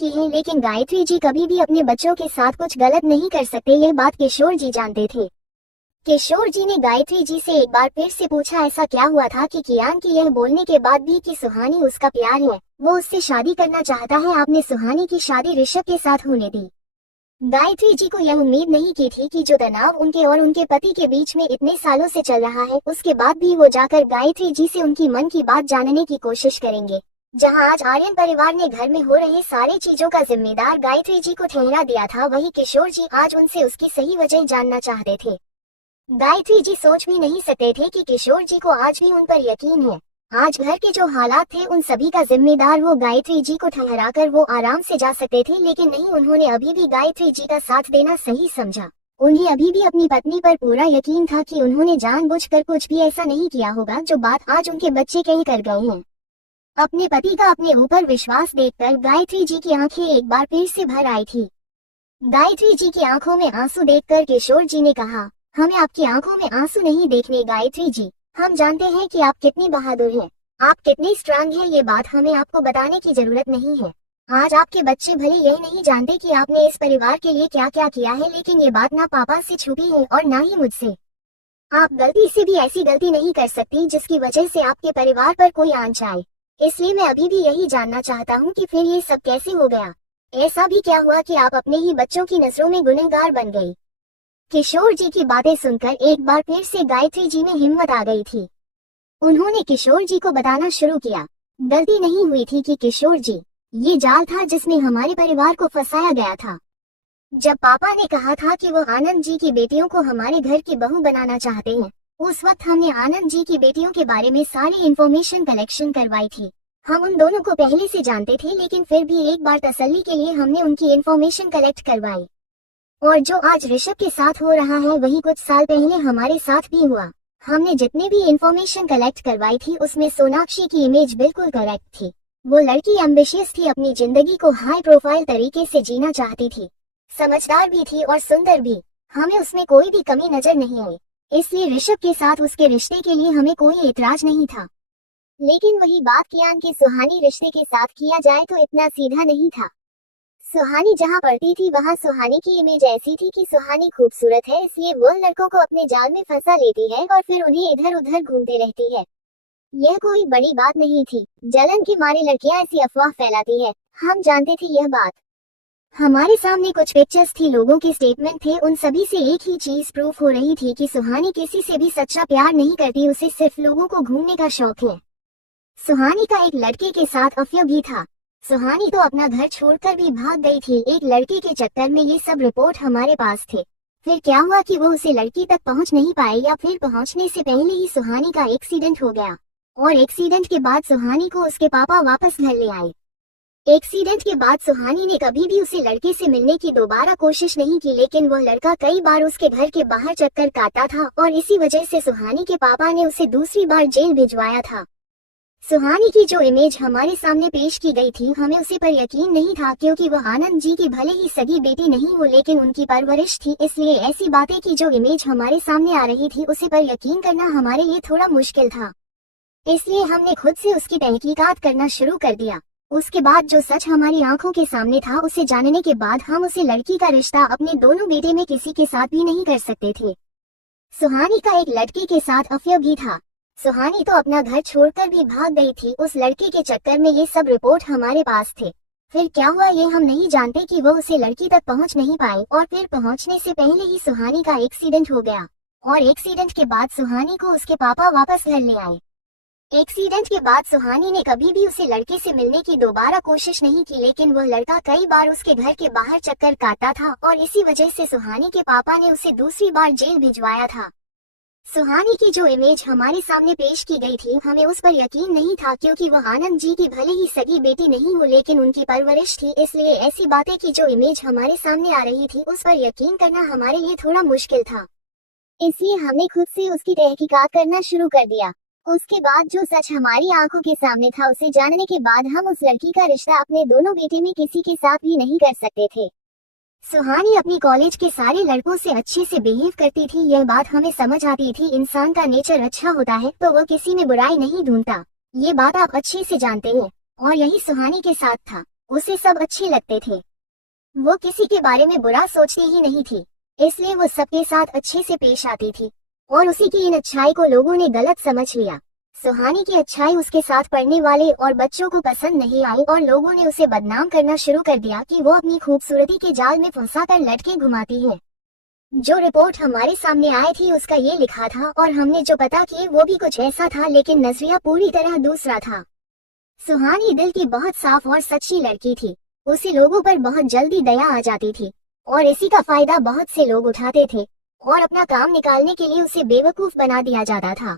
की है, लेकिन गायत्री जी कभी भी अपने बच्चों के साथ कुछ गलत नहीं कर सकते, यह बात किशोर जी जानते थे। किशोर जी ने गायत्री जी से एक बार फिर से पूछा, ऐसा क्या हुआ था कि कियान के यह बोलने के बाद भी कि सुहानी उसका प्यार है, वो उससे शादी करना चाहता है, आपने सुहानी की शादी ऋषभ के साथ होने दी। गायत्री जी को यह उम्मीद नहीं की थी कि जो तनाव उनके और उनके पति के बीच में इतने सालों से चल रहा है, उसके बाद भी वो जाकर गायत्री जी से उनकी मन की बात जानने की कोशिश करेंगे। जहां आज आर्यन परिवार ने घर में हो रहे सारे चीजों का जिम्मेदार गायत्री जी को ठहरा दिया था, वही किशोर जी आज उनसे उसकी सही वजह जानना चाहते थे। गायत्री जी सोच भी नहीं सकते थे कि किशोर जी को आज भी उन पर यकीन है। आज घर के जो हालात थे उन सभी का जिम्मेदार वो गायत्री जी को ठहराकर वो आराम से जा सकते थे, लेकिन नहीं, उन्होंने अभी भी गायत्री जी का साथ देना सही समझा। उन्हें अभी भी अपनी पत्नी पर पूरा यकीन था कि उन्होंने जानबूझकर कुछ भी ऐसा नहीं किया होगा जो बात आज उनके बच्चे कहीं कर गए हैं। अपने पति का अपने ऊपर विश्वास देखकर गायत्री जी की आंखें एक बार फिर से भर आई थी। गायत्री जी की आंखों में आंसू देखकर किशोर जी ने कहा, हमें आपकी आंखों में आंसू नहीं देखने गायत्री जी, हम जानते हैं कि आप कितनी बहादुर हैं, आप कितनी स्ट्रांग हैं, ये बात हमें आपको बताने की जरूरत नहीं है। आज आपके बच्चे भले यही नहीं जानते कि आपने इस परिवार के लिए क्या क्या किया है, लेकिन ये बात ना पापा से छुपी है और ना ही मुझसे। आप गलती से भी ऐसी गलती नहीं कर सकती जिसकी वजह से आपके परिवार पर कोई आंच आए। इसलिए मैं अभी भी यही जानना चाहता हूँ कि फिर ये सब कैसे हो गया, ऐसा भी क्या हुआ कि आप अपने ही बच्चों की नजरों में गुनहगार बन गई। किशोर जी की बातें सुनकर एक बार फिर से गायत्री जी में हिम्मत आ गई थी। उन्होंने किशोर जी को बताना शुरू किया, गलती नहीं हुई थी कि किशोर जी, ये जाल था जिसमें हमारे परिवार को फंसाया गया था। जब पापा ने कहा था कि वो आनंद जी की बेटियों को हमारे घर की बहू बनाना चाहते हैं, उस वक्त हमने आनंद जी की बेटियों के बारे में सारी इंफॉर्मेशन कलेक्शन करवाई थी। हम उन दोनों को पहले से जानते थे, लेकिन फिर भी एक बार तसल्ली के लिए हमने उनकी इंफॉर्मेशन कलेक्ट करवाई। और जो आज ऋषभ के साथ हो रहा है वही कुछ साल पहले हमारे साथ भी हुआ। हमने जितने भी इंफॉर्मेशन कलेक्ट करवाई थी उसमें सोनाक्षी की इमेज बिल्कुल करेक्ट थी। वो लड़की एम्बिशियस थी, अपनी जिंदगी को हाई प्रोफाइल तरीके से जीना चाहती थी, समझदार भी थी और सुंदर भी, हमें उसमें कोई भी कमी नजर नहीं आई। इसलिए ऋषभ के साथ उसके रिश्ते के लिए हमें कोई एतराज नहीं था। लेकिन वही बात कियान के सुहानी रिश्ते के साथ किया जाए तो इतना सीधा नहीं था। सुहानी जहाँ पढ़ती थी वहाँ सुहानी की इमेज ऐसी थी कि सुहानी खूबसूरत है, इसलिए वो लड़कों को अपने जाल में फंसा लेती है और फिर उन्हें इधर उधर घूमते रहती है। यह कोई बड़ी बात नहीं थी, जलन के मारे लड़कियां ऐसी अफवाह फैलाती है, हम जानते थे यह बात। हमारे सामने कुछ पिक्चर्स थी, लोगों के स्टेटमेंट थे, उन सभी से एक ही चीज प्रूफ हो रही थी कि सुहानी किसी से भी सच्चा प्यार नहीं करती, उसे सिर्फ लोगों को घूमने का शौक है। सुहानी का एक लड़के के साथ अफेयर भी था। सुहानी तो अपना घर छोड़कर भी भाग गई थी एक लड़के के चक्कर में, ये सब रिपोर्ट हमारे पास थे। फिर क्या हुआ कि वो उसे लड़की तक पहुंच नहीं पाए, या फिर पहुंचने से पहले ही सुहानी का एक्सीडेंट हो गया, और एक्सीडेंट के बाद सुहानी को उसके पापा वापस घर ले आए। एक्सीडेंट के बाद सुहानी ने कभी भी उसे लड़के से मिलने की दोबारा कोशिश नहीं की, लेकिन वह लड़का कई बार उसके घर के बाहर चक्कर काटता था और इसी वजह से सुहानी के पापा ने उसे दूसरी बार जेल भिजवाया था। सुहानी की जो इमेज हमारे सामने पेश की गई थी, हमें उसे पर यकीन नहीं था, क्योंकि वह आनंद जी की भले ही सगी बेटी नहीं हो लेकिन उनकी परवरिश थी, इसलिए ऐसी बातें की जो इमेज हमारे सामने आ रही थी उसे पर यकीन करना हमारे लिए थोड़ा मुश्किल था। इसलिए हमने खुद से उसकी तहकीकात करना शुरू कर दिया। उसके बाद जो सच हमारी आंखों के सामने था उसे जानने के बाद हम उसे लड़की का रिश्ता अपने दोनों बेटे में किसी के साथ भी नहीं कर सकते थे। सुहानी का एक लड़के के साथ अफेयर भी था। सुहानी तो अपना घर छोड़कर भी भाग गई थी उस लड़के के चक्कर में, ये सब रिपोर्ट हमारे पास थे। फिर क्या हुआ ये हम नहीं जानते कि वो उसे लड़की तक पहुंच नहीं पाए, और फिर पहुंचने से पहले ही सुहानी का एक्सीडेंट हो गया, और एक्सीडेंट के बाद सुहानी को उसके पापा वापस घर ले आए। एक्सीडेंट के बाद सुहानी ने कभी भी उसे लड़के से मिलने की दोबारा कोशिश नहीं की, लेकिन वह लड़का कई बार उसके घर के बाहर चक्कर काटता था और इसी वजह से सुहानी के पापा ने उसे दूसरी बार जेल भिजवाया था। सुहानी की जो इमेज हमारे सामने पेश की गई थी, हमें उस पर यकीन नहीं था, क्योंकि वह आनंद जी की भले ही सगी बेटी नहीं हो लेकिन उनकी परवरिश थी, इसलिए ऐसी बातें की जो इमेज हमारे सामने आ रही थी उस पर यकीन करना हमारे लिए थोड़ा मुश्किल था। इसलिए हमने खुद से उसकी तहकीकात करना शुरू कर दिया। उसके बाद जो सच हमारी आंखों के सामने था उसे जानने के बाद हम उस लड़की का रिश्ता अपने दोनों बेटे में किसी के साथ भी नहीं कर सकते थे। सुहानी अपनी कॉलेज के सारे लड़कों से अच्छे से बिहेव करती थी, यह बात हमें समझ आती थी। इंसान का नेचर अच्छा होता है तो वो किसी में बुराई नहीं ढूंढता, ये बात आप अच्छे से जानते हैं, और यही सुहानी के साथ था। उसे सब अच्छे लगते थे। वो किसी के बारे में बुरा सोचती ही नहीं थी, इसलिए वो सबके साथ अच्छे से पेश आती थी। और उसी की इन अच्छाई को लोगों ने गलत समझ लिया। सुहानी की अच्छाई उसके साथ पढ़ने वाले और बच्चों को पसंद नहीं आई और लोगों ने उसे बदनाम करना शुरू कर दिया कि वो अपनी खूबसूरती के जाल में फंसाकर लटके घुमाती है। जो रिपोर्ट हमारे सामने आई थी उसका ये लिखा था और हमने जो पता किए वो भी कुछ ऐसा था, लेकिन नजरिया पूरी तरह दूसरा था। सुहानी दिल की बहुत साफ और सच्ची लड़की थी। उसे लोगों पर बहुत जल्दी दया आ जाती थी और इसी का फायदा बहुत से लोग उठाते थे और अपना काम निकालने के लिए उसे बेवकूफ बना दिया जाता था।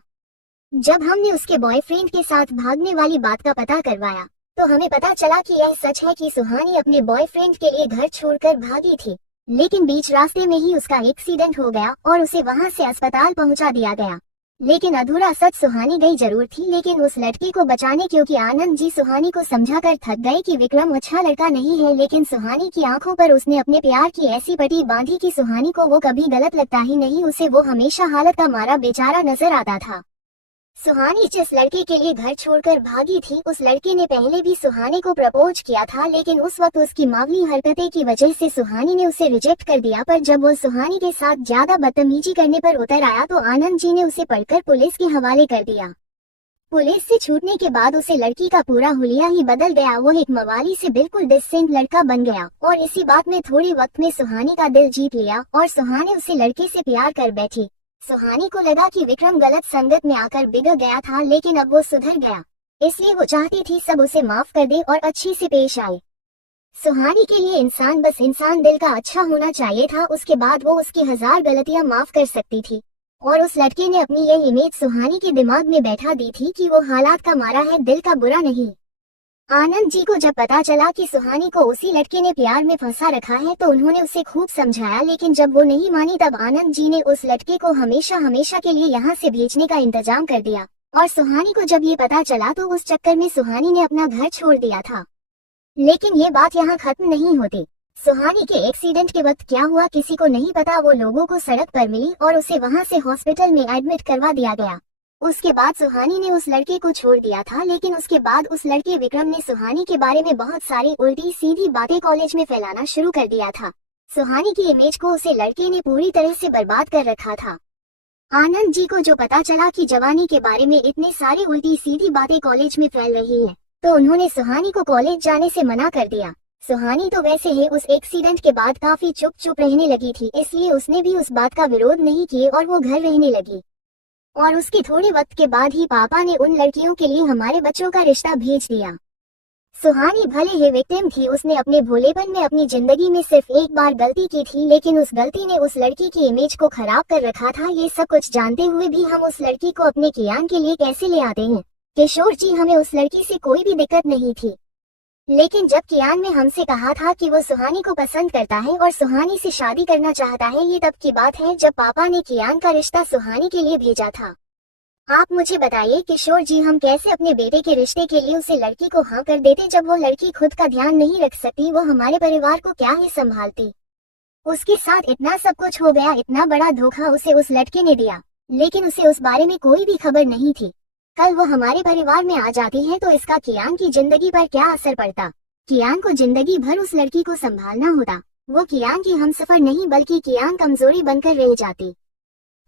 जब हमने उसके बॉयफ्रेंड के साथ भागने वाली बात का पता करवाया तो हमें पता चला कि यह सच है कि सुहानी अपने बॉयफ्रेंड के लिए घर छोड़कर भागी थी, लेकिन बीच रास्ते में ही उसका एक्सीडेंट हो गया और उसे वहां से अस्पताल पहुंचा दिया गया। लेकिन अधूरा सच सुहानी गई जरूर थी, लेकिन उस लड़के को बचाने, क्योंकि आनंद जी सुहानी को समझाकर थक गए कि विक्रम अच्छा लड़का नहीं है, लेकिन सुहानी की आंखों पर उसने अपने प्यार की ऐसी पट्टी बांधी कि सुहानी को वो कभी गलत लगता ही नहीं, उसे वो हमेशा हालत का मारा बेचारा नजर आता था। सुहानी जिस लड़के के लिए घर छोड़कर भागी थी उस लड़के ने पहले भी सुहानी को प्रपोज किया था, लेकिन उस वक्त उसकी मामूली हरकतें की वजह से सुहानी ने उसे रिजेक्ट कर दिया। पर जब वो सुहानी के साथ ज्यादा बदतमीजी करने पर उतर आया तो आनंद जी ने उसे पकड़कर पुलिस के हवाले कर दिया। पुलिस से छूटने के बाद उसे लड़की का पूरा हुलिया ही बदल गया। वो एक मवाली से बिल्कुल डिसेंट लड़का बन गया और इसी बात में थोड़े वक्त में सुहानी का दिल जीत लिया और सुहानी उसे लड़के से प्यार कर बैठी। सुहानी को लगा कि विक्रम गलत संगत में आकर बिगड़ गया था, लेकिन अब वो सुधर गया, इसलिए वो चाहती थी सब उसे माफ कर दे और अच्छी से पेश आए। सुहानी के लिए इंसान बस इंसान दिल का अच्छा होना चाहिए था, उसके बाद वो उसकी 1000 गलतियां माफ कर सकती थी। और उस लड़के ने अपनी यह इमेज सुहानी के दिमाग में बैठा दी थी कि वो हालात का मारा है, दिल का बुरा नहीं। आनंद जी को जब पता चला कि सुहानी को उसी लड़के ने प्यार में फंसा रखा है तो उन्होंने उसे खूब समझाया, लेकिन जब वो नहीं मानी तब आनंद जी ने उस लड़के को हमेशा हमेशा के लिए यहाँ से भेजने का इंतजाम कर दिया। और सुहानी को जब ये पता चला तो उस चक्कर में सुहानी ने अपना घर छोड़ दिया था। लेकिन ये बात यहाँ खत्म नहीं होती। सुहानी के एक्सीडेंट के वक्त क्या हुआ किसी को नहीं पता। वो लोगों को सड़क पर मिली और उसे वहाँ से हॉस्पिटल में एडमिट करवा दिया गया। उसके बाद सुहानी ने उस लड़के को छोड़ दिया था, लेकिन उसके बाद उस लड़के विक्रम ने सुहानी के बारे में बहुत सारी उल्टी सीधी बातें कॉलेज में फैलाना शुरू कर दिया था। सुहानी की इमेज को उसे लड़के ने पूरी तरह से बर्बाद कर रखा था। आनंद जी को जो पता चला कि जवानी के बारे में इतनी सारी उल्टी सीधी बातें कॉलेज में फैल रही है तो उन्होंने सुहानी को कॉलेज जाने से मना कर दिया। सुहानी तो वैसे ही उस एक्सीडेंट के बाद काफी चुप चुप रहने लगी थी, इसलिए उसने भी उस बात का विरोध नहीं किए और वो घर रहने लगी। और उसके थोड़े वक्त के बाद ही पापा ने उन लड़कियों के लिए हमारे बच्चों का रिश्ता भेज दिया। सुहानी भले ही विक्टिम थी, उसने अपने भोलेपन में अपनी जिंदगी में सिर्फ एक बार गलती की थी, लेकिन उस गलती ने उस लड़की की इमेज को खराब कर रखा था। ये सब कुछ जानते हुए भी हम उस लड़की को अपने कियान के लिए कैसे ले आते हैं। किशोर जी, हमें उस लड़की से कोई भी दिक्कत नहीं थी, लेकिन जब कियान ने हमसे कहा था कि वो सुहानी को पसंद करता है और सुहानी से शादी करना चाहता है, ये तब की बात है जब पापा ने कियान का रिश्ता सुहानी के लिए भेजा था। आप मुझे बताइए किशोर जी, हम कैसे अपने बेटे के रिश्ते के लिए उसे लड़की को हाँ कर देते जब वो लड़की खुद का ध्यान नहीं रख सकती, वो हमारे परिवार को क्या ही संभालती। उसके साथ इतना सब कुछ हो गया, इतना बड़ा धोखा उसे उस लड़के ने दिया, लेकिन उसे उस बारे में कोई भी खबर नहीं थी। कल वो हमारे परिवार में आ जाती है तो इसका कियान की जिंदगी पर क्या असर पड़ता। कियान को जिंदगी भर उस लड़की को संभालना होता। वो कियान की हमसफर नहीं बल्कि कियान कमजोरी बनकर रह जाती।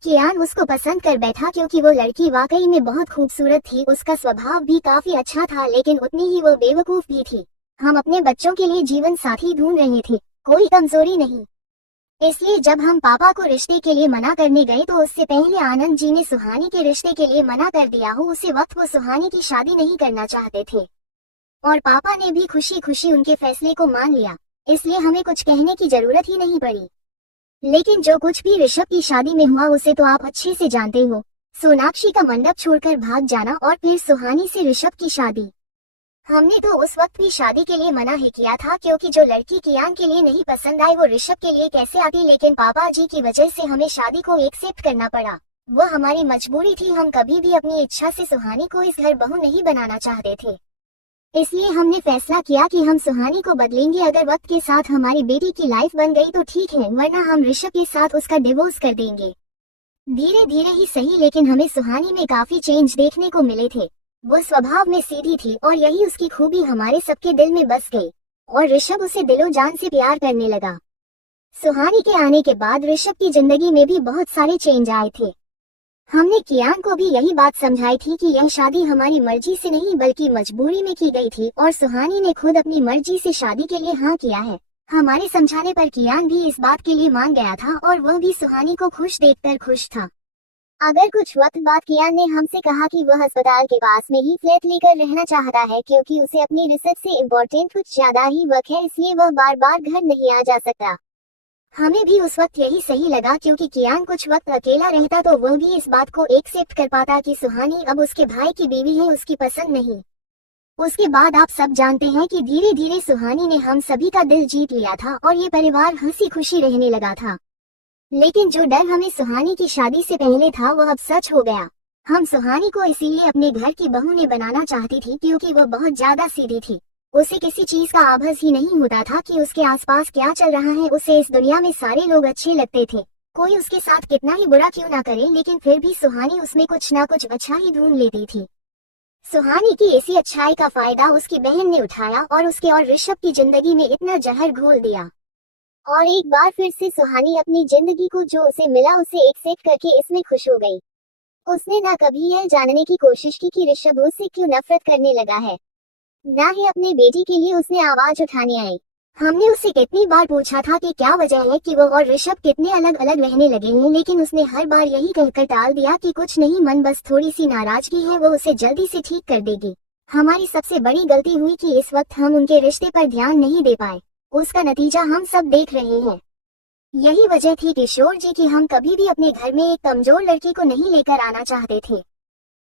कियान उसको पसंद कर बैठा क्योंकि वो लड़की वाकई में बहुत खूबसूरत थी, उसका स्वभाव भी काफी अच्छा था, लेकिन उतनी ही वो बेवकूफ भी थी। हम अपने बच्चों के लिए जीवन साथी ढूंढ रहे थे, कोई कमजोरी नहीं। इसलिए जब हम पापा को रिश्ते के लिए मना करने गए तो उससे पहले आनंद जी ने सुहानी के रिश्ते के लिए मना कर दिया हो। उसी वक्त वो सुहानी की शादी नहीं करना चाहते थे और पापा ने भी खुशी खुशी उनके फैसले को मान लिया, इसलिए हमें कुछ कहने की जरूरत ही नहीं पड़ी। लेकिन जो कुछ भी ऋषभ की शादी में हुआ उसे तो आप अच्छे से जानते हो। सोनाक्षी का मंडप छोड़कर भाग जाना और फिर सुहानी से ऋषभ की शादी। हमने तो उस वक्त भी शादी के लिए मना ही किया था, क्योंकि जो लड़की कियान के लिए नहीं पसंद आई वो ऋषभ के लिए कैसे आती, लेकिन पापा जी की वजह से हमें शादी को एक्सेप्ट करना पड़ा। वो हमारी मजबूरी थी, हम कभी भी अपनी इच्छा से सुहानी को इस घर बहू नहीं बनाना चाहते थे। इसलिए हमने फैसला किया कि हम सुहानी को बदलेंगे। अगर वक्त के साथ हमारी बेटी की लाइफ बन गई तो ठीक है, वरना हम ऋषभ के साथ उसका डिवोर्स कर देंगे। धीरे धीरे ही सही, लेकिन हमें सुहानी में काफी चेंज देखने को मिले थे। वो स्वभाव में सीधी थी और यही उसकी खूबी हमारे सबके दिल में बस गई। और ऋषभ उसे दिलो जान से प्यार करने लगा। सुहानी के आने के बाद ऋषभ की जिंदगी में भी बहुत सारे चेंज आए थे। हमने कियान को भी यही बात समझाई थी कि यह शादी हमारी मर्जी से नहीं बल्कि मजबूरी में की गई थी और सुहानी ने खुद अपनी मर्जी से शादी के लिए हाँ किया है। हमारे समझाने पर कियान भी इस बात के लिए मान गया था और वह भी सुहानी को खुश देखकर खुश था। अगर कुछ वक्त बाद कियान ने हमसे कहा कि वह अस्पताल के पास में ही फ्लैट लेकर रहना चाहता है क्योंकि उसे अपनी रिसर्च से इम्पोर्टेंट कुछ ज्यादा ही वर्क है, इसलिए वह बार बार घर नहीं आ जा सकता। हमें भी उस वक्त यही सही लगा क्योंकि कियान कुछ वक्त अकेला रहता तो वह भी इस बात को एक्सेप्ट कर पाता कि सुहानी अब उसके भाई की बीवी है, उसकी पसंद नहीं। उसके बाद आप सब जानते हैं कि धीरे धीरे सुहानी ने हम सभी का दिल जीत लिया था और ये परिवार हंसी खुशी रहने लगा था। लेकिन जो डर हमें सुहानी की शादी से पहले था वह अब सच हो गया। हम सुहानी को इसीलिए अपने घर की बहू ने बनाना चाहती थी क्योंकि वह बहुत ज्यादा सीधी थी। उसे किसी चीज का आभास ही नहीं होता था कि उसके आसपास क्या चल रहा है। उसे इस दुनिया में सारे लोग अच्छे लगते थे, कोई उसके साथ कितना ही बुरा क्यों ना करे, लेकिन फिर भी सुहानी उसमें कुछ ना कुछ अच्छा ही ढूंढ लेती थी। सुहानी की इसी अच्छाई का फायदा उसकी बहन ने उठाया और उसके और ऋषभ की जिंदगी में इतना जहर घोल दिया। और एक बार फिर से सुहानी अपनी जिंदगी को जो उसे मिला उसे एक्सेप्ट करके इसमें खुश हो गई। उसने ना कभी यह जानने की कोशिश की कि ऋषभ उससे क्यों नफरत करने लगा है, ना ही अपने बेटी के लिए उसने आवाज उठाने आई। हमने उससे कितनी बार पूछा था कि क्या वजह है कि वो और ऋषभ कितने अलग अलग रहने लगे हैं, लेकिन उसने हर बार यही कहकर टाल दिया कि कुछ नहीं, मन बस थोड़ी सी नाराजगी है, वो उसे जल्दी से ठीक कर देगी। हमारी सबसे बड़ी गलती हुई कि इस वक्त हम उनके रिश्ते पर ध्यान नहीं दे पाए। उसका नतीजा हम सब देख रहे हैं। यही वजह थी किशोर जी कि हम कभी भी अपने घर में एक कमजोर लड़की को नहीं लेकर आना चाहते थे।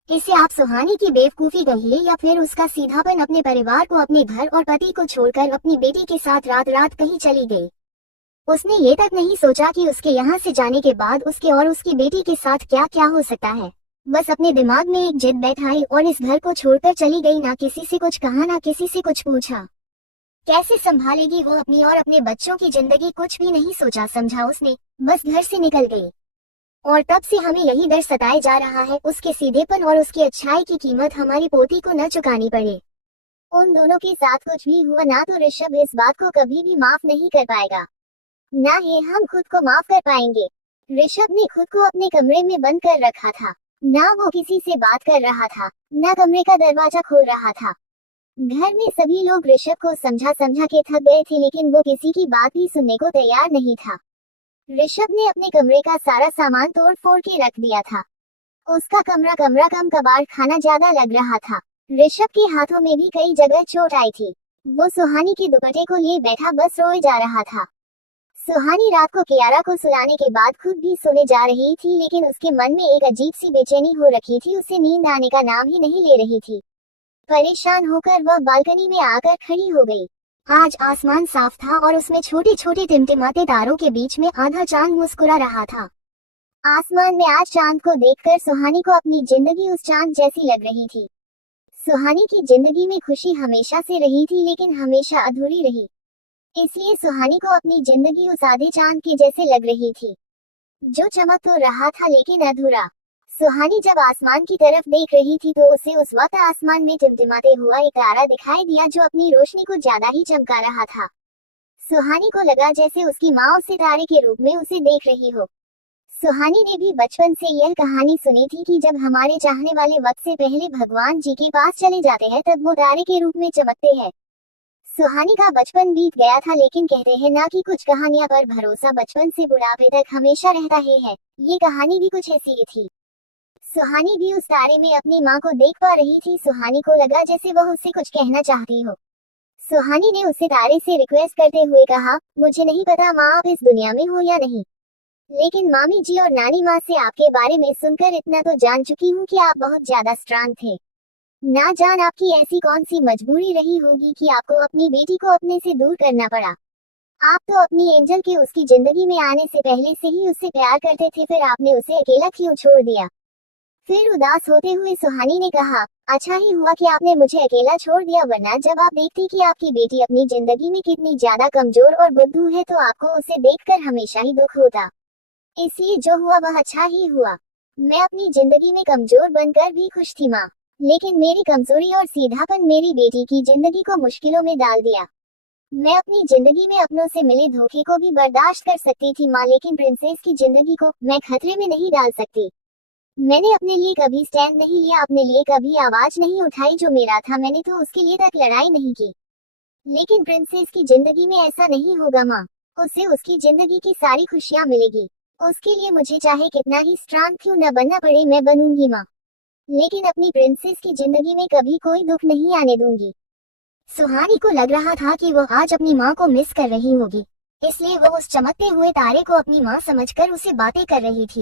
इसे आप सुहानी की बेवकूफी कहिए या फिर उसका सीधापन, अपने परिवार को, अपने घर और पति को छोड़कर अपनी बेटी के साथ रात रात कहीं चली गई। उसने ये तक नहीं सोचा कि उसके यहाँ से जाने के बाद उसके और उसकी बेटी के साथ क्या क्या हो सकता है। बस अपने दिमाग में एक जिद बैठाई और इस घर को छोड़कर चली गई। ना किसी से कुछ कहा, ना किसी से कुछ पूछा। कैसे संभालेगी वो अपनी और अपने बच्चों की जिंदगी, कुछ भी नहीं सोचा समझा उसने, बस घर से निकल गई। और तब से हमें यही डर सताए जा रहा है उसके सीधेपन और उसकी अच्छाई की कीमत हमारी पोती को न चुकानी पड़े। उन दोनों के साथ कुछ भी हुआ ना तो ऋषभ इस बात को कभी भी माफ नहीं कर पाएगा, ना ही हम खुद को माफ कर पाएंगे। ऋषभ ने खुद को अपने कमरे में बंद कर रखा था, ना वो किसी से बात कर रहा था, ना कमरे का दरवाजा खोल रहा था। घर में सभी लोग ऋषभ को समझा समझा के थक गए थे, लेकिन वो किसी की बात भी सुनने को तैयार नहीं था। ऋषभ ने अपने कमरे का सारा सामान तोड़ फोड़ के रख दिया था। उसका कमरा कम कबाड़ खाना ज्यादा लग रहा था। ऋषभ के हाथों में भी कई जगह चोट आई थी। वो सुहानी के दुपट्टे को लिए बैठा बस रोए जा रहा था। सुहानी रात को कियारा को सुलाने के बाद खुद भी सोने जा रही थी, लेकिन उसके मन में एक अजीब सी बेचैनी हो रखी थी। उसे नींद आने का नाम ही नहीं ले रही थी। परेशान होकर वह बालकनी में आकर खड़ी हो गई। आज आसमान साफ था और उसमें छोटे छोटे टिमटिमाते तारों के बीच में आधा चांद मुस्कुरा रहा था। आसमान में आज चांद को देखकर सुहानी को अपनी जिंदगी उस चांद जैसी लग रही थी। सुहानी की जिंदगी में खुशी हमेशा से रही थी, लेकिन हमेशा अधूरी रही। इसलिए सुहानी को अपनी जिंदगी उस आधे चांद के जैसे लग रही थी, जो चमक तो रहा था लेकिन अधूरा। सुहानी जब आसमान की तरफ देख रही थी तो उसे उस वक्त आसमान में टिमटिमाते हुआ एक तारा दिखाई दिया जो अपनी रोशनी को ज्यादा ही चमका रहा था। सुहानी को लगा जैसे उसकी माँ उसे तारे के रूप में उसे देख रही हो। सुहानी ने भी बचपन से यह कहानी सुनी थी कि जब हमारे चाहने वाले वक्त से पहले भगवान जी के पास चले जाते हैं तब वो तारे के रूप में चमकते हैं। सुहानी का बचपन बीत गया था, लेकिन कहते हैं ना कि कुछ कहानियां पर भरोसा बचपन से बुढ़ापे तक हमेशा रहता है। ये कहानी भी कुछ ऐसी ही थी। सुहानी भी उस तारे में अपनी माँ को देख पा रही थी। सुहानी को लगा जैसे वह उससे कुछ कहना चाहती हो। सुहानी ने उससे तारे से रिक्वेस्ट करते हुए कहा, मुझे नहीं पता माँ आप इस दुनिया में हो या नहीं, लेकिन मामी जी और नानी माँ से आपके बारे में सुनकर इतना तो जान चुकी हूँ कि आप बहुत ज्यादा स्ट्रांग थे। ना जान आपकी ऐसी कौन सी मजबूरी रही होगी कि आपको अपनी बेटी को अपने से दूर करना पड़ा। आप तो अपनी एंजल के उसकी जिंदगी में आने से पहले से ही उससे प्यार करते थे, फिर आपने उसे अकेला क्यों छोड़ दिया। फिर उदास होते हुए सुहानी ने कहा, अच्छा ही हुआ कि आपने मुझे अकेला छोड़ दिया, वरना जब आप देखती कि आपकी बेटी अपनी जिंदगी में कितनी ज्यादा कमजोर और बुद्धू है तो आपको उसे देखकर हमेशा ही दुख होता। इसलिए जो हुआ वह अच्छा ही हुआ। मैं अपनी जिंदगी में कमजोर बनकर भी खुश थी माँ, लेकिन मेरी कमजोरी और सीधापन मेरी बेटी की जिंदगी को मुश्किलों में डाल दिया। मैं अपनी जिंदगी में अपनों से मिले धोखे को भी बर्दाश्त कर सकती थी माँ, लेकिन प्रिंसेस की जिंदगी को मैं खतरे में नहीं डाल सकती। मैंने अपने लिए कभी स्टैंड नहीं लिया, अपने लिए कभी आवाज नहीं उठाई। जो मेरा था मैंने तो उसके लिए तक लड़ाई नहीं की। लेकिन प्रिंसेस की जिंदगी में ऐसा नहीं होगा माँ। उसे उसकी जिंदगी की सारी खुशियाँ मिलेगी। उसके लिए मुझे चाहे कितना ही स्ट्रांग क्यों न बनना पड़े, मैं बनूंगी माँ। लेकिन अपनी प्रिंसेस की जिंदगी में कभी कोई दुख नहीं आने दूंगी। सुहानी को लग रहा था कि वो आज अपनी माँ को मिस कर रही होगी, इसलिए वो उस चमकते हुए तारे को अपनी माँ समझकर उसे बातें कर रही थी।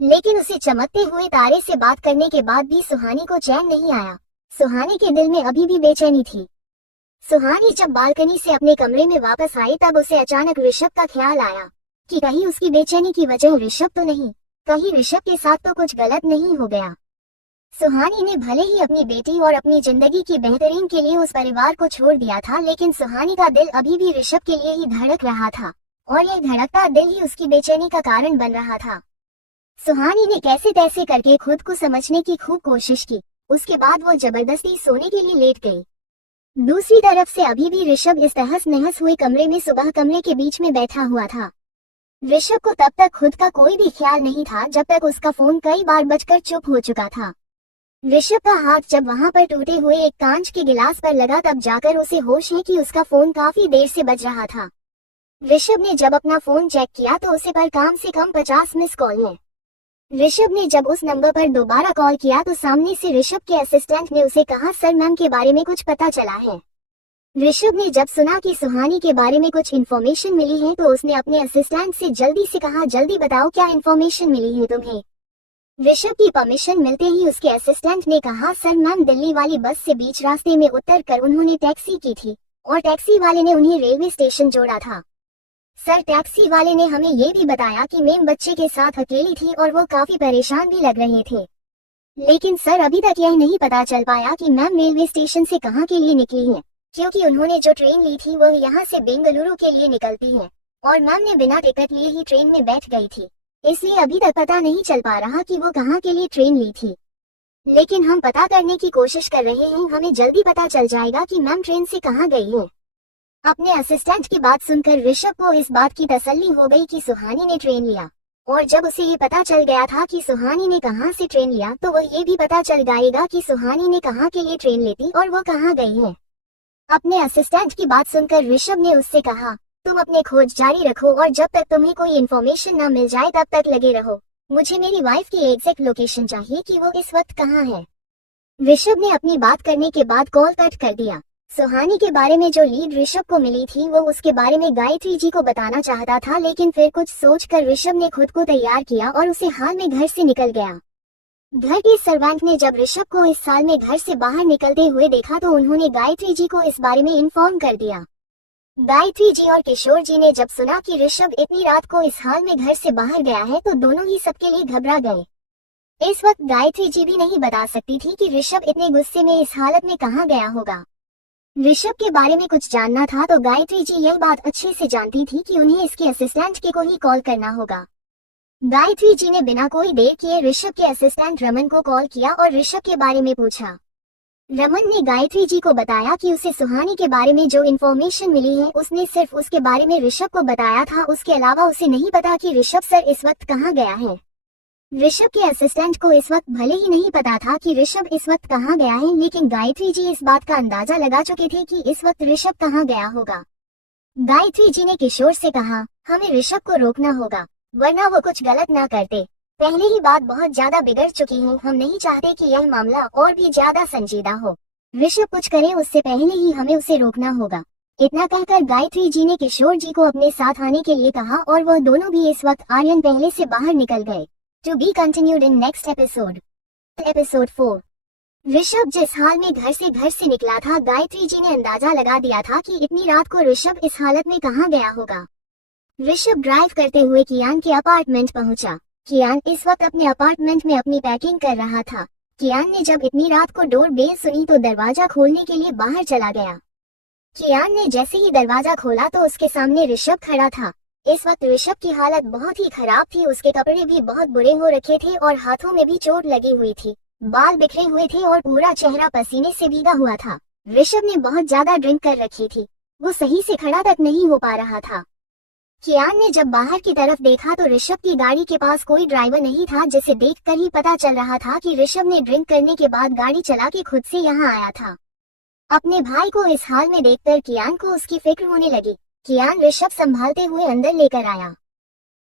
लेकिन उसे चमकते हुए तारे से बात करने के बाद भी सुहानी को चैन नहीं आया। सुहानी के दिल में अभी भी बेचैनी थी। सुहानी जब बालकनी से अपने कमरे में वापस आई तब उसे अचानक ऋषभ का ख्याल आया कि कहीं उसकी बेचैनी की वजह ऋषभ तो नहीं, कहीं ऋषभ के साथ तो कुछ गलत नहीं हो गया। सुहानी ने भले ही अपनी बेटी और अपनी जिंदगी की बेहतरीन के लिए उस परिवार को छोड़ दिया था, लेकिन सुहानी का दिल अभी भी ऋषभ के लिए ही धड़क रहा था और यह धड़कता दिल ही उसकी बेचैनी का कारण बन रहा था। सुहानी ने कैसे तैसे करके खुद को समझने की खूब कोशिश की। उसके बाद वो जबरदस्ती सोने के लिए लेट गई। दूसरी तरफ से अभी भी ऋषभ इस तहस नहस हुए कमरे में सुबह कमरे के बीच में बैठा हुआ था। ऋषभ को तब तक खुद का कोई भी ख्याल नहीं था जब तक उसका फोन कई बार बजकर चुप हो चुका था। ऋषभ का हाथ जब वहां पर टूटे हुए एक कांच के गिलास पर लगा तब जाकर उसे होश है कि उसका फोन काफी देर से बज रहा था। ऋषभ ने जब अपना फोन चेक किया तो उसे पर कम से कम 50 मिस कॉल है। ऋषभ ने जब उस नंबर पर दोबारा कॉल किया तो सामने से ऋषभ के असिस्टेंट ने उसे कहा, सर मैम के बारे में कुछ पता चला है। ऋषभ ने जब सुना कि सुहानी के बारे में कुछ इन्फॉर्मेशन मिली है तो उसने अपने असिस्टेंट से जल्दी से कहा, जल्दी बताओ क्या इन्फॉर्मेशन मिली है तुम्हें। ऋषभ की परमिशन मिलते ही उसके असिस्टेंट ने कहा, सर मैम दिल्ली वाली बस से बीच रास्ते में उतर कर उन्होंने टैक्सी की थी और टैक्सी वाले ने उन्हें रेलवे स्टेशन जोड़ा था। सर टैक्सी वाले ने हमें ये भी बताया कि मैम बच्चे के साथ अकेली थी और वो काफी परेशान भी लग रहे थे। लेकिन सर अभी तक यह नहीं पता चल पाया कि मैम रेलवे स्टेशन से कहाँ के लिए निकली है, क्योंकि उन्होंने जो ट्रेन ली थी वो यहाँ से बेंगलुरु के लिए निकलती है और मैम ने बिना टिकट लिए ही ट्रेन में बैठ गई थी, इसलिए अभी तक पता नहीं चल पा रहा कि वो कहाँ के लिए ट्रेन ली थी। लेकिन हम पता करने की कोशिश कर रहे हैं, हमें जल्दी पता चल जाएगा कि मैम ट्रेन से कहाँ गई है। अपने असिस्टेंट की बात सुनकर ऋषभ को इस बात की तसल्ली हो गई कि सुहानी ने ट्रेन लिया, और जब उसे ये पता चल गया था कि सुहानी ने कहाँ से ट्रेन लिया तो वह ये भी पता चल जाएगा कि सुहानी ने कहाँ के लिए ट्रेन लेती और वो कहाँ गई है। अपने असिस्टेंट की बात सुनकर ऋषभ ने उससे कहा, तुम अपने खोज जारी रखो और जब तक तुम्हें कोई इन्फॉर्मेशन न मिल जाए तब तक लगे रहो। मुझे मेरी वाइफ की एग्जैक्ट लोकेशन चाहिए कि वो इस वक्त कहाँ है। ऋषभ ने अपनी बात करने के बाद कॉल कट कर दिया। सुहानी के बारे में जो लीड ऋषभ को मिली थी वो उसके बारे में गायत्री जी को बताना चाहता था, लेकिन फिर कुछ सोचकर ऋषभ ने खुद को तैयार किया और उसे हाल में घर से निकल गया। घर के सर्वेंट ने जब ऋषभ को इस साल में घर से बाहर निकलते हुए देखा तो उन्होंने गायत्री जी को इस बारे में इन्फॉर्म कर दिया। गायत्री जी और किशोर जी ने जब सुना कि ऋषभ इतनी रात को इस हाल में घर से बाहर गया है तो दोनों ही सबके लिए घबरा गए। इस वक्त गायत्री जी भी नहीं बता सकती थी कि ऋषभ इतने गुस्से में इस हालत में कहाँ गया होगा। ऋषभ के बारे में कुछ जानना था तो गायत्री जी यह बात अच्छे से जानती थी कि उन्हें इसके असिस्टेंट के को ही कॉल करना होगा। गायत्री जी ने बिना कोई देर किए ऋषभ के असिस्टेंट रमन को कॉल किया और ऋषभ के बारे में पूछा। रमन ने गायत्री जी को बताया कि उसे सुहानी के बारे में जो इन्फॉर्मेशन मिली है उसने सिर्फ उसके बारे में ऋषभ को बताया था, उसके अलावा उसे नहीं पता कि ऋषभ सर इस वक्त कहाँ गया है। ऋषभ के असिस्टेंट को इस वक्त भले ही नहीं पता था कि ऋषभ इस वक्त कहाँ गया है, लेकिन गायत्री जी इस बात का अंदाजा लगा चुके थे कि इस वक्त ऋषभ कहाँ गया होगा। गायत्री जी ने किशोर से कहा, हमें ऋषभ को रोकना होगा वरना वो कुछ गलत ना करते। पहले ही बात बहुत ज्यादा बिगड़ चुकी है, हम नहीं चाहते कि यह मामला और भी ज्यादा संजीदा हो। ऋषभ कुछ करे उससे पहले ही हमें उसे रोकना होगा। इतना कहकर गायत्री जी ने किशोर जी को अपने साथ आने के लिए कहा और वह दोनों भी इस वक्त आर्यन पहले से बाहर निकल गए। To be continued in next episode. Episode 4. Rishabh जिस हाल में घर से निकला था, गायत्री जी ने अंदाजा लगा दिया था कि इतनी रात को ऋषभ इस हालत में कहाँ गया होगा। ऋषभ ड्राइव करते हुए कियान के अपार्टमेंट पहुंचा। कियान इस वक्त अपने अपार्टमेंट में अपनी पैकिंग कर रहा था। कियान ने जब इतनी रात को डोर बेल सुनी तो दरवाजा खोलने के लिए बाहर चला गया। कियान ने जैसे ही दरवाजा खोला तो उसके सामने ऋषभ खड़ा था। इस वक्त ऋषभ की हालत बहुत ही खराब थी, उसके कपड़े भी बहुत बुरे हो रखे थे और हाथों में भी चोट लगी हुई थी, बाल बिखरे हुए थे और पूरा चेहरा पसीने से भीगा हुआ था। ऋषभ ने बहुत ज्यादा ड्रिंक कर रखी थी। वो सही से खड़ा तक नहीं हो पा रहा था। कियान ने जब बाहर की तरफ देखा तो ऋषभ की गाड़ी के पास कोई ड्राइवर नहीं था, जिसे देखकर ही पता चल रहा था कि ऋषभ ने ड्रिंक करने के बाद गाड़ी चला के खुद से यहाँ आया था। अपने भाई को इस हाल में देखकर कियान को उसकी फिक्र होने लगी। कियान ऋषभ संभालते हुए अंदर लेकर आया।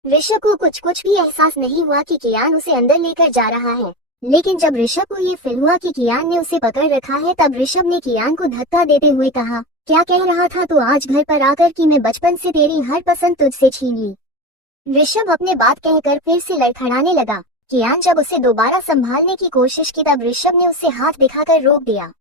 ऋषभ को कुछ भी एहसास नहीं हुआ कि कियान उसे अंदर लेकर जा रहा है, लेकिन जब ऋषभ को ये फील हुआ कि कियान ने उसे पकड़ रखा है, तब ऋषभ ने कियान को धक्का देते हुए कहा, क्या कह रहा था तो आज घर पर आकर कि मैं बचपन से तेरी हर पसंद तुझसे छीन ली। ऋषभ अपने बात कहकर फिर से लड़खड़ाने लगा। कियान जब उसे दोबारा संभालने की कोशिश की तब ऋषभ ने उसे हाथ दिखाकर रोक दिया।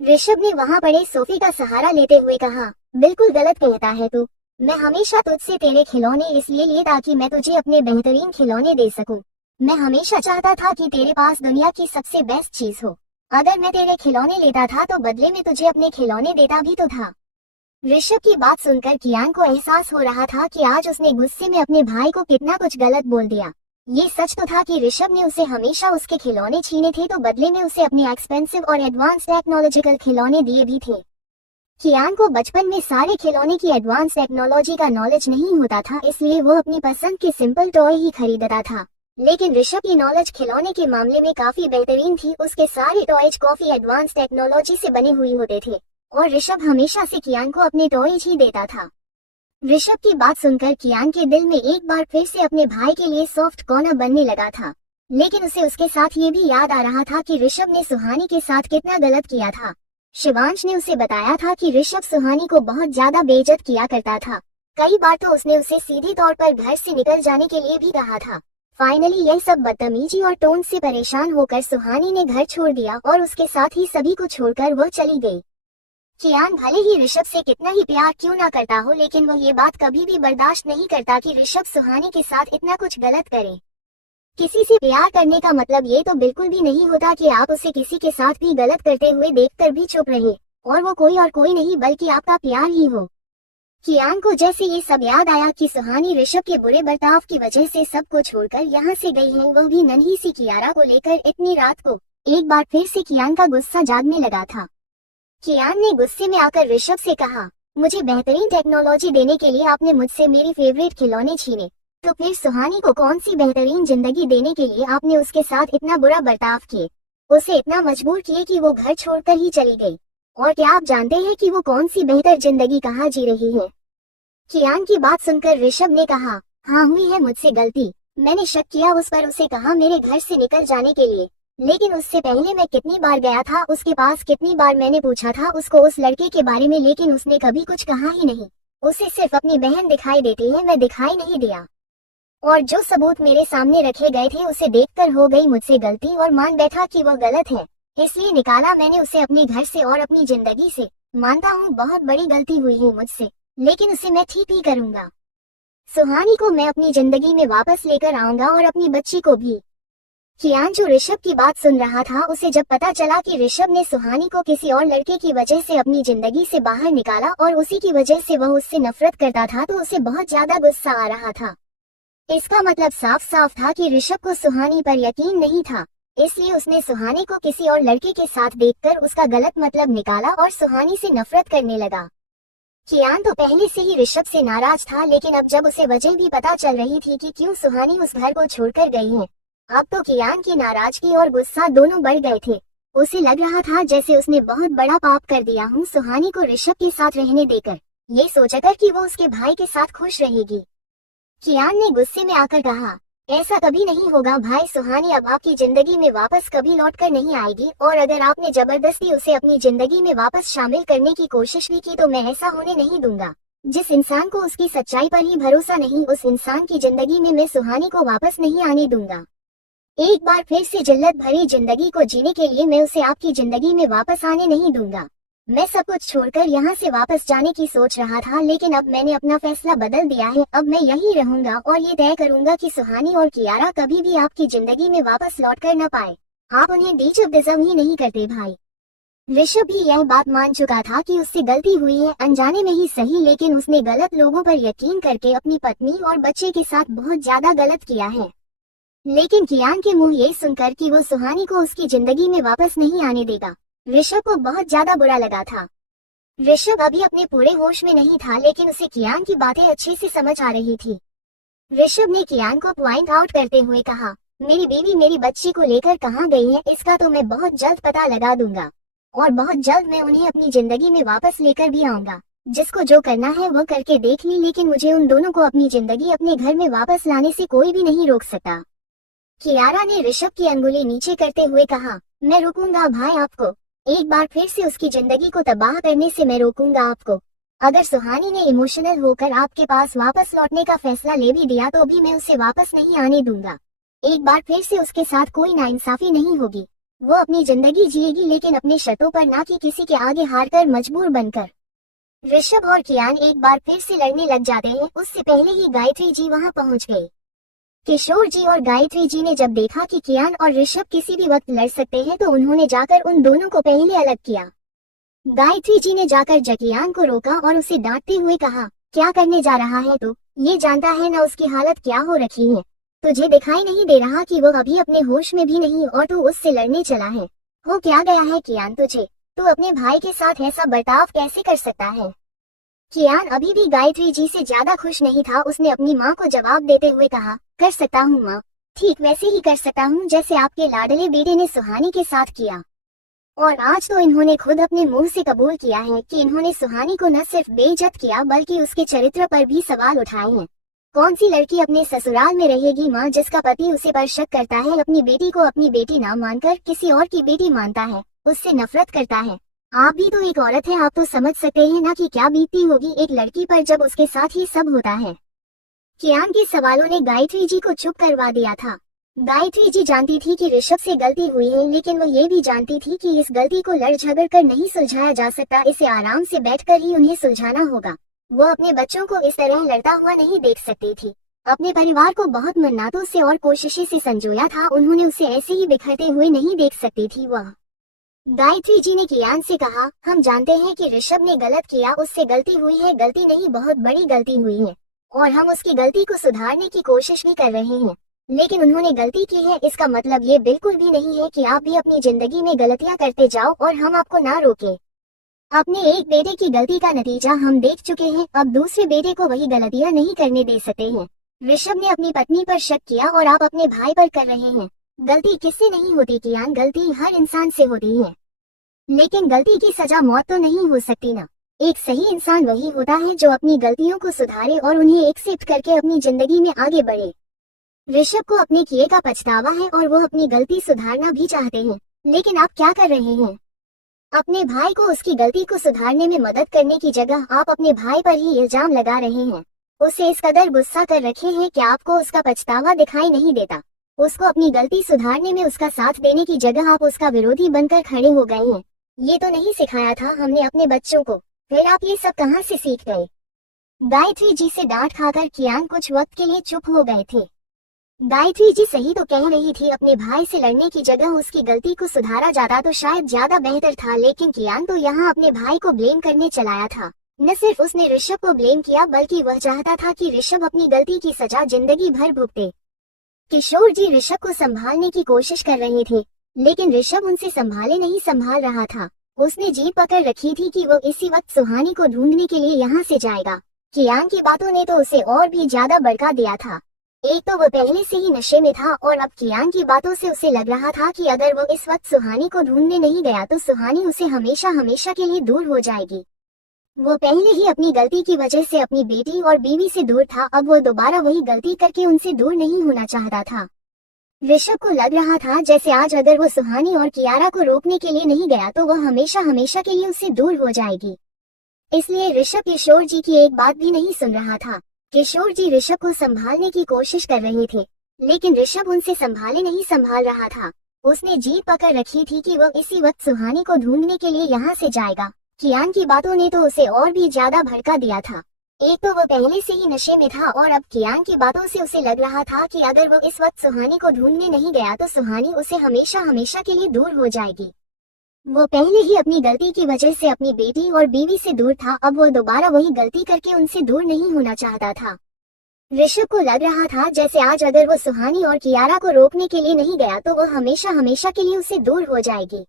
ऋषभ ने वहां पड़े सोफे का सहारा लेते हुए कहा, बिल्कुल गलत कहता है तू। मैं हमेशा तुझसे तेरे खिलौने इसलिए लिए ताकि मैं तुझे अपने बेहतरीन खिलौने दे सकूं। मैं हमेशा चाहता था कि तेरे पास दुनिया की सबसे बेस्ट चीज हो। अगर मैं तेरे खिलौने लेता था तो बदले में तुझे अपने खिलौने देता भी तो था। ऋषभ की बात सुनकर कियान को एहसास हो रहा था कि आज उसने गुस्से में अपने भाई को कितना कुछ गलत बोल दिया। ये सच तो था कि ऋषभ ने उसे हमेशा उसके खिलौने छीने थे, तो बदले में उसे अपने एक्सपेंसिव और एडवांस टेक्नोलॉजिकल खिलौने दिए भी थे। कियान को बचपन में सारे खिलौने की एडवांस टेक्नोलॉजी का नॉलेज नहीं होता था, इसलिए वो अपनी पसंद के सिंपल टॉय ही खरीदता था। लेकिन ऋषभ की नॉलेज खिलौने के मामले में काफी बेहतरीन थी। उसके सारे टॉयज काफी एडवांस टेक्नोलॉजी से बने हुए होते थे और ऋषभ हमेशा से कियान को अपने टॉयज ही देता था। ऋषभ की बात सुनकर कियान के दिल में एक बार फिर से अपने भाई के लिए सॉफ्ट कॉर्नर बनने लगा था, लेकिन उसे उसके साथ ये भी याद आ रहा था कि ऋषभ ने सुहानी के साथ कितना गलत किया था। शिवांश ने उसे बताया था कि ऋषभ सुहानी को बहुत ज्यादा बेइज्जत किया करता था। कई बार तो उसने उसे सीधे तौर पर घर से निकल जाने के लिए भी कहा था। फाइनली यह सब बदतमीजी और टोन से परेशान होकर सुहानी ने घर छोड़ दिया और उसके साथ ही सभी को छोड़कर वह चली गई। कियान भले ही ऋषभ से कितना ही प्यार क्यों ना करता हो, लेकिन वह ये बात कभी भी बर्दाश्त नहीं करता कि ऋषभ सुहानी के साथ इतना कुछ गलत करे। किसी से प्यार करने का मतलब ये तो बिल्कुल भी नहीं होता कि आप उसे किसी के साथ भी गलत करते हुए देखकर भी चुप रहे, और वो कोई नहीं बल्कि आपका प्यार ही हो। कियान को जैसे ये सब याद आया कि सुहानी ऋषभ के बुरे बर्ताव की वजह से सबको छोड़कर यहाँ से गई है, वह भी नन्ही सी कियारा को लेकर इतनी रात को, एक बार फिर से कियान का गुस्सा जागने लगा था। कियान ने गुस्से में आकर ऋषभ से कहा, मुझे बेहतरीन टेक्नोलॉजी देने के लिए आपने मुझसे मेरी फेवरेट खिलौने छीने, तो फिर सुहानी को कौन सी बेहतरीन जिंदगी देने के लिए आपने उसके साथ इतना बुरा बर्ताव किए, उसे इतना मजबूर किए कि वो घर छोड़कर ही चली गई। और क्या आप जानते हैं कि वो कौन सी बेहतर जिंदगी कहाँ जी रही है? कियान की बात सुनकर ऋषभ ने कहा, हाँ हुई है मुझसे गलती, मैंने शक किया उस पर, उसे कहा मेरे घर से निकल जाने के लिए, लेकिन उससे पहले मैं कितनी बार गया था उसके पास, कितनी बार मैंने पूछा था उसको उस लड़के के बारे में, लेकिन उसने कभी कुछ कहा ही नहीं। उसे सिर्फ अपनी बहन दिखाई देती है, मैं दिखाई नहीं दिया। और जो सबूत मेरे सामने रखे गए थे उसे देखकर हो गई मुझसे गलती और मान बैठा कि वह गलत है, इसलिए निकाला मैंने उसे अपने घर से और अपनी जिंदगी से। मानता हूँ बहुत बड़ी गलती हुई है मुझसे, लेकिन उसे मैं ठीक ही करूंगा। सुहानी को मैं अपनी जिंदगी में वापस लेकर आऊंगा और अपनी बच्ची को भी। कियान जो ऋषभ की बात सुन रहा था, उसे जब पता चला कि ऋषभ ने सुहानी को किसी और लड़के की वजह से अपनी जिंदगी से बाहर निकाला और उसी की वजह से वह उससे नफरत करता था, तो उसे बहुत ज्यादा गुस्सा आ रहा था। इसका मतलब साफ साफ था कि ऋषभ को सुहानी पर यकीन नहीं था, इसलिए उसने सुहानी को किसी और लड़के के साथ देखकर उसका गलत मतलब निकाला और सुहानी से नफरत करने लगा। कियान तो पहले से ही ऋषभ से नाराज था, लेकिन अब जब उसे वजह भी पता चल रही थी कि क्यों सुहानी उस घर को छोड़कर गई है, अब तो कियान की नाराजगी और गुस्सा दोनों बढ़ गए थे। उसे लग रहा था जैसे उसने बहुत बड़ा पाप कर दिया हूँ सुहानी को ऋषभ के साथ रहने देकर, ये सोचकर कि वो उसके भाई के साथ खुश रहेगी। कियान ने गुस्से में आकर कहा, ऐसा कभी नहीं होगा भाई, सुहानी अब आपकी जिंदगी में वापस कभी लौटकर नहीं आएगी, और अगर आपने जबरदस्ती उसे अपनी जिंदगी में वापस शामिल करने की कोशिश भी की तो मैं ऐसा होने नहीं दूंगा। जिस इंसान को उसकी सच्चाई पर ही भरोसा नहीं, उस इंसान की जिंदगी में मैं सुहानी को वापस नहीं आने दूंगा। एक बार फिर से जिल्लत भरी जिंदगी को जीने के लिए मैं उसे आपकी जिंदगी में वापस आने नहीं दूंगा। मैं सब कुछ छोड़कर यहाँ से वापस जाने की सोच रहा था, लेकिन अब मैंने अपना फैसला बदल दिया है। अब मैं यहीं रहूंगा और ये तय करूंगा कि सुहानी और कियारा कभी भी आपकी जिंदगी में वापस लौट कर न पाए। आप उन्हें डिजर्व ही नहीं करते भाई। ऋषभ भी यह बात मान चुका था कि उससे गलती हुई है, अनजाने में ही सही, लेकिन उसने गलत लोगों पर यकीन करके अपनी पत्नी और बच्चे के साथ बहुत ज्यादा गलत किया है। लेकिन कियान के मुंह ये सुनकर कि वो सुहानी को उसकी जिंदगी में वापस नहीं आने देगा, ऋषभ को बहुत ज्यादा बुरा लगा था। ऋषभ अभी अपने पूरे होश में नहीं था, लेकिन उसे कियान की बातें अच्छे से समझ आ रही थी। ऋषभ ने कियान को पॉइंट आउट करते हुए कहा, मेरी बीवी मेरी बच्ची को लेकर कहाँ गई है, इसका तो मैं बहुत जल्द पता लगा दूंगा और बहुत जल्द मैं उन्हें अपनी जिंदगी में वापस लेकर भी आऊंगा। जिसको जो करना है वो करके देख ली, लेकिन मुझे उन दोनों को अपनी जिंदगी अपने घर में वापस लाने से कोई भी नहीं रोक सकता। कियारा ने ऋषभ की अंगुली नीचे करते हुए कहा, मैं रोकूंगा भाई आपको, एक बार फिर से उसकी जिंदगी को तबाह करने से मैं रोकूंगा आपको। अगर सुहानी ने इमोशनल होकर आपके पास वापस लौटने का फैसला ले भी दिया तो भी मैं उसे वापस नहीं आने दूंगा। एक बार फिर से उसके साथ कोई नाइंसाफी नहीं होगी। वो अपनी जिंदगी जिएगी, लेकिन अपने शर्तों पर, ना कि किसी के आगे हारकर मजबूर बनकर। ऋषभ और कियान एक बार फिर से लड़ने लग जाते हैं। उससे पहले ही गायत्री जी वहां पहुंच गए। किशोर जी और गायत्री जी ने जब देखा कि कियान और ऋषभ किसी भी वक्त लड़ सकते हैं तो उन्होंने जाकर उन दोनों को पहले अलग किया। गायत्री जी ने जाकर कियान को रोका और उसे डांटते हुए कहा, क्या करने जा रहा है तू? ये जानता है ना उसकी हालत क्या हो रखी है? तुझे दिखाई नहीं दे रहा कि वो अभी अपने होश में भी नहीं और तू उससे लड़ने चला है? हो क्या गया है कियान तुझे? तू अपने भाई के साथ ऐसा बर्ताव कैसे कर सकता है? कियान अभी भी गायत्री जी से ज्यादा खुश नहीं था। उसने अपनी माँ को जवाब देते हुए कहा, कर सकता हूँ माँ, ठीक वैसे ही कर सकता हूँ जैसे आपके लाडले बेटे ने सुहानी के साथ किया। और आज तो इन्होंने खुद अपने मुंह से कबूल किया है कि इन्होंने सुहानी को न सिर्फ बेइज्जत किया बल्कि उसके चरित्र पर भी सवाल उठाए हैं। कौन सी लड़की अपने ससुराल में रहेगी माँ, जिसका पति उसे पर शक करता है, अपनी बेटी को अपनी बेटी ना मानकर किसी और की बेटी मानता है, उससे नफरत करता है। आप भी तो एक औरत है, आप तो समझ सकते हैं ना कि क्या बीतती होगी एक लड़की पर जब उसके साथ ही सब होता है। कियान के सवालों ने गायत्री जी को चुप करवा दिया था। गायत्री जी जानती थी कि ऋषभ से गलती हुई है, लेकिन वो ये भी जानती थी कि इस गलती को लड़ झगड़ कर नहीं सुलझाया जा सकता, इसे आराम से बैठकर ही उन्हें सुलझाना होगा। वो अपने बच्चों को इस तरह लड़ता हुआ नहीं देख सकती थी। अपने परिवार को बहुत मन्नतों से और कोशिशों से संजोया था, उन्होंने उसे ऐसे ही बिखरते हुए नहीं देख सकती थी। वह गायत्री जी ने कियान से कहा, हम जानते हैं कि ऋषभ ने गलत किया, उससे गलती हुई है, गलती नहीं बहुत बड़ी गलती हुई है और हम उसकी गलती को सुधारने की कोशिश भी कर रहे हैं। लेकिन उन्होंने गलती की है, इसका मतलब ये बिल्कुल भी नहीं है कि आप भी अपनी जिंदगी में गलतियां करते जाओ और हम आपको ना रोके। अपने एक बेटे की गलती का नतीजा हम देख चुके हैं, अब दूसरे बेटे को वही गलतियां नहीं करने दे सकते हैं। ऋषभ ने अपनी पत्नी पर शक किया और आप अपने भाई पर कर रहे हैं। गलती किससे नहीं होती कियान, गलती हर इंसान से होती है, लेकिन गलती की सजा मौत तो नहीं हो सकती ना। एक सही इंसान वही होता है जो अपनी गलतियों को सुधारे और उन्हें एक्सेप्ट करके अपनी जिंदगी में आगे बढ़े। ऋषभ को अपने किए का पछतावा है और वो अपनी गलती सुधारना भी चाहते हैं, लेकिन आप क्या कर रहे हैं? अपने भाई को उसकी गलती को सुधारने में मदद करने की जगह आप अपने भाई पर ही इल्जाम लगा रहे हैं। उसे इस कदर गुस्सा कर रखे हैं कि आपको उसका पछतावा दिखाई नहीं देता। उसको अपनी गलती सुधारने में उसका साथ देने की जगह आप उसका विरोधी बनकर खड़े हो गए हैं। ये तो नहीं सिखाया था हमने अपने बच्चों को, फिर आप ये सब कहाँ से सीख गए? गायत्री जी से डांट खाकर कियान कुछ वक्त के लिए चुप हो गए थे। गायत्री जी सही तो कह रही थी, अपने भाई से लड़ने की जगह उसकी गलती को सुधारा जाता तो शायद ज्यादा बेहतर था, लेकिन कियान तो यहाँ अपने भाई को ब्लेम करने चलाया था। न सिर्फ उसने ऋषभ को ब्लेम किया बल्कि वह चाहता था कि ऋषभ अपनी गलती की सजा जिंदगी भर भुगते। किशोर जी ऋषभ को संभालने की कोशिश कर रहे थे, लेकिन ऋषभ उनसे संभाले नहीं संभाल रहा था। उसने जीत पकड़ रखी थी कि वो इसी वक्त सुहानी को ढूंढने के लिए यहाँ से जाएगा। कियान की बातों ने तो उसे और भी ज्यादा भड़का दिया था। एक तो वो पहले से ही नशे में था और अब कियान की बातों से उसे लग रहा था कि अगर वो इस वक्त सुहानी को ढूंढने नहीं गया तो सुहानी उसे हमेशा हमेशा के लिए दूर हो जाएगी। वो पहले ही अपनी गलती की वजह से अपनी बेटी और बीवी से दूर था, अब वो दोबारा वही गलती करके उनसे दूर नहीं होना चाहता था। ऋषभ को लग रहा था जैसे आज अगर वो सुहानी और कियारा को रोकने के लिए नहीं गया तो वह हमेशा हमेशा के लिए उससे दूर हो जाएगी। इसलिए ऋषभ किशोर जी की एक बात भी नहीं सुन रहा था। किशोर जी ऋषभ को संभालने की कोशिश कर रहे थे, लेकिन ऋषभ उनसे संभाले नहीं संभाल रहा था। उसने जीत पकड़ रखी थी कि वो इसी वक्त सुहानी को ढूंढने के लिए यहाँ से जाएगा। कियान की बातों ने तो उसे और भी ज्यादा भड़का दिया था। एक तो वो पहले से ही नशे में था और अब कियान की बातों से उसे लग रहा था कि अगर वो इस वक्त सुहानी को ढूंढने नहीं गया तो सुहानी उसे हमेशा हमेशा के लिए दूर हो जाएगी। वो पहले ही अपनी गलती की वजह से अपनी बेटी और बीवी से दूर था, अब वो दोबारा वही गलती करके उनसे दूर नहीं होना चाहता था। ऋषभ को लग रहा था जैसे आज अगर वो सुहानी और कियारा को रोकने के लिए नहीं गया तो वो हमेशा हमेशा के लिए उससे दूर हो जाएगी।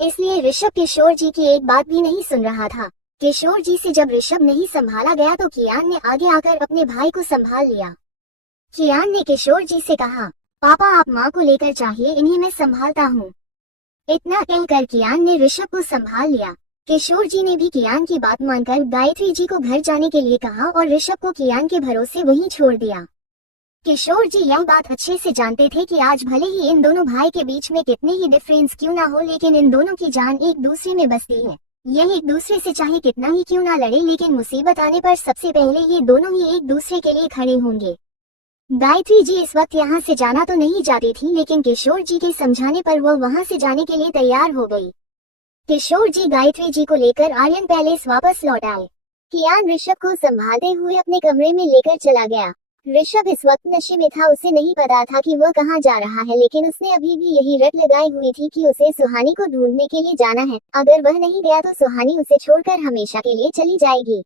इसलिए ऋषभ किशोर जी की एक बात भी नहीं सुन रहा था। किशोर जी से जब ऋषभ नहीं संभाला गया तो कियान ने आगे आकर अपने भाई को संभाल लिया। कियान ने किशोर जी से कहा, पापा आप माँ को लेकर चाहिए, इन्हीं मैं संभालता हूँ। इतना कहकर कियान ने ऋषभ को संभाल लिया। किशोर जी ने भी कियान की बात मानकर गायत्री जी को घर जाने के लिए कहा और ऋषभ को कियान के भरोसे वहीं छोड़ दिया। किशोर जी यह बात अच्छे से जानते थे कि आज भले ही इन दोनों भाई के बीच में कितने ही डिफरेंस क्यों ना हो, लेकिन इन दोनों की जान एक दूसरे में बसती है। यह एक दूसरे से चाहे कितना ही क्यों ना लड़े, लेकिन मुसीबत आने पर सबसे पहले ये दोनों ही एक दूसरे के लिए खड़े होंगे। गायत्री जी इस वक्त यहाँ से जाना तो नहीं चाहती थी, लेकिन किशोर जी के समझाने पर वह वहाँ से जाने के लिए तैयार हो गई। किशोर जी गायत्री जी को लेकर आर्यन पैलेस वापस लौट आए। कियान ऋषभ को संभालते हुए अपने कमरे में लेकर चला गया। ऋषभ इस वक्त नशे में था, उसे नहीं पता था कि वह कहाँ जा रहा है, लेकिन उसने अभी भी यही रट लगाई हुई थी कि उसे सुहानी को ढूंढने के लिए जाना है। अगर वह नहीं गया तो सुहानी उसे छोड़कर हमेशा के लिए चली जाएगी।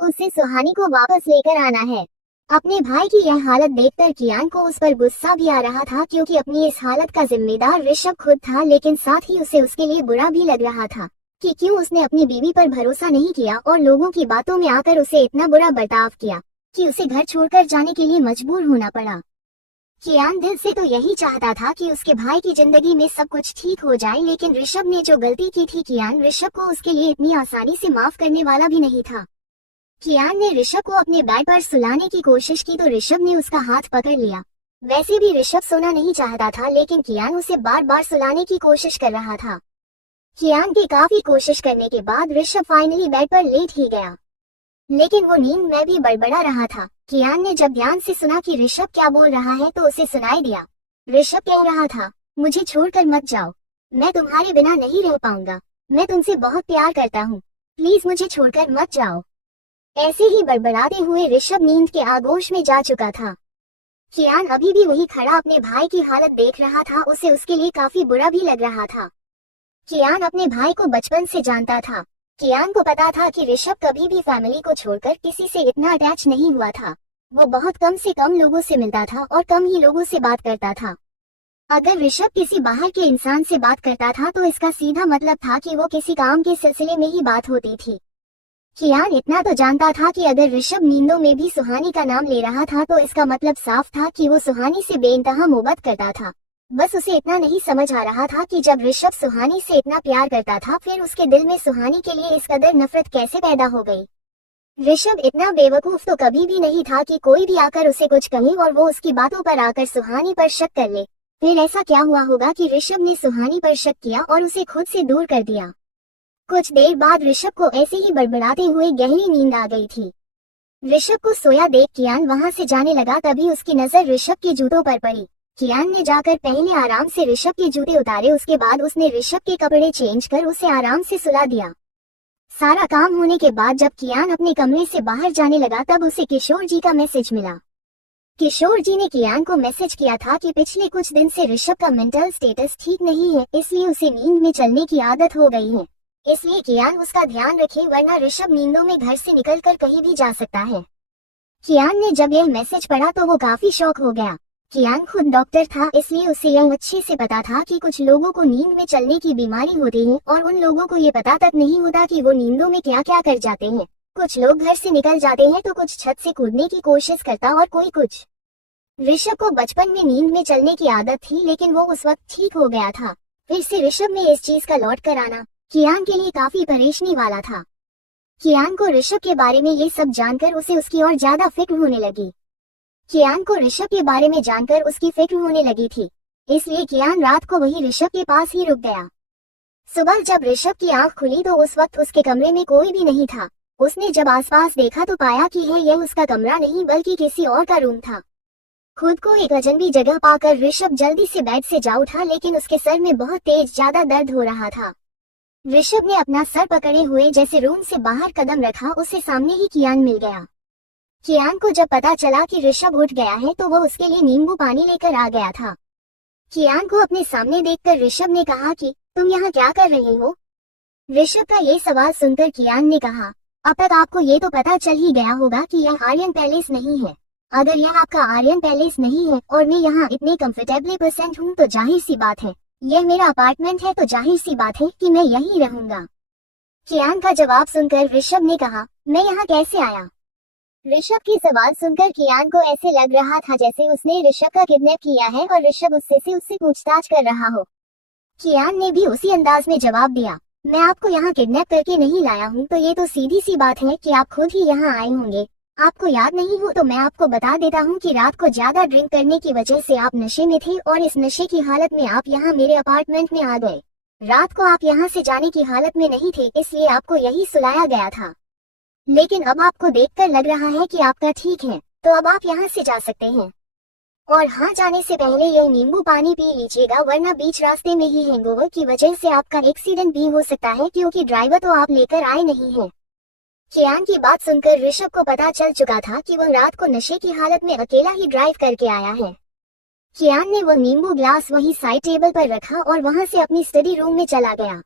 उसे सुहानी को वापस लेकर आना है। अपने भाई की यह हालत देखकर कियान को उस पर गुस्सा भी आ रहा था, क्योंकि अपनी इस हालत का जिम्मेदार ऋषभ खुद था, लेकिन साथ ही उसे उसके लिए बुरा भी लग रहा था कि क्यों उसने अपनी बीवी पर भरोसा नहीं किया और लोगों की बातों में आकर उसे इतना बुरा बर्ताव किया कि उसे घर छोड़कर जाने के लिए मजबूर होना पड़ा। कियान दिल से तो यही चाहता था कि उसके भाई की जिंदगी में सब कुछ ठीक हो जाए, लेकिन ऋषभ ने जो गलती की थी, कियान ऋषभ को उसके लिए इतनी आसानी से माफ करने वाला भी नहीं था। कियान ने ऋषभ को अपने बेड पर सुलाने की कोशिश की तो ऋषभ ने उसका हाथ पकड़ लिया। वैसे भी ऋषभ सोना नहीं चाहता था, लेकिन कियान उसे बार बार सुलाने की कोशिश कर रहा था। कियान के काफी कोशिश करने के बाद ऋषभ फाइनली बेड पर लेट ही गया, लेकिन वो नींद में भी बड़बड़ा रहा था। कियान ने जब ध्यान से सुना कि ऋषभ क्या बोल रहा है तो उसे सुनाई दिया। ऋषभ कह रहा था, मुझे छोड़कर मत जाओ, मैं तुम्हारे बिना नहीं रह पाऊंगा, मैं तुमसे बहुत प्यार करता हूँ, प्लीज मुझे छोड़कर मत जाओ। ऐसे ही बड़बड़ाते हुए ऋषभ नींद के आगोश में जा चुका था। कियान अभी भी वही खड़ा अपने भाई की हालत देख रहा था। उसे उसके लिए काफी बुरा भी लग रहा था। कियान अपने भाई को बचपन से जानता था। कियान को पता था कि ऋषभ कभी भी फैमिली को छोड़कर किसी से इतना अटैच नहीं हुआ था। वो बहुत कम से कम लोगों से मिलता था और कम ही लोगों से बात करता था। अगर ऋषभ किसी बाहर के इंसान से बात करता था तो इसका सीधा मतलब था कि वो किसी काम के सिलसिले में ही बात होती थी। कियान इतना तो जानता था कि अगर ऋषभ नींदों में भी सुहानी का नाम ले रहा था तो इसका मतलब साफ था कि वो सुहानी से बेइंतहा मोहब्बत करता था। बस उसे इतना नहीं समझ आ रहा था कि जब ऋषभ सुहानी से इतना प्यार करता था, फिर उसके दिल में सुहानी के लिए इस कदर नफरत कैसे पैदा हो गई। ऋषभ इतना बेवकूफ तो कभी भी नहीं था कि कोई भी आकर उसे कुछ कहे और वो उसकी बातों पर आकर सुहानी पर शक कर ले। फिर ऐसा क्या हुआ होगा कि ऋषभ ने सुहानी पर शक किया और उसे खुद से दूर कर दिया। कुछ देर बाद ऋषभ को ऐसे ही बड़बड़ाते हुए गहरी नींद आ गई थी। ऋषभ को सोया देख कियान वहां से जाने लगा, तभी उसकी नजर ऋषभ के जूतों पर पड़ी। कियान ने जाकर पहले आराम से ऋषभ के जूते उतारे, उसके बाद उसने ऋषभ के कपड़े चेंज कर उसे आराम से सुला दिया। सारा काम होने के बाद जब कियान अपने कमरे से बाहर जाने लगा तब उसे किशोर जी का मैसेज मिला। किशोर जी ने कियान को मैसेज किया था कि पिछले कुछ दिन से ऋषभ का मेंटल स्टेटस ठीक नहीं है, इसलिए उसे नींद में चलने की आदत हो गई है, इसलिए कियान उसका ध्यान रखे, वरना ऋषभ नींदों में घर से निकलकर कहीं भी जा सकता है। कियान ने जब यह मैसेज पढ़ा तो वो काफी शॉक हो गया। कियान खुद डॉक्टर था, इसलिए उसे यह अच्छे से पता था कि कुछ लोगों को नींद में चलने की बीमारी होती है और उन लोगों को ये पता तक नहीं होता कि वो नींदों में क्या क्या कर जाते हैं। कुछ लोग घर से निकल जाते हैं तो कुछ छत से कूदने की कोशिश करता और कोई कुछ। ऋषभ को बचपन में नींद में चलने की आदत थी, लेकिन वो उस वक्त ठीक हो गया था। फिर से ऋषभ में इस चीज का लौट कर आना कियान के लिए काफी परेशानी वाला था। कियान को ऋषभ के बारे में ये सब जानकर उसे उसकी और ज्यादा फिक्र होने लगी। कियान को ऋषभ के बारे में जानकर उसकी फिक्र होने लगी थी, इसलिए कियान रात को वही ऋषभ के पास ही रुक गया। सुबह जब ऋषभ की आंख खुली तो उस वक्त उसके कमरे में कोई भी नहीं था। उसने जब आसपास देखा तो पाया कि यह उसका कमरा नहीं बल्कि किसी और का रूम था। खुद को एक अजनबी जगह पाकर ऋषभ जल्दी से बेड से जा उठा, लेकिन उसके सर में बहुत तेज ज्यादा दर्द हो रहा था। ऋषभ ने अपना सर पकड़े हुए जैसे रूम से बाहर कदम रखा, उससे सामने ही कियान मिल गया। कियान को जब पता चला कि ऋषभ उठ गया है तो वो उसके लिए नींबू पानी लेकर आ गया था। कियान को अपने सामने देखकर ऋषभ ने कहा कि तुम यहाँ क्या कर रहे हो। ऋषभ का ये सवाल सुनकर कियान ने कहा, अब तक आपको ये तो पता चल ही गया होगा कि यह आर्यन पैलेस नहीं है। अगर यह आपका आर्यन पैलेस नहीं है और मैं यहाँ इतने कंफर्टेबली परसेंट हूँ तो जाहिर सी बात है यह मेरा अपार्टमेंट है, तो जाहिर सी बात है कि मैं यहीं रहूंगा। कियान का जवाब सुनकर ऋषभ ने कहा, मैं यहाँ कैसे आया? ऋषभ के सवाल सुनकर कियान को ऐसे लग रहा था जैसे उसने ऋषभ का किडनैप किया है और ऋषभ उससे पूछताछ कर रहा हो। कियान ने भी उसी अंदाज में जवाब दिया, मैं आपको यहाँ किडनैप करके नहीं लाया हूँ, तो ये तो सीधी सी बात है कि आप खुद ही यहाँ आए होंगे। आपको याद नहीं हो तो मैं आपको बता देता हूँ कि रात को ज्यादा ड्रिंक करने की वजह से आप नशे में थे और इस नशे की हालत में आप यहाँ मेरे अपार्टमेंट में आ गए। रात को आप यहाँ से जाने की हालत में नहीं थे, इसलिए आपको यही सुलाया गया था। लेकिन अब आपको देखकर लग रहा है कि आपका ठीक है, तो अब आप यहाँ से जा सकते हैं। और हाँ, जाने से पहले यह नींबू पानी पी लीजिएगा, वरना बीच रास्ते में ही हैंगओवर की वजह से आपका एक्सीडेंट भी हो सकता है, क्योंकि ड्राइवर तो आप लेकर आए नहीं हैं। कियान की बात सुनकर ऋषभ को पता चल चुका था कि वह रात को नशे की हालत में अकेला ही ड्राइव करके आया है। कियान ने वह नींबू ग्लास वही साइड टेबल पर रखा और वहां से अपनी स्टडी रूम में चला गया।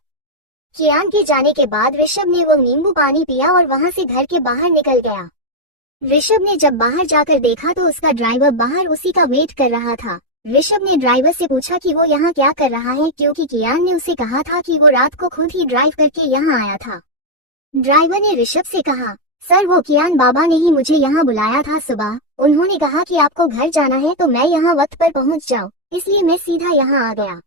कियान के जाने के बाद ऋषभ ने वह नींबू पानी पिया और वहां से घर के बाहर निकल गया। ऋषभ ने जब बाहर जाकर देखा तो उसका ड्राइवर बाहर उसी का वेट कर रहा था। ऋषभ ने ड्राइवर से पूछा कि वो यहाँ क्या कर रहा है, क्योंकि कियान ने उसे कहा था कि वो रात को खुद ही ड्राइव करके यहाँ आया था। ड्राइवर ने ऋषभ से कहा, सर वो कियान बाबा ने ही मुझे यहाँ बुलाया था सुबह। उन्होंने कहा कि आपको घर जाना है तो मैं यहाँ वक्त पर पहुँच जाऊँ, इसलिए मैं सीधा यहाँ आ गया।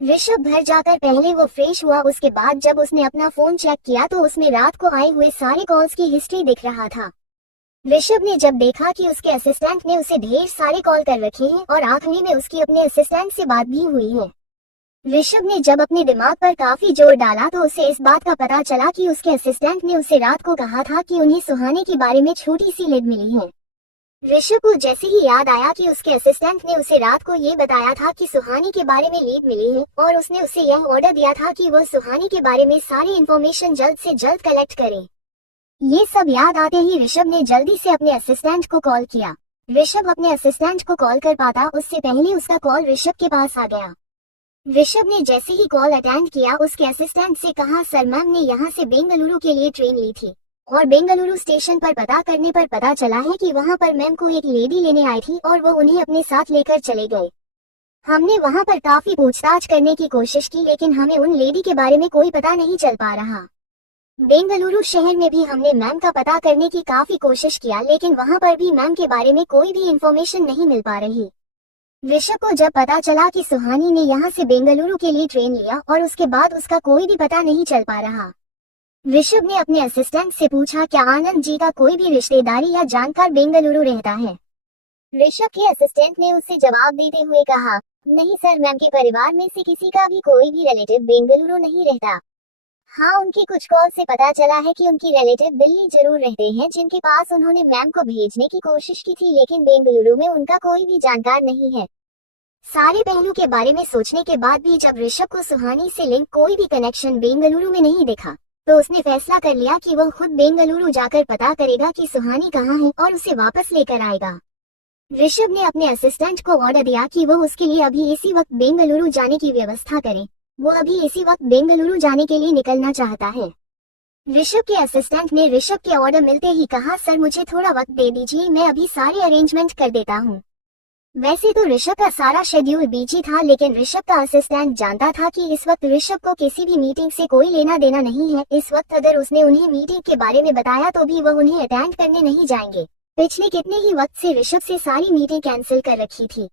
ऋषभ घर जाकर पहले वो फ्रेश हुआ, उसके बाद जब उसने अपना फोन चेक किया तो उसमें रात को आए हुए सारे कॉल्स की हिस्ट्री दिख रहा था। ऋषभ ने जब देखा कि उसके असिस्टेंट ने उसे ढेर सारे कॉल कर रखे हैं और आखिरी में उसकी अपने असिस्टेंट से बात भी हुई है। ऋषभ ने जब अपने दिमाग पर काफी जोर डाला तो उसे इस बात का पता चला कि उसके असिस्टेंट ने उसे रात को कहा था कि उन्हें सुहाने के बारे में छोटी सी लीड मिली है। ऋषभ को जैसे ही याद आया कि उसके असिस्टेंट ने उसे रात को ये बताया था कि सुहानी के बारे में लीड मिली है और उसने उसे यह ऑर्डर दिया था कि वह सुहानी के बारे में सारी इंफॉर्मेशन जल्द से जल्द कलेक्ट करे। ये सब याद आते ही ऋषभ ने जल्दी से अपने असिस्टेंट को कॉल किया। ऋषभ अपने असिस्टेंट को कॉल कर पाता उससे पहले उसका कॉल ऋषभ के पास आ गया। ऋषभ ने जैसे ही कॉल अटेंड किया उसके असिस्टेंट से कहा, सर मैम ने यहाँ से बेंगलुरु के लिए ट्रेन ली थी और बेंगलुरु स्टेशन पर पता करने पर पता चला है कि वहाँ पर मैम को एक लेडी लेने आई थी और वो उन्हें अपने साथ लेकर चले गए। हमने वहाँ पर काफी पूछताछ करने की कोशिश की, लेकिन हमें उन लेडी के बारे में कोई पता नहीं चल पा रहा। बेंगलुरु शहर में भी हमने मैम का पता करने की काफी कोशिश किया, लेकिन वहाँ पर भी मैम के बारे में कोई भी इंफॉर्मेशन नहीं मिल पा रही। ऋषभ को जब पता चला कि सुहानी ने यहाँ से बेंगलुरु के लिए ट्रेन लिया और उसके बाद उसका कोई भी पता नहीं चल पा रहा, ऋषभ ने अपने असिस्टेंट से पूछा, क्या आनंद जी का कोई भी रिश्तेदारी या जानकार बेंगलुरु रहता है? ऋषभ के असिस्टेंट ने उससे जवाब देते हुए कहा, नहीं सर, मैम के परिवार में से किसी का भी कोई भी रिलेटिव बेंगलुरु नहीं रहता। हाँ, उनकी कुछ कॉल से पता चला है कि उनकी रिलेटिव दिल्ली जरूर रहते हैं, जिनके पास उन्होंने मैम को भेजने की कोशिश की थी, लेकिन बेंगलुरु में उनका कोई भी जानकार नहीं है। सारे पहलू के बारे में सोचने के बाद भी जब ऋषभ को सुहानी से लिंक कोई भी कनेक्शन बेंगलुरु में नहीं दिखा तो उसने फैसला कर लिया कि वह खुद बेंगलुरु जाकर पता करेगा कि सुहानी कहाँ है और उसे वापस लेकर आएगा। ऋषभ ने अपने असिस्टेंट को ऑर्डर दिया कि वह उसके लिए अभी इसी वक्त बेंगलुरु जाने की व्यवस्था करे। वो अभी इसी वक्त बेंगलुरु जाने के लिए निकलना चाहता है। ऋषभ के असिस्टेंट ने ऋषभ के ऑर्डर मिलते ही कहा, सर मुझे थोड़ा वक्त दे दीजिए, मैं अभी सारे अरेंजमेंट कर देता हूँ। वैसे तो ऋषभ का सारा शेड्यूल बिजी था, लेकिन ऋषभ का असिस्टेंट जानता था कि इस वक्त ऋषभ को किसी भी मीटिंग से कोई लेना देना नहीं है। इस वक्त अगर उसने उन्हें मीटिंग के बारे में बताया तो भी वह उन्हें अटेंड करने नहीं जाएंगे। पिछले कितने ही वक्त से ऋषभ से सारी मीटिंग कैंसिल कर रखी थी,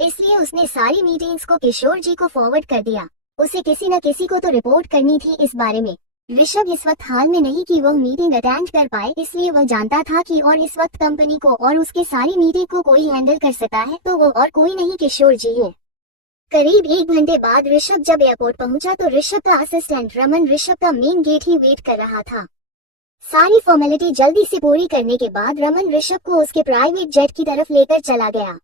इसलिए उसने सारी मीटिंग्स को किशोर जी को फॉरवर्ड कर दिया। उसे किसी न किसी को तो रिपोर्ट करनी थी इस बारे में। ऋषभ इस वक्त हाल में नहीं कि वह मीटिंग अटेंड कर पाए, इसलिए वह जानता था कि और इस वक्त कंपनी को और उसके सारी मीटिंग को कोई हैंडल कर सकता है तो वो और कोई नहीं, किशोर जी है। करीब 1 घंटे बाद ऋषभ जब एयरपोर्ट पहुंचा तो ऋषभ का असिस्टेंट रमन ऋषभ का मेन गेट ही वेट कर रहा था। सारी फॉर्मेलिटी जल्दी से पूरी करने के बाद रमन ऋषभ को उसके प्राइवेट जेट की तरफ लेकर चला गया।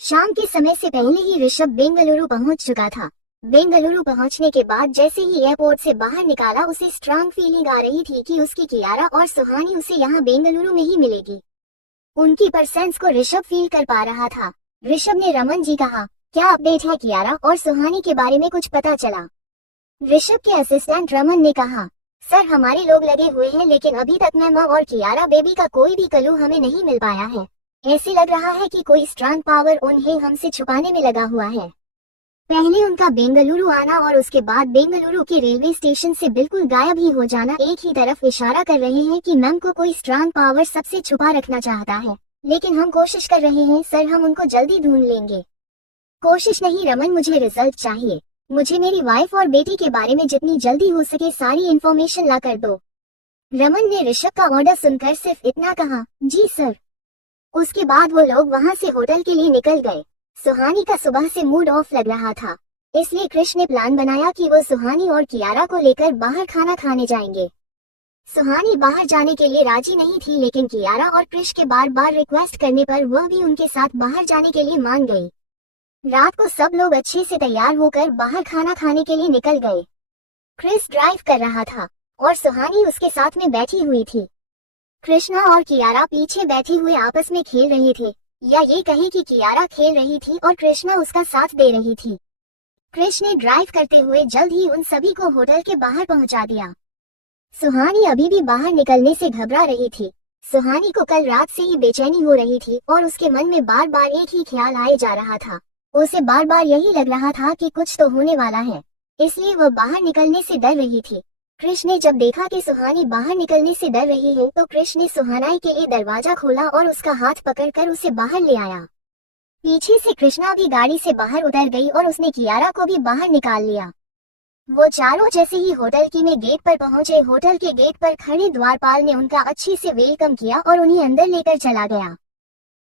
शाम के समय से पहले ही ऋषभ बेंगलुरु पहुंच चुका था। बेंगलुरु पहुंचने के बाद जैसे ही एयरपोर्ट से बाहर निकाला उसे स्ट्रांग फीलिंग आ रही थी कि उसकी कियारा और सुहानी उसे यहाँ बेंगलुरु में ही मिलेगी। उनकी परसेंस को ऋषभ फील कर पा रहा था। ऋषभ ने रमन जी कहा, क्या अपडेट है कियारा और सुहानी के बारे में कुछ पता चला? ऋषभ के असिस्टेंट रमन ने कहा, सर हमारे लोग लगे हुए हैं, लेकिन अभी तक मैं माँ और कियारा बेबी का कोई भी क्लू हमें नहीं मिल पाया है। ऐसे लग रहा है कि कोई स्ट्रांग पावर उन्हें हमसे छुपाने में लगा हुआ है। पहले उनका बेंगलुरु आना और उसके बाद बेंगलुरु के रेलवे स्टेशन से बिल्कुल गायब ही हो जाना एक ही तरफ इशारा कर रहे हैं कि मैम को कोई स्ट्रांग पावर सबसे छुपा रखना चाहता है। लेकिन हम कोशिश कर रहे हैं सर, हम उनको जल्दी ढूंढ लेंगे। कोशिश नहीं रमन, मुझे रिजल्ट चाहिए। मुझे मेरी वाइफ और बेटी के बारे में जितनी जल्दी हो सके सारी इन्फॉर्मेशन ला कर दो। रमन ने ऋषभ का ऑर्डर सुनकर सिर्फ इतना कहा, जी सर। उसके बाद वो लोग वहां से होटल के लिए निकल गए। सुहानी का सुबह से मूड ऑफ लग रहा था, इसलिए कृष ने प्लान बनाया कि वो सुहानी और कियारा को लेकर बाहर खाना खाने जाएंगे। सुहानी बाहर जाने के लिए राजी नहीं थी, लेकिन कियारा और कृष के बार बार रिक्वेस्ट करने पर वह भी उनके साथ बाहर जाने के लिए मान गई। रात को सब लोग अच्छे से तैयार होकर बाहर खाना खाने के लिए निकल गए। क्रिस ड्राइव कर रहा था और सुहानी उसके साथ में बैठी हुई थी। कृष्णा और कियारा पीछे बैठे हुए आपस में खेल रहे थे, या ये कहे कि कियारा खेल रही थी और कृष्णा उसका साथ दे रही थी। कृष्ण ने ड्राइव करते हुए जल्द ही उन सभी को होटल के बाहर पहुंचा दिया। सुहानी अभी भी बाहर निकलने से घबरा रही थी। सुहानी को कल रात से ही बेचैनी हो रही थी और उसके मन में बार बार एक ही ख्याल आए जा रहा था। उसे बार बार यही लग रहा था कि कुछ तो होने वाला है, इसलिए वह बाहर निकलने से डर रही थी। कृष्ण ने जब देखा कि सुहानी बाहर निकलने से डर रही है तो कृष्ण ने सुहानाई के लिए दरवाजा खोला और उसका हाथ पकड़कर उसे बाहर ले आया। पीछे से कृष्णा भी गाड़ी से बाहर उतर गई और उसने कियारा को भी बाहर निकाल लिया। वो चारों जैसे ही होटल की में गेट पर पहुंचे, होटल के गेट पर खड़े द्वारपाल ने उनका अच्छे से वेलकम किया और उन्हें अंदर लेकर चला गया।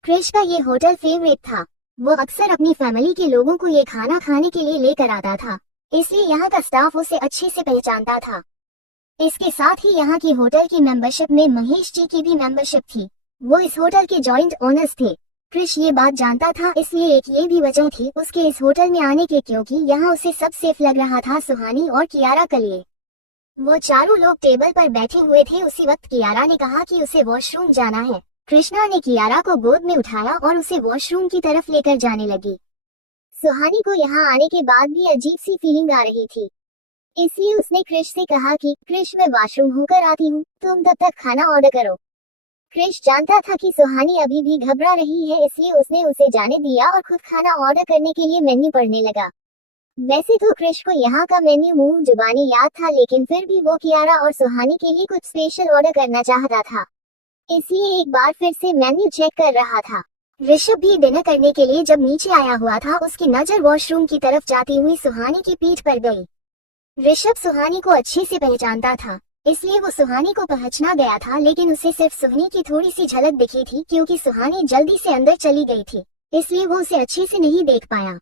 कृष का ये होटल फेवरेट था। वो अक्सर अपनी फैमिली के लोगों को ये खाना खाने के लिए लेकर आता था, इसलिए यहाँ का स्टाफ उसे अच्छे से पहचानता था। इसके साथ ही यहाँ की होटल की मेंबरशिप में महेश जी की भी मेंबरशिप थी। वो इस होटल के जॉइंट ओनर्स थे। कृष ये बात जानता था, इसलिए एक ये भी वजह थी उसके इस होटल में आने की, क्योंकि यहाँ उसे सब सेफ लग रहा था सुहानी और कियारा के लिए। वो चारों लोग टेबल पर बैठे हुए थे। उसी वक्त कियारा ने कहा कि उसे वॉशरूम जाना है। कृष्णा ने कियारा को गोद में उठाया और उसे वॉशरूम की तरफ लेकर जाने लगी। सुहानी को यहाँ आने के बाद भी अजीब सी फीलिंग आ रही थी, इसलिए उसने कृष से कहा कि कृष, मैं वॉशरूम होकर आती हूँ, तुम तब तक खाना ऑर्डर करो। कृष जानता था कि सुहानी अभी भी घबरा रही है, इसलिए उसने उसे जाने दिया और खुद खाना ऑर्डर करने के लिए मेन्यू पढ़ने लगा। वैसे तो कृष को यहाँ का मेन्यू मुंह जुबानी याद था, लेकिन फिर भी वो कियारा और सुहानी के लिए कुछ स्पेशल ऑर्डर करना चाहता था, इसलिए एक बार फिर से मेन्यू चेक कर रहा था। ऋषभ भी डिनर करने के लिए जब नीचे आया हुआ था, उसकी नजर वॉशरूम की तरफ जाती हुई सुहानी की पीठ पर गई। ऋषभ सुहानी को अच्छे से पहचानता था, इसलिए वो सुहानी को पहचाना गया था, लेकिन उसे सिर्फ सुहानी की थोड़ी सी झलक दिखी थी, क्योंकि सुहानी जल्दी से अंदर चली गई थी, इसलिए वो उसे अच्छे से नहीं देख पाया।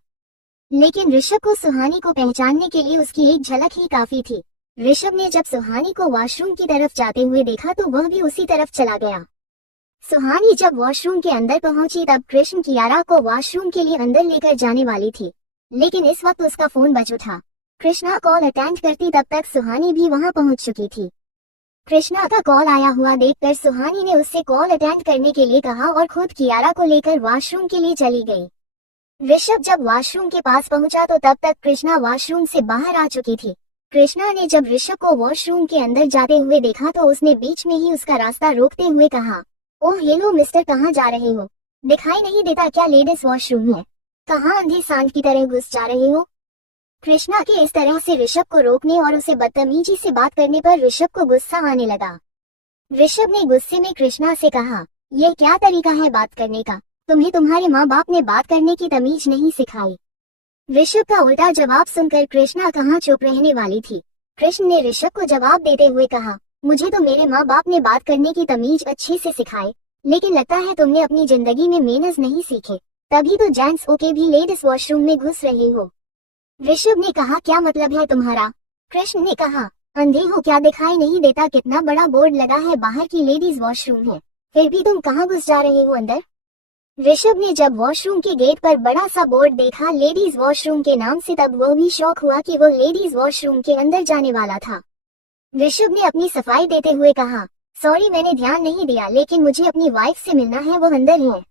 लेकिन ऋषभ को सुहानी को पहचानने के लिए उसकी एक झलक ही काफी थी। ऋषभ ने जब सुहानी को वॉशरूम की तरफ जाते हुए देखा तो वह भी उसी तरफ चला गया। सुहानी जब वॉशरूम के अंदर पहुंची तब कृष्ण कियारा को वॉशरूम के लिए अंदर लेकर जाने वाली थी, लेकिन इस वक्त उसका फोन बज उठा। कृष्णा कॉल अटेंड करती तब तक सुहानी भी वहां पहुंच चुकी थी। कृष्णा का कॉल आया हुआ देखकर सुहानी ने उससे कॉल अटेंड करने के लिए कहा और खुद कियारा को लेकर वॉशरूम के लिए चली गई। ऋषभ जब वॉशरूम के पास पहुंचा तो तब तक कृष्णा वॉशरूम से बाहर आ चुकी थी। कृष्णा ने जब ऋषभ को वॉशरूम के अंदर जाते हुए देखा तो उसने बीच में ही उसका रास्ता रोकते हुए कहा, ओह हेलो मिस्टर, कहाँ जा रहे हो? दिखाई नहीं देता क्या लेडीज वॉशरूम है? कहाँ अंधे सांड की तरह घुस जा रहे हो? कृष्णा के इस तरह से ऋषभ को रोकने और उसे बदतमीजी से बात करने पर ऋषभ को गुस्सा आने लगा। ऋषभ ने गुस्से में कृष्णा से कहा, यह क्या तरीका है बात करने का? तुम्हें तुम्हारे माँ बाप ने बात करने की तमीज नहीं सिखाई? ऋषभ का उल्टा जवाब सुनकर कृष्णा कहाँ चुप रहने वाली थी। कृष्ण ने ऋषभ को जवाब देते हुए कहा, मुझे तो मेरे माँ बाप ने बात करने की तमीज अच्छे से सिखाई, लेकिन लगता है तुमने अपनी जिंदगी में मैनर्स नहीं सीखे, तभी तो जेंट्स होके भी लेडीज वॉशरूम में घुस रहे हो। ऋषभ ने कहा, क्या मतलब है तुम्हारा? कृष्ण ने कहा, अंधे हो क्या, दिखाई नहीं देता कितना बड़ा बोर्ड लगा है बाहर की लेडीज वॉशरूम है, फिर भी तुम कहाँ घुस जा रहे हो अंदर? ऋषभ ने जब वॉशरूम के गेट पर बड़ा सा बोर्ड देखा लेडीज वॉशरूम के नाम से, तब वो भी शौक हुआ कि वो लेडीज वॉशरूम के अंदर जाने वाला था। ऋषभ ने अपनी सफाई देते हुए कहा, सॉरी मैंने ध्यान नहीं दिया, लेकिन मुझे अपनी वाइफ से मिलना है, वो अंदर है।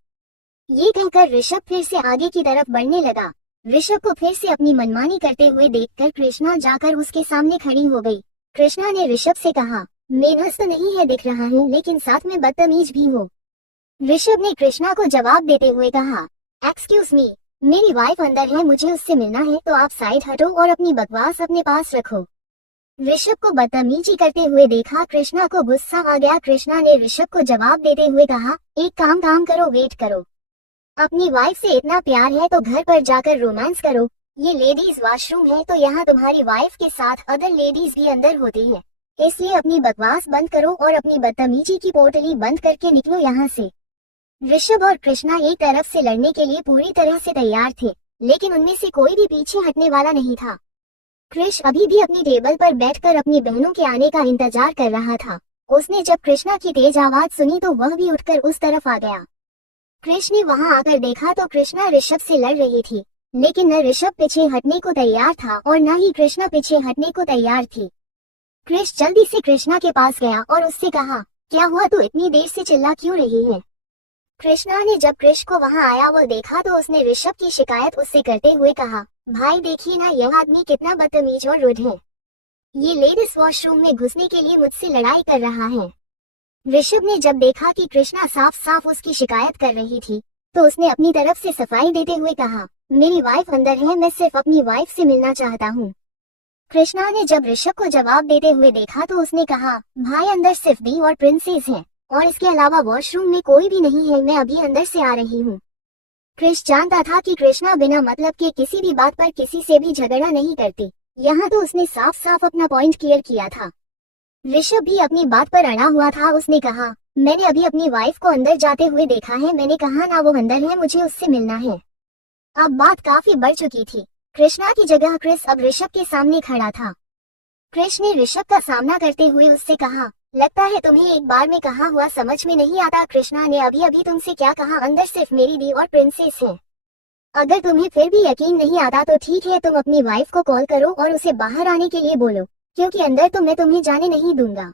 ये कहकर ऋषभ फिर से आगे की तरफ बढ़ने लगा। ऋषभ को फिर से अपनी मनमानी करते हुए देखकर कृष्णा जाकर उसके सामने खड़ी हो गई। कृष्णा ने ऋषभ से कहा, मैनर्स तो नहीं है दिख रहा है, लेकिन साथ में बदतमीज भी हो। ऋषभ ने कृष्णा को जवाब देते हुए कहा, एक्सक्यूज मी, मेरी वाइफ अंदर है, मुझे उससे मिलना है, तो आप साइड हटो और अपनी बकवास अपने पास रखो। ऋषभ को बदतमीजी करते हुए देखा कृष्णा को गुस्सा आ गया। कृष्णा ने ऋषभ को जवाब देते हुए कहा, एक काम करो, वेट करो। अपनी वाइफ से इतना प्यार है तो घर पर जाकर रोमांस करो। ये लेडीज वॉशरूम है तो यहाँ तुम्हारी वाइफ के साथ अदर लेडीज भी अंदर होती है, इसलिए अपनी बकवास बंद करो और अपनी बदतमीजी की पोटली बंद करके निकलो यहाँ से। ऋषभ और कृष्णा एक तरफ से लड़ने के लिए पूरी तरह से तैयार थे, लेकिन उनमें से कोई भी पीछे हटने वाला नहीं था। कृष अभी भी अपनी टेबल पर बैठकर अपनी बहनों के आने का इंतजार कर रहा था। उसने जब कृष्णा की तेज आवाज सुनी तो वह भी उठकर उस तरफ आ गया। कृष ने वहां आकर देखा तो कृष्णा ऋषभ से लड़ रही थी, लेकिन न ऋषभ पीछे हटने को तैयार था और न ही कृष्णा पीछे हटने को तैयार थी। कृष जल्दी से कृष्णा के पास गया और उससे कहा, क्या हुआ, तू इतनी देर से चिल्ला क्यों रही है? कृष्णा ने जब कृष को वहां आया वो देखा तो उसने ऋषभ की शिकायत उससे करते हुए कहा, भाई देखिए ना, यह आदमी कितना बदतमीज और रुड है। ये लेडीज वॉशरूम में घुसने के लिए मुझसे लड़ाई कर रहा है। ऋषभ ने जब देखा कि कृष्णा साफ साफ उसकी शिकायत कर रही थी तो उसने अपनी तरफ से सफाई देते हुए कहा, मेरी वाइफ अंदर है, मैं सिर्फ अपनी वाइफ से मिलना चाहता हूँ। कृष्णा ने जब ऋषभ को जवाब देते हुए देखा तो उसने कहा, भाई अंदर सिर्फ दी और प्रिंसेस है और इसके अलावा वॉशरूम में कोई भी नहीं है, मैं अभी अंदर से आ रही हूँ। कृष जानता था कि कृष्णा बिना मतलब के किसी भी बात पर किसी से भी झगड़ा नहीं करती। यहाँ तो उसने साफ साफ अपना पॉइंट क्लियर किया था। ऋषभ भी अपनी बात पर अड़ा हुआ था। उसने कहा, मैंने अभी अपनी वाइफ को अंदर जाते हुए देखा है, मैंने कहा ना वो अंदर है, मुझे उससे मिलना है। अब बात काफी बढ़ चुकी थी। कृष्णा की जगह क्रिस अब ऋषभ के सामने खड़ा था। कृष ने ऋषभ का सामना करते हुए उससे कहा, लगता है तुम्हें एक बार में कहा हुआ समझ में नहीं आता। कृष्णा ने अभी अभी तुमसे क्या कहा, अंदर सिर्फ मेरी दी और प्रिंसेस है। अगर तुम्हें फिर भी यकीन नहीं आता तो ठीक है, तुम अपनी वाइफ को कॉल करो और उसे बाहर आने के लिए बोलो, क्योंकि अंदर तो मैं तुम्हें जाने नहीं दूंगा।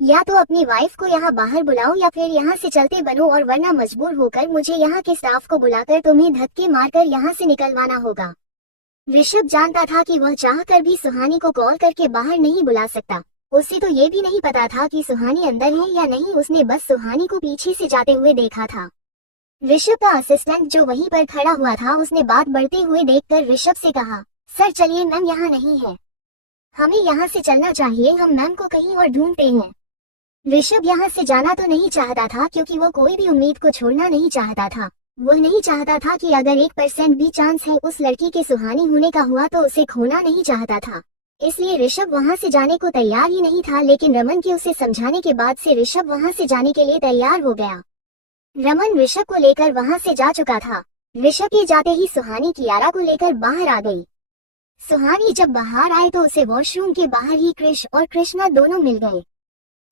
या तो अपनी वाइफ को यहाँ बाहर बुलाओ या फिर यहाँ से चलते बनो, और वरना मजबूर होकर मुझे यहाँ के स्टाफ को बुलाकर तुम्हें धक्के मारकर यहाँ से निकलवाना होगा। ऋषभ जानता था कि वह चाहकर भी सुहानी को कॉल करके बाहर नहीं बुला सकता। उसे तो ये भी नहीं पता था कि सुहानी अंदर है या नहीं, उसने बस सुहानी को पीछे से जाते हुए देखा था। ऋषभ का असिस्टेंट जो वहीं पर खड़ा हुआ था उसने बात बढ़ते हुए देखकर ऋषभ से कहा, सर चलिए, मैम यहाँ नहीं है, हमें यहाँ से चलना चाहिए, हम मैम को कहीं और ढूंढते हैं। ऋषभ यहाँ से जाना तो नहीं चाहता था क्योंकि वो कोई भी उम्मीद को छोड़ना नहीं चाहता था। वो नहीं चाहता था कि अगर 1% भी चांस है उस लड़की के सुहानी होने का हुआ तो उसे खोना नहीं चाहता था। इसलिए ऋषभ वहां से जाने को तैयार ही नहीं था, लेकिन रमन के उसे समझाने के बाद से ऋषभ वहां से जाने के लिए तैयार हो गया। रमन ऋषभ को लेकर वहां से जा चुका था। ऋषभ के जाते ही सुहानी कियारा को लेकर बाहर आ गई। सुहानी जब बाहर आए तो उसे वॉशरूम के बाहर ही कृष और कृष्णा दोनों मिल गए।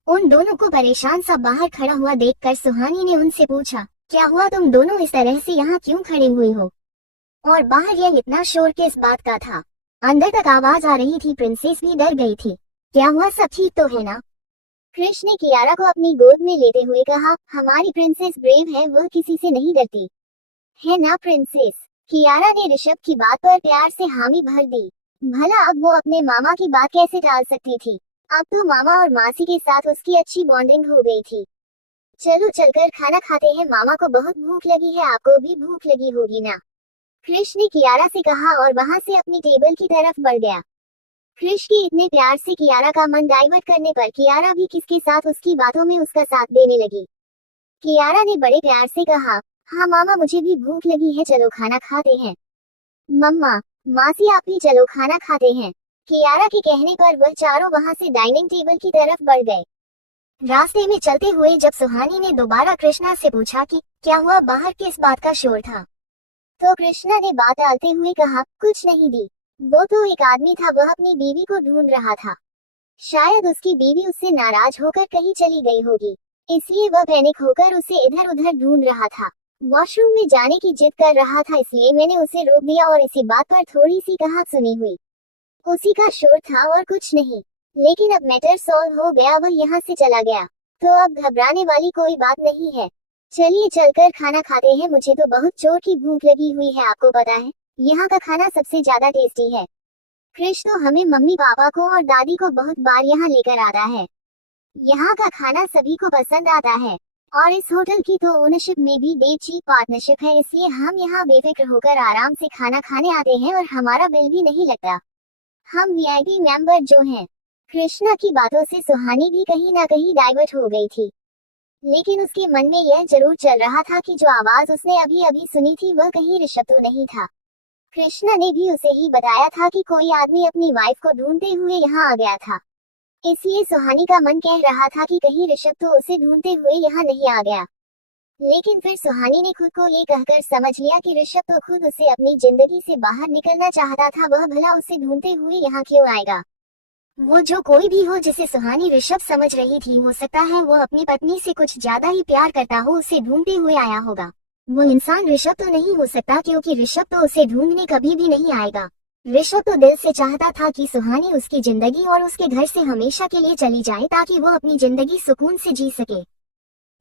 उन दोनों को परेशान सा बाहर खड़ा हुआ देखकर सुहानी ने उनसे पूछा, क्या हुआ, तुम दोनों इस तरह से यहाँ क्यों खड़े हुए हो? और बाहर यह इतना शोर किस बात का था? अंदर तक आवाज आ रही थी। प्रिंसेस भी डर गई थी। क्या हुआ, सब ठीक तो है ना? कृष ने कियारा को अपनी गोद में लेते हुए कहा, हमारी प्रिंसेस ब्रेव है, वह किसी से नहीं डरती है ना प्रिंसेस? कियारा ने ऋषभ की बात पर प्यार से हामी भर दी। भला अब वो अपने मामा की बात कैसे टाल सकती थी? अब तो मामा और मासी के साथ उसकी अच्छी बॉन्डिंग हो गई थी। चलो चलकर खाना खाते हैं, मामा को बहुत भूख लगी है, आपको भी भूख लगी होगी ना? कृष ने कियारा से कहा और वहां से अपनी टेबल की तरफ बढ़ गया। कृष के इतने प्यार से कियारा का मन डाइवर्ट करने पर कियारा भी किसके साथ उसकी बातों में उसका साथ देने लगी। कियारा ने बड़े प्यार से कहा, हाँ मामा, मुझे भी भूख लगी है, चलो खाना खाते हैं। मम्मा, मासी, आप भी चलो खाना खाते हैं। कियारा के कहने पर वह चारों वहां से डाइनिंग टेबल की तरफ बढ़ गए। रास्ते में चलते हुए जब सुहानी ने दोबारा कृष्णा से पूछा कि क्या हुआ, बाहर किस बात का शोर था, तो कृष्णा ने बात टालते हुए कहा, कुछ नहीं दी, वो तो एक आदमी था, वह अपनी बीवी को ढूंढ रहा था। शायद उसकी बीवी उससे नाराज होकर कहीं चली गई होगी, इसलिए वह पैनिक होकर उसे इधर उधर ढूंढ रहा था। वॉशरूम में जाने की जिद कर रहा था, इसलिए मैंने उसे रोक दिया और इसी बात पर थोड़ी सी कहा सुनी हुई। उसी का शोर था और कुछ नहीं। लेकिन अब मैटर सॉल्व हो गया, वह यहाँ से चला गया, तो अब घबराने वाली कोई बात नहीं है। चलिए चलकर खाना खाते हैं, मुझे तो बहुत जोर की भूख लगी हुई है। आपको पता है यहाँ का खाना सबसे ज्यादा टेस्टी है। कृष तो हमें मम्मी पापा को और दादी को बहुत बार यहाँ लेकर आता है। यहाँ का खाना सभी को पसंद आता है। और इस होटल की तो ओनरशिप में भी देवची पार्टनरशिप है, इसलिए हम यहाँ बेफिक्र होकर आराम से खाना खाने आते हैं और हमारा बिल भी नहीं लगता। हम वीआईपी मेंबर जो हैं। कृष्णा की बातों से सुहानी भी कहीं ना कहीं डाइवर्ट हो गई थी, लेकिन उसके मन में यह जरूर चल रहा था कि जो आवाज उसने अभी अभी सुनी थी वह कहीं ऋषभ तो नहीं था। कृष्णा ने भी उसे ही बताया था कि कोई आदमी अपनी वाइफ को ढूंढते हुए यहाँ आ गया था, इसलिए सुहानी का मन कह रहा था कि कहीं ऋषभ तो उसे ढूंढते हुए यहाँ नहीं आ गया। लेकिन फिर सुहानी ने खुद को ये कहकर समझ लिया कि ऋषभ तो खुद उसे अपनी जिंदगी से बाहर निकलना चाहता था, वह भला उसे ढूंढते हुए यहाँ क्यों आएगा। वो जो कोई भी हो जिसे सुहानी ऋषभ समझ रही थी, हो सकता है वो अपनी पत्नी से कुछ ज्यादा ही प्यार करता हो, उसे ढूंढते हुए आया होगा। वो इंसान ऋषभ तो नहीं हो सकता, क्योंकि ऋषभ तो उसे ढूंढने कभी भी नहीं आएगा। ऋषभ तो दिल से चाहता था कि सुहानी उसकी जिंदगी और उसके घर से हमेशा के लिए चली जाए, ताकि वो अपनी जिंदगी सुकून से जी सके।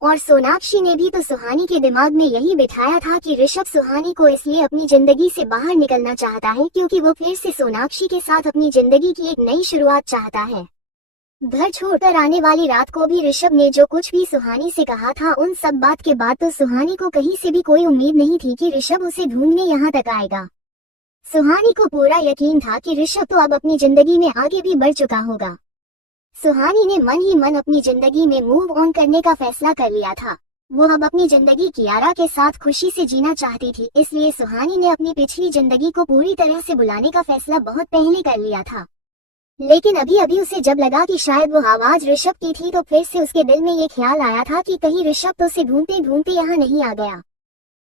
और सोनाक्षी ने भी तो सुहानी के दिमाग में यही बिठाया था कि ऋषभ सुहानी को इसलिए अपनी जिंदगी से बाहर निकलना चाहता है क्योंकि वो फिर से सोनाक्षी के साथ अपनी जिंदगी की एक नई शुरुआत चाहता है। घर छोड़कर आने वाली रात को भी ऋषभ ने जो कुछ भी सुहानी से कहा था, उन सब बात के बाद तो सुहानी को कहीं से भी कोई उम्मीद नहीं थी कि ऋषभ उसे ढूंढने यहाँ तक आएगा। सुहानी को पूरा यकीन था कि ऋषभ तो अब अपनी जिंदगी में आगे भी बढ़ चुका होगा। सुहानी ने मन ही मन अपनी जिंदगी में मूव ऑन करने का फैसला कर लिया था। वो अब अपनी जिंदगी कियारा के साथ खुशी से जीना चाहती थी, इसलिए सुहानी ने अपनी पिछली जिंदगी को पूरी तरह से भुलाने का फैसला बहुत पहले कर लिया था। लेकिन अभी अभी उसे जब लगा कि शायद वो आवाज ऋषभ की थी, तो फिर से उसके दिल में ये ख्याल आया था कि कहीं ऋषभ तो उसे ढूंढते ढूंढते यहाँ नहीं आ गया।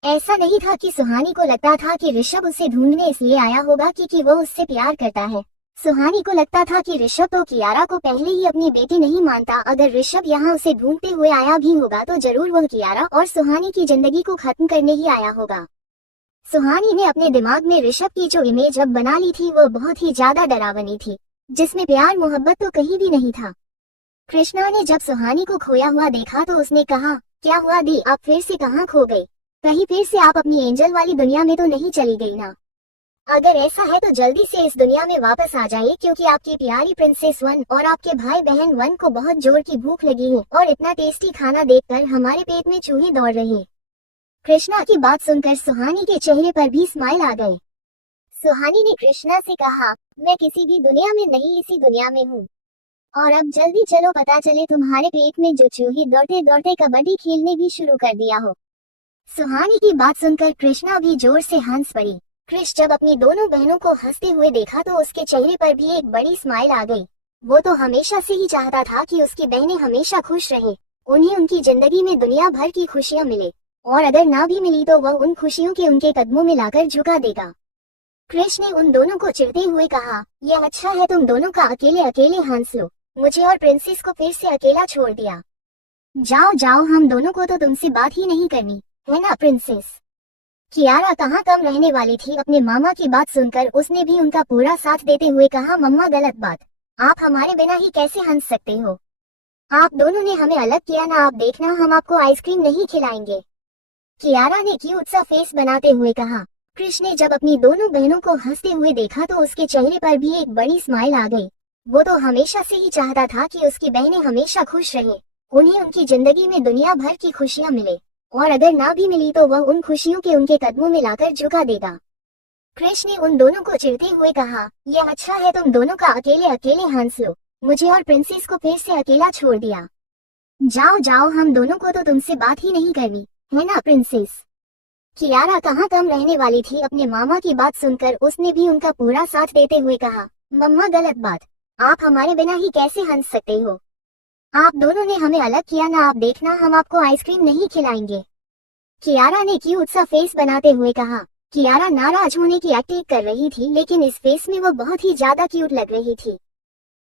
ऐसा नहीं था कि सुहानी को लगता था कि ऋषभ उसे ढूंढने इसलिए आया होगा कि वो उससे प्यार करता है। सुहानी को लगता था कि ऋषभ तो कियारा को पहले ही अपनी बेटी नहीं मानता। अगर ऋषभ यहाँ उसे ढूंढते हुए आया भी होगा तो जरूर वह कियारा और सुहानी की जिंदगी को खत्म करने ही आया होगा। सुहानी ने अपने दिमाग में ऋषभ की जो इमेज अब बना ली थी, वो बहुत ही ज्यादा डरावनी थी, जिसमें प्यार मोहब्बत तो कहीं भी नहीं था। कृष्णा ने जब सुहानी को खोया हुआ देखा तो उसने कहा, क्या हुआ दी, आप फिर से कहाँ खो गई? कहीं फिर से आप अपनी एंजल वाली दुनिया में तो नहीं चली गई ना? अगर ऐसा है तो जल्दी से इस दुनिया में वापस आ जाइए, क्योंकि आपकी प्यारी प्रिंसेस वन और आपके भाई बहन वन को बहुत जोर की भूख लगी है और इतना टेस्टी खाना देखकर हमारे पेट में चूहे दौड़ रहे हैं। कृष्णा की बात सुनकर सुहानी के चेहरे पर भी स्माइल आ गए। सुहानी ने कृष्णा से कहा, मैं किसी भी दुनिया में नहीं, इसी दुनिया में हूँ। और अब जल्दी चलो, पता चले तुम्हारे पेट में जो चूहे दौड़ते दौड़ते कबड्डी खेलने भी शुरू कर दिया हो। सुहानी की बात सुनकर कृष्णा भी जोर से हंस पड़ी। कृष जब अपनी दोनों बहनों को हंसते हुए देखा तो उसके चेहरे पर भी एक बड़ी स्माइल आ गई। वो तो हमेशा से ही चाहता था कि उसकी बहनें हमेशा खुश रहें, उन्हें उनकी जिंदगी में दुनिया भर की खुशियां मिले, और अगर ना भी मिली तो वह उन खुशियों के उनके कदमों में लाकर झुका देगा। कृष ने उन दोनों को चिढ़ते हुए कहा, यह अच्छा है तुम दोनों का अकेले अकेले हंस लो, मुझे और प्रिंसेस को फिर से अकेला छोड़ दिया। जाओ जाओ, हम दोनों को तो तुमसे बात ही नहीं करनी है ना प्रिंसेस। कियारा कहाँ कम रहने वाली थी, अपने मामा की बात सुनकर उसने भी उनका पूरा साथ देते हुए कहा, मम्मा गलत बात, आप हमारे बिना ही कैसे हंस सकते हो? आप दोनों ने हमें अलग किया ना, आप देखना हम आपको आइसक्रीम नहीं खिलाएंगे। कियारा ने क्यूट सा फेस बनाते हुए कहा। कृष्ण ने जब अपनी दोनों बहनों को हंसते हुए देखा तो उसके चेहरे पर भी एक बड़ी स्माइल आ गई। वो तो हमेशा से ही चाहता था कि उसकी बहनें हमेशा खुश रहें, उन्हें उनकी जिंदगी में दुनिया भर की खुशियां मिले, और अगर ना भी मिली तो वह उन खुशियों के उनके कदमों में लाकर झुका देगा। कृष्ण ने उन दोनों को चिढ़ते हुए कहा, यह अच्छा है तुम दोनों का अकेले अकेले हंस लो, मुझे और प्रिंसेस को फिर से अकेला छोड़ दिया। जाओ जाओ, हम दोनों को तो तुमसे बात ही नहीं करनी है ना प्रिंसेस। कियारा कहाँ कम रहने वाली थी, अपने मामा की बात सुनकर उसने भी उनका पूरा साथ देते हुए कहा, मम्मा गलत बात, आप हमारे बिना ही कैसे हंस सकते हो? आप दोनों ने हमें अलग किया ना, आप देखना हम आपको आइसक्रीम नहीं खिलाएंगे। कियारा ने क्यूट सा फेस बनाते हुए कहा। कियारा नाराज होने की एक्टिंग कर रही थी, लेकिन इस फेस में वो बहुत ही ज्यादा क्यूट लग रही थी।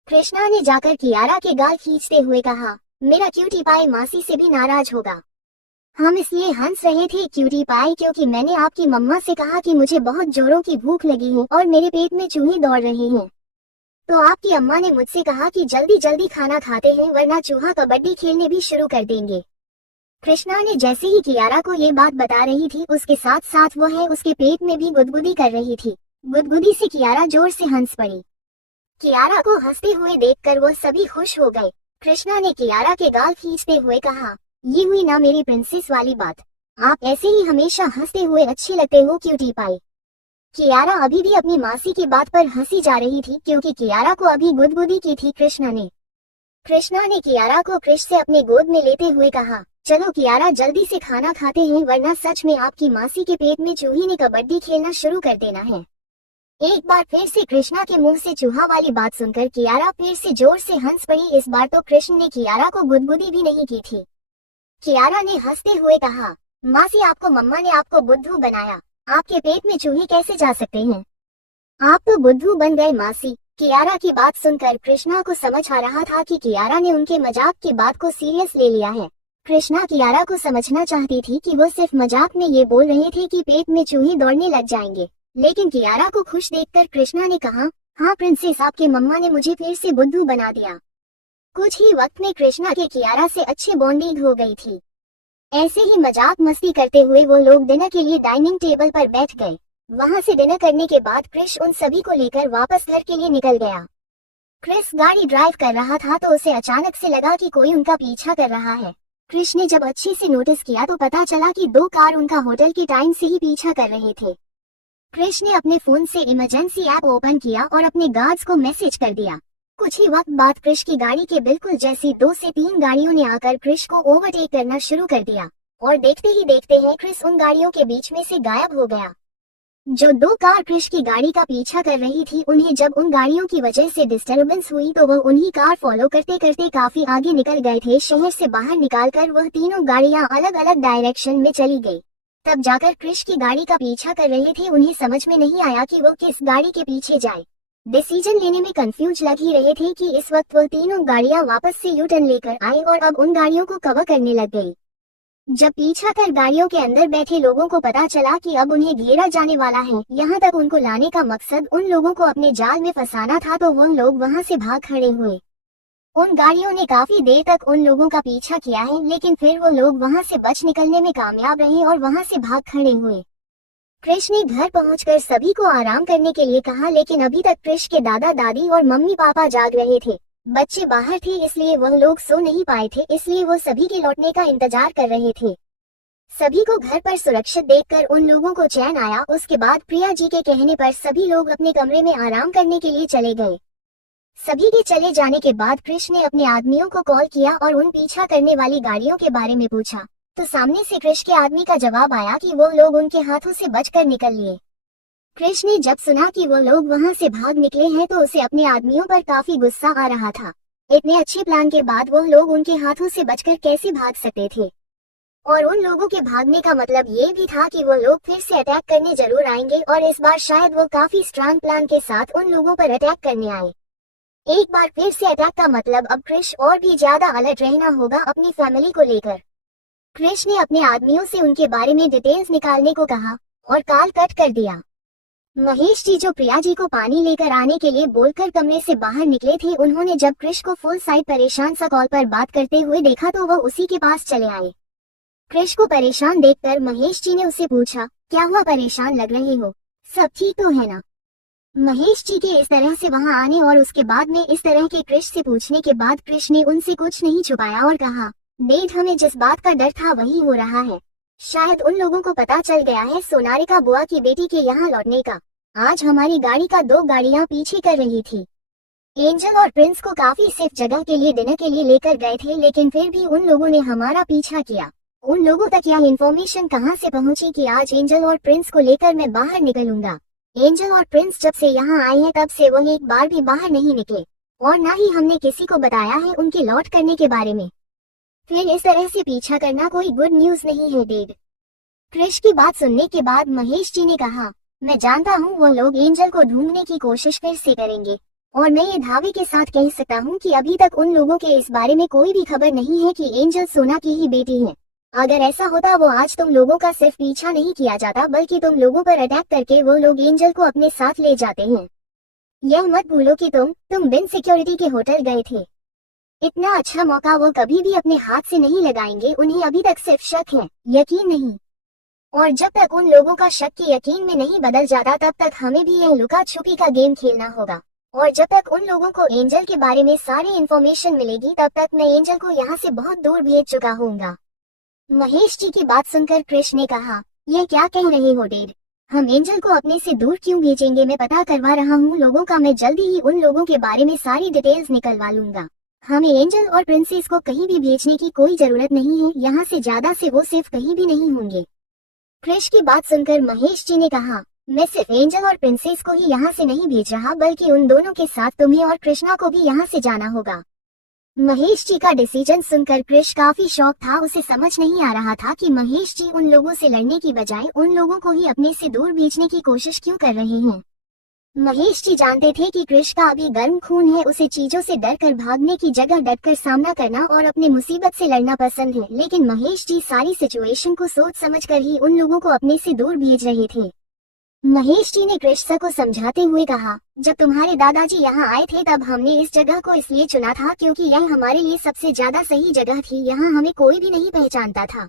कृष्णा ने जाकर कियारा के गाल खींचते हुए कहा, मेरा क्यूटी पाई मासी से भी नाराज होगा। हम इसलिए हंस रहे थे क्यूटी पाई, क्योंकि मैंने आपकी मम्मा से कहा कि मुझे बहुत जोरों की भूख लगी है और मेरे पेट में चूहे दौड़ रहे हैं, तो आपकी अम्मा ने मुझसे कहा कि जल्दी जल्दी खाना खाते हैं, वरना चूहा कबड्डी खेलने भी शुरू कर देंगे। कृष्णा ने जैसे ही कियारा को ये बात बता रही थी, उसके साथ साथ वो है उसके पेट में भी गुदगुदी कर रही थी। गुदगुदी से कियारा जोर से हंस पड़ी। कियारा को हंसते हुए देखकर वो सभी खुश हो गए। कृष्णा ने कियारा के गाल खींचते हुए कहा, ये हुई ना मेरी प्रिंसेस वाली बात। आप ऐसे ही हमेशा हंसते हुए अच्छे लगते हो क्यूटी पाई। कियारा अभी भी अपनी मासी की बात पर हंसी जा रही थी क्योंकि कियारा को अभी गुदगुदी की थी कृष्णा ने। कृष्णा ने कियारा को क्रिश से अपने गोद में लेते हुए कहा, चलो कियारा जल्दी से खाना खाते हैं वरना सच में आपकी मासी के पेट में चूहे ने कबड्डी खेलना शुरू कर देना है। एक बार फिर से कृष्णा के मुंह से चूहा वाली बात सुनकर कियारा फिर से जोर से हंस पड़ी। इस बार तो कृष्ण ने कियारा को गुदगुदी भी नहीं की थी। कियारा ने हंसते हुए कहा, मासी आपको मम्मा ने आपको बुद्धू बनाया, आपके पेट में चूहे कैसे जा सकते हैं? आप तो बुद्धू बन गए मासी। कियारा की बात सुनकर कृष्णा को समझ आ रहा था कि कियारा ने उनके मजाक की बात को सीरियस ले लिया है। कृष्णा कियारा को समझना चाहती थी कि वो सिर्फ मजाक में ये बोल रहे थे कि पेट में चूहे दौड़ने लग जाएंगे, लेकिन कियारा को खुश देखकर कृष्णा ने कहा, हाँ प्रिंसेस आपके मम्मा ने मुझे फिर से बुद्धू बना दिया। कुछ ही वक्त में कृष्णा के कियारा से अच्छी बॉन्डिंग हो गई थी। ऐसे ही मजाक मस्ती करते हुए वो लोग डिनर के लिए डाइनिंग टेबल पर बैठ गए। वहां से डिनर करने के बाद क्रिश उन सभी को लेकर वापस घर के लिए निकल गया। क्रिस गाड़ी ड्राइव कर रहा था तो उसे अचानक से लगा कि कोई उनका पीछा कर रहा है। क्रिश ने जब अच्छे से नोटिस किया तो पता चला कि दो कार उनका होटल के टाइम से ही पीछा कर रहे थे। क्रिश ने अपने फोन से इमरजेंसी ऐप ओपन किया और अपने गार्ड्स को मैसेज कर दिया। कुछ ही वक्त बाद क्रिश की गाड़ी के बिल्कुल जैसी 2 से 3 गाड़ियों ने आकर क्रिश को ओवरटेक करना शुरू कर दिया और देखते ही देखते हैं क्रिस उन गाड़ियों के बीच में से गायब हो गया। जो 2 कार क्रिश की गाड़ी का पीछा कर रही थी, उन्हें जब उन गाड़ियों की वजह से डिस्टर्बेंस हुई तो वह उन्हीं कार फॉलो करते करते काफी आगे निकल गए थे। शहर से बाहर निकालकर वह तीनों गाड़ियां अलग अलग डायरेक्शन में चली गई। तब जाकर क्रिश की गाड़ी का पीछा कर रहे थे, उन्हें समझ में नहीं आया कि वो किस गाड़ी के पीछे जाए। डिसीजन लेने में कंफ्यूज लग ही रहे थे कि इस वक्त वो तीनों गाड़ियां वापस से यू टर्न लेकर आई और अब उन गाड़ियों को कवर करने लग गई। जब पीछा कर गाड़ियों के अंदर बैठे लोगों को पता चला कि अब उन्हें घेरा जाने वाला है, यहाँ तक उनको लाने का मकसद उन लोगों को अपने जाल में फंसाना था, तो वो लोग वहाँ से भाग खड़े हुए। उन गाड़ियों ने काफी देर तक उन लोगों का पीछा किया है, लेकिन फिर वो लोग वहाँ से बच निकलने में कामयाब रहे और वहाँ से भाग खड़े हुए। क्रिश ने घर पहुंचकर सभी को आराम करने के लिए कहा, लेकिन अभी तक क्रिश के दादा दादी और मम्मी पापा जाग रहे थे। बच्चे बाहर थे इसलिए वह लोग सो नहीं पाए थे, इसलिए वो सभी के लौटने का इंतजार कर रहे थे। सभी को घर पर सुरक्षित देखकर उन लोगों को चैन आया। उसके बाद प्रिया जी के कहने पर सभी लोग अपने कमरे में आराम करने के लिए चले गए। सभी के चले जाने के बाद क्रिश ने अपने आदमियों को कॉल किया और उन पीछा करने वाली गाड़ियों के बारे में पूछा, तो सामने से क्रिश के आदमी का जवाब आया कि वो लोग उनके हाथों से बचकर निकल लिए। क्रिश ने जब सुना कि वो लोग वहां से भाग निकले हैं तो उसे अपने आदमियों पर काफी गुस्सा आ रहा था। इतने अच्छे प्लान के बाद वो लोग उनके हाथों से बचकर कैसे भाग सकते थे? और उन लोगों के भागने का मतलब ये भी था कि वो लोग फिर से अटैक करने जरूर आएंगे और इस बार शायद वो काफी स्ट्रांग प्लान के साथ उन लोगों पर अटैक करने आए। एक बार फिर से अटैक का मतलब अब क्रिश और भी ज्यादा अलर्ट रहना होगा अपनी फैमिली को लेकर। क्रिश ने अपने आदमियों से उनके बारे में डिटेल्स निकालने को कहा और कॉल कट कर दिया। महेश जी जो प्रिया जी को पानी लेकर आने के लिए बोलकर कमरे से बाहर निकले थे, उन्होंने जब क्रिश को फुल साइड परेशान सा कॉल पर बात करते हुए देखा तो वह उसी के पास चले आए। क्रिश को परेशान देखकर महेश जी ने उसे पूछा, क्या हुआ, परेशान लग रहे हो, सब ठीक तो है ना? महेश जी के इस तरह से वहां आने और उसके बाद में इस तरह के क्रिश से पूछने के बाद क्रिश ने उनसे कुछ नहीं छुपाया और कहा, डेट हमें जिस बात का डर था वही हो रहा है। शायद उन लोगों को पता चल गया है सोनारिका बुआ की बेटी के यहाँ लौटने का। आज हमारी गाड़ी का 2 गाड़ियां पीछे कर रही थी। एंजल और प्रिंस को काफी सेफ जगह के लिए डिनर के लिए लेकर गए थे, लेकिन फिर भी उन लोगों ने हमारा पीछा किया। उन लोगों तक यह इन्फॉर्मेशन कहां से पहुंची कि आज एंजल और प्रिंस को लेकर मैं बाहर निकलूंगा। एंजल और प्रिंस जब से यहाँ आए हैं तब से वो एक बार भी बाहर नहीं निकले और न ही हमने किसी को बताया है उनके लौट करने के बारे में। फिर इस तरह से पीछा करना कोई गुड न्यूज नहीं है डेड। क्रिश की बात सुनने के बाद महेश जी ने कहा, मैं जानता हूँ वो लोग एंजल को ढूंढने की कोशिश फिर से करेंगे और मैं ये दावे के साथ कह सकता हूँ कि अभी तक उन लोगों के इस बारे में कोई भी खबर नहीं है कि एंजल सोना की ही बेटी है। अगर ऐसा होता वो आज तुम लोगों का सिर्फ पीछा नहीं किया जाता बल्कि तुम लोगों पर अटैक करके वो लोग एंजल को अपने साथ ले जाते हैं। यह मत भूलो कि तुम बिन सिक्योरिटी के होटल गए थे। इतना अच्छा मौका वो कभी भी अपने हाथ से नहीं लगाएंगे। उन्हें अभी तक सिर्फ शक है, यकीन नहीं। और जब तक उन लोगों का शक के यकीन में नहीं बदल जाता तब तक हमें भी यह लुका छुपी का गेम खेलना होगा। और जब तक उन लोगों को एंजल के बारे में सारी इन्फॉर्मेशन मिलेगी तब तक मैं एंजल को यहाँ से बहुत दूर भेज चुका हूँगा। महेश जी की बात सुनकर क्रिश ने कहा, यह क्या कह रहे हो डैड? हम एंजल को अपने से दूर क्यों भेजेंगे? मैं पता करवा रहा हूँ लोगों का, मैं जल्दी ही उन लोगों के बारे में सारी डिटेल्स निकलवा लूंगा। हमें एंजल और प्रिंसेस को कहीं भी भेजने की कोई जरूरत नहीं है, यहाँ से ज्यादा से वो सिर्फ कहीं भी नहीं होंगे। क्रिश की बात सुनकर महेश जी ने कहा, मैं सिर्फ एंजल और प्रिंसेस को ही यहाँ से नहीं भेज रहा, बल्कि उन दोनों के साथ तुम्हें और कृष्णा को भी यहाँ से जाना होगा। महेश जी का डिसीजन सुनकर क्रिश काफी शॉक था। उसे समझ नहीं आ रहा था कि महेश जी उन लोगों से लड़ने की बजाय उन लोगों को ही अपने से दूर भेजने की कोशिश क्यों कर रहे हैं। महेश जी जानते थे कि क्रिश का अभी गर्म खून है, उसे चीजों से डर कर भागने की जगह डटकर सामना करना और अपनी मुसीबत से लड़ना पसंद है, लेकिन महेश जी सारी सिचुएशन को सोच समझकर ही उन लोगों को अपने से दूर भेज रहे थे। महेश जी ने कृष्णा को समझाते हुए कहा, जब तुम्हारे दादाजी यहाँ आए थे तब हमने इस जगह को इसलिए चुना था क्योंकि यह हमारे लिए सबसे ज्यादा सही जगह थी। यहाँ हमें कोई भी नहीं पहचानता था,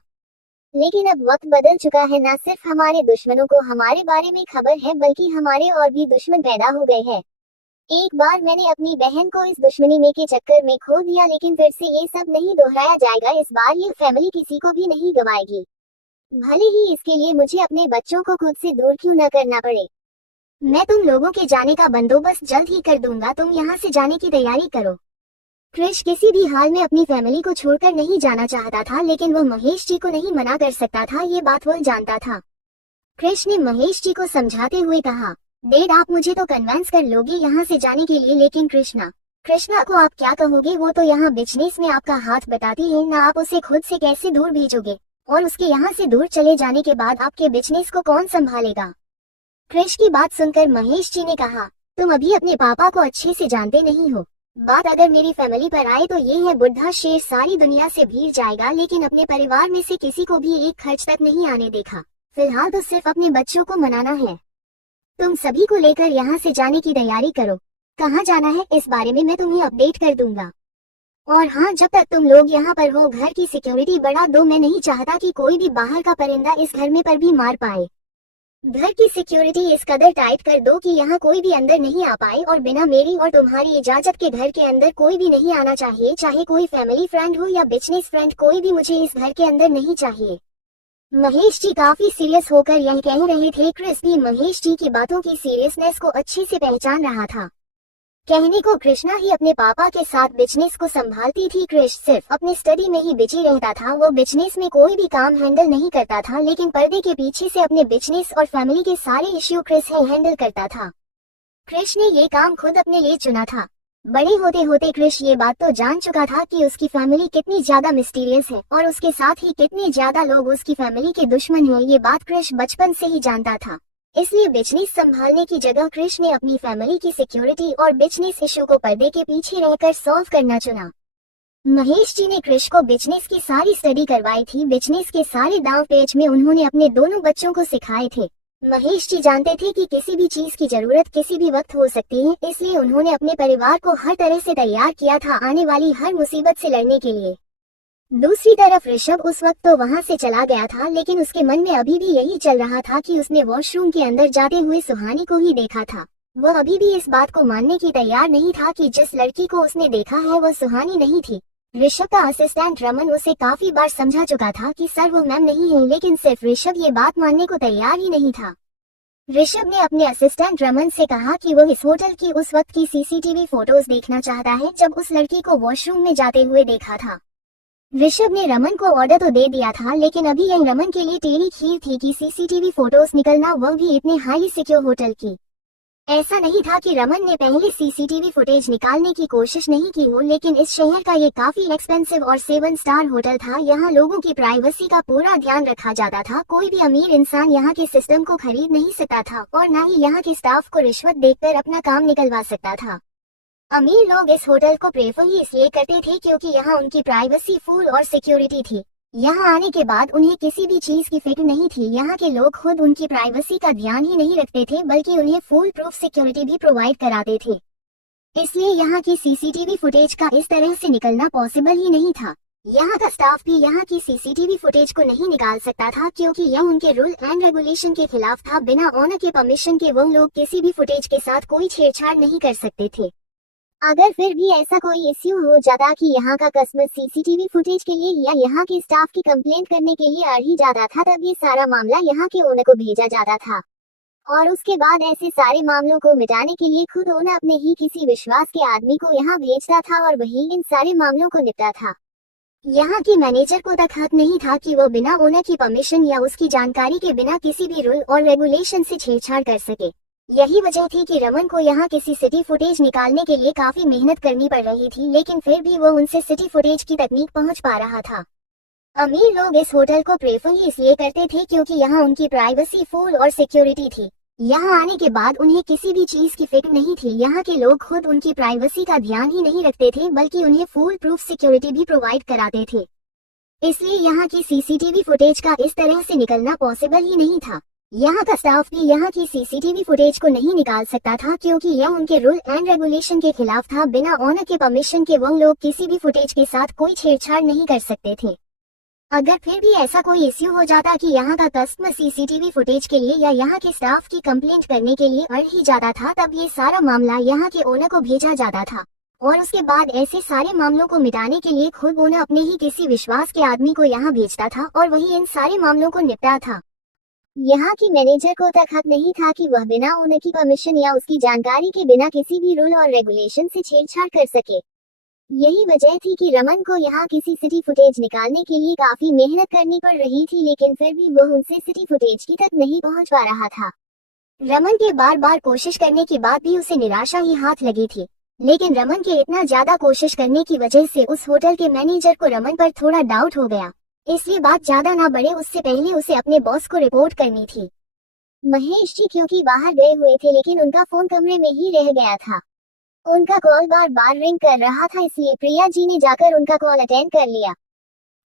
लेकिन अब वक्त बदल चुका है। न सिर्फ हमारे दुश्मनों को हमारे बारे में खबर है, बल्कि हमारे और भी दुश्मन पैदा हो गए हैं। एक बार मैंने अपनी बहन को इस दुश्मनी में के चक्कर में खो दिया, लेकिन फिर से ये सब नहीं दोहराया जाएगा। इस बार ये फैमिली किसी को भी नहीं गवाएगी, भले ही इसके लिए मुझे अपने बच्चों को खुद से दूर क्यों न करना पड़े। मैं तुम लोगों के जाने का बंदोबस्त जल्द ही कर दूंगा, तुम यहाँ से जाने की तैयारी करो। क्रिश किसी भी हाल में अपनी फैमिली को छोड़कर नहीं जाना चाहता था, लेकिन वो महेश जी को नहीं मना कर सकता था, ये बात वो जानता था। क्रिश ने महेश जी को समझाते हुए कहा, डैड आप मुझे तो कन्विंस कर लोगे यहाँ से जाने के लिए, लेकिन कृष्णा को आप क्या कहोगे? वो तो यहाँ बिजनेस में आपका हाथ बटाती है ना, आप उसे खुद से कैसे दूर भेजोगे? और उसके यहाँ से दूर चले जाने के बाद आपके बिजनेस को कौन संभालेगा? क्रिश की बात सुनकर महेश जी ने कहा, तुम अभी अपने पापा को अच्छे से जानते नहीं हो। बात अगर मेरी फैमिली पर आए तो ये है, बुढ़ा शेर सारी दुनिया से भीड़ जाएगा, लेकिन अपने परिवार में से किसी को भी एक खर्च तक नहीं आने देखा। फिलहाल तो सिर्फ अपने बच्चों को मनाना है। तुम सभी को लेकर यहाँ से जाने की तैयारी करो। कहाँ जाना है इस बारे में मैं तुम्हें अपडेट कर दूंगा। और हाँ, जब तक तुम लोग यहाँ पर हो घर की सिक्योरिटी बढ़ा दो। मैं नहीं चाहता कि कोई भी बाहर का परिंदा इस घर में पर भी मार पाए। घर की सिक्योरिटी इस कदर टाइट कर दो कि यहाँ कोई भी अंदर नहीं आ पाए, और बिना मेरी और तुम्हारी इजाजत के घर के अंदर कोई भी नहीं आना चाहिए, चाहे कोई फैमिली फ्रेंड हो या बिजनेस फ्रेंड, कोई भी मुझे इस घर के अंदर नहीं चाहिए। महेश जी काफी सीरियस होकर यह कह रहे थे। क्रिस भी महेश जी की बातों की सीरियसनेस को अच्छे से पहचान रहा था। कहने को कृष्णा ही अपने पापा के साथ बिजनेस को संभालती थी, क्रिश सिर्फ अपनी स्टडी में ही बिजी रहता था। वो बिजनेस में कोई भी काम हैंडल नहीं करता था, लेकिन पर्दे के पीछे से अपने बिजनेस और फैमिली के सारे इश्यू क्रिस ही हैंडल करता था। क्रिश ने ये काम खुद अपने लिए चुना था। बड़े होते होते क्रिश ये बात तो जान चुका था कि उसकी फैमिली कितनी ज्यादा मिस्टीरियस है और उसके साथ ही कितने ज्यादा लोग उसकी फैमिली के दुश्मन हैं। ये बात क्रिश बचपन से ही जानता था। इसलिए बिजनेस संभालने की जगह क्रिश ने अपनी फैमिली की सिक्योरिटी और बिजनेस इशू को पर्दे के पीछे रहकर सॉल्व करना चुना। महेश जी ने क्रिश को बिजनेस की सारी स्टडी करवाई थी। बिजनेस के सारे दांव पेच में उन्होंने अपने दोनों बच्चों को सिखाए थे। महेश जी जानते थे कि किसी भी चीज की जरूरत किसी भी वक्त हो सकती है, इसलिए उन्होंने अपने परिवार को हर तरह से तैयार किया था आने वाली हर मुसीबत से लड़ने के लिए। दूसरी तरफ ऋषभ उस वक्त तो वहां से चला गया था, लेकिन उसके मन में अभी भी यही चल रहा था कि उसने वॉशरूम के अंदर जाते हुए सुहानी को ही देखा था। वह अभी भी इस बात को मानने की तैयार नहीं था कि जिस लड़की को उसने देखा है वह सुहानी नहीं थी। ऋषभ का असिस्टेंट रमन उसे काफी बार समझा चुका था कि सर वो मैम नहीं है, लेकिन सिर्फ ऋषभ ये बात मानने को तैयार ही नहीं था। ऋषभ ने अपने असिस्टेंट रमन से कहा कि वो इस होटल की उस वक्त की सीसीटीवी फोटोज देखना चाहता है जब उस लड़की को वॉशरूम में जाते हुए देखा था। ऋषभ ने रमन को ऑर्डर तो दे दिया था, लेकिन अभी यह रमन के लिए टेढ़ी खीर थी कि सीसीटीवी फोटोज निकलना, वह भी इतने हाई सिक्योर होटल की। ऐसा नहीं था कि रमन ने पहले सीसीटीवी फुटेज निकालने की कोशिश नहीं की हो, लेकिन इस शहर का ये काफी एक्सपेंसिव और 7 स्टार होटल था। यहाँ लोगों की प्राइवेसी का पूरा ध्यान रखा जाता था। कोई भी अमीर इंसान यहाँ के सिस्टम को खरीद नहीं सकता था और न ही यहाँ के स्टाफ को रिश्वत देकर अपना काम निकलवा सकता था। अमीर लोग इस होटल को प्रेफर ही इसलिए करते थे क्योंकि यहाँ उनकी प्राइवेसी फुल और सिक्योरिटी थी। यहाँ आने के बाद उन्हें किसी भी चीज की फिक्र नहीं थी। यहाँ के लोग खुद उनकी प्राइवेसी का ध्यान ही नहीं रखते थे, बल्कि उन्हें फुल प्रूफ सिक्योरिटी भी प्रोवाइड कराते थे। इसलिए यहाँ की सीसीटीवी फुटेज का इस तरह से निकलना पॉसिबल ही नहीं था। यहाँ का स्टाफ भी यहाँ की सीसीटीवी फुटेज को नहीं निकाल सकता था क्योंकि यह उनके रूल एंड रेगुलेशन के खिलाफ था। बिना ऑनर के परमिशन के वो लोग किसी भी फुटेज के साथ कोई छेड़छाड़ नहीं कर सकते थे। अगर फिर भी ऐसा कोई इश्यू हो जाता कि यहाँ का कस्टमर सीसीटीवी फुटेज के लिए या यहाँ के स्टाफ की कंप्लेंट करने के लिए अड़ ही जाता था, तब ये सारा मामला यहाँ के ओनर को भेजा जाता था और उसके बाद ऐसे सारे मामलों को मिटाने के लिए खुद ओनर अपने ही किसी विश्वास के आदमी को यहाँ भेजता था और वही इन सारे मामलों को निपटा था। यहाँ की मैनेजर को तक हक नहीं था कि वो बिना ओनर की परमिशन या उसकी जानकारी के बिना किसी भी रूल और रेगुलेशन से छेड़छाड़ कर सके। यही वजह थी कि रमन को यहाँ की सिटी फुटेज निकालने के लिए काफी मेहनत करनी पड़ रही थी, लेकिन फिर भी वो उनसे सिटी फुटेज की तकनीक पहुँच पा रहा था। अमीर लोग इस होटल को प्रेफर इसलिए करते थे क्योंकि यहाँ उनकी प्राइवेसी फुल और सिक्योरिटी थी। यहाँ आने के बाद उन्हें किसी भी चीज की फिक्र नहीं थी। यहाँ के लोग खुद उनकी प्राइवेसी का ध्यान ही नहीं रखते थे, बल्कि उन्हें फुल प्रूफ सिक्योरिटी भी प्रोवाइड कराते थे। इसलिए यहाँ की सीसीटीवी फुटेज का इस तरह से निकलना पॉसिबल ही नहीं था। यहाँ का स्टाफ भी यहाँ की सीसीटीवी फुटेज को नहीं निकाल सकता था क्योंकि यह उनके रूल एंड रेगुलेशन के खिलाफ था। बिना ऑनर के परमिशन के वो लोग किसी भी फुटेज के साथ कोई छेड़छाड़ नहीं कर सकते थे। अगर फिर भी ऐसा कोई इश्यू हो जाता कि यहाँ का कस्टमर सीसीटीवी फुटेज के लिए या यहाँ के स्टाफ की कंप्लेंट करने के लिए अड़ ही जाता था, तब ये सारा मामला यहाँ के ओनर को भेजा जाता था और उसके बाद ऐसे सारे मामलों को मिटाने के लिए खुद ओनर अपने ही किसी विश्वास के आदमी को यहाँ भेजता था और वही इन सारे मामलों को निपटा था। यहाँ की मैनेजर को तक हक नहीं था कि वह बिना ओनर की परमिशन या उसकी जानकारी के बिना किसी भी रूल और रेगुलेशन से छेड़छाड़ कर सके। यही वजह थी कि रमन को यहाँ किसी सिटी फुटेज निकालने के लिए काफी मेहनत करनी पड़ रही थी, लेकिन फिर भी वह उनसे सिटी फुटेज की तक नहीं पहुँच पा रहा था। रमन के बार बार कोशिश करने के बाद भी उसे निराशा ही हाथ लगी थी, लेकिन रमन के इतना ज्यादा कोशिश करने की वजह से उस होटल के मैनेजर को रमन पर थोड़ा डाउट हो गया। इसलिए बात ज्यादा ना बढ़े उससे पहले उसे अपने बॉस को रिपोर्ट करनी थी। महेश जी क्योंकि बाहर गए हुए थे, लेकिन उनका फोन कमरे में ही रह गया था। उनका कॉल बार बार रिंग कर रहा था, इसलिए प्रिया जी ने जाकर उनका कॉल अटेंड कर लिया।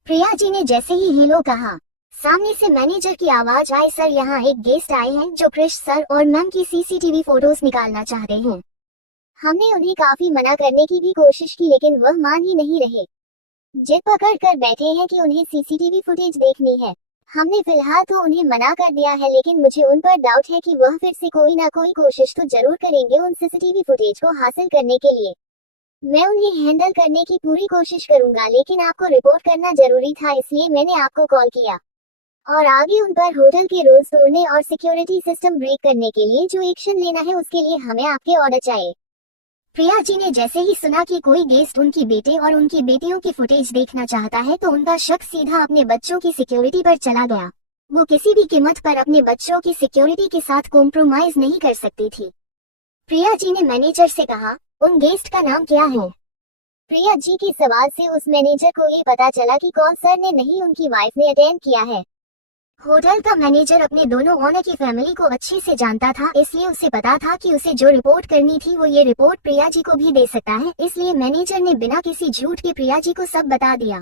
प्रिया जी ने जैसे ही हेलो कहा, सामने से मैनेजर की आवाज आई, सर यहाँ एक गेस्ट आए हैं जो क्रिश सर और मैम की सीसीटीवी फोटोज निकालना चाहते हैं। हमने उन्हें काफी मना करने की भी कोशिश की, लेकिन वह मान ही नहीं रहे। जिद पकड़ कर बैठे हैं कि उन्हें सीसीटीवी फुटेज देखनी है। हमने फिलहाल तो उन्हें मना कर दिया है, लेकिन मुझे उन पर डाउट है कि वह फिर से कोई ना कोई कोशिश तो जरूर करेंगे उन सीसीटीवी फुटेज को हासिल करने के लिए। मैं उन्हें हैंडल करने की पूरी कोशिश करूंगा, लेकिन आपको रिपोर्ट करना जरूरी था, इसलिए मैंने आपको कॉल किया। और आगे उन पर होटल के रूल्स तोड़ने और सिक्योरिटी सिस्टम ब्रेक करने के लिए जो एक्शन लेना है उसके लिए हमें आपके ऑर्डर चाहिए। प्रिया जी ने जैसे ही सुना कि कोई गेस्ट उनकी बेटे और उनकी बेटियों की फुटेज देखना चाहता है, तो उनका शक सीधा अपने बच्चों की सिक्योरिटी पर चला गया। वो किसी भी कीमत पर अपने बच्चों की सिक्योरिटी के साथ कॉम्प्रोमाइज नहीं कर सकती थी। प्रिया जी ने मैनेजर से कहा, उन गेस्ट का नाम क्या है? प्रिया जी के सवाल से उस मैनेजर को ये पता चला कि कॉल सर ने नहीं, उनकी वाइफ ने अटेंड किया है। होटल का मैनेजर अपने दोनों ओनर की फैमिली को अच्छे से जानता था, इसलिए उसे पता था कि उसे जो रिपोर्ट करनी थी वो ये रिपोर्ट प्रिया जी को भी दे सकता है। इसलिए मैनेजर ने बिना किसी झूठ के प्रिया जी को सब बता दिया।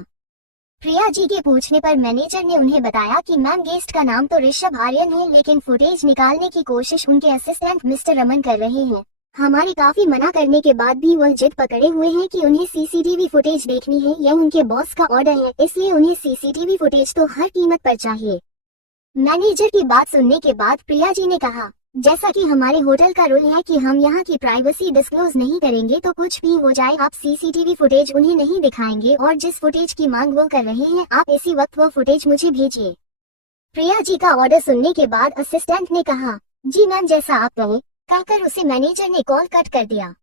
प्रिया जी के पूछने पर मैनेजर ने उन्हें बताया कि मैम गेस्ट का नाम तो ऋषभ आर्यन है, लेकिन फुटेज निकालने की कोशिश उनके असिस्टेंट मिस्टर रमन कर रहे हैं। हमारे काफी मना करने के बाद भी वह जिद पकड़े हुए हैं कि उन्हें सीसीटीवी फुटेज देखनी है, यह उनके बॉस का ऑर्डर है, इसलिए उन्हें सीसीटीवी फुटेज तो हर कीमत पर चाहिए। मैनेजर की बात सुनने के बाद प्रिया जी ने कहा, जैसा कि हमारे होटल का रूल है कि हम यहाँ की प्राइवेसी डिस्क्लोज नहीं करेंगे, तो कुछ भी हो जाए आप सीसीटीवी फुटेज उन्हें नहीं दिखाएंगे और जिस फुटेज की मांग वो कर रहे हैं आप इसी वक्त वो फुटेज मुझे भेजिए। प्रिया जी का ऑर्डर सुनने के बाद असिस्टेंट ने कहा, जी मैम जैसा आप कहें, कहकर उसे मैनेजर ने कॉल कट कर दिया।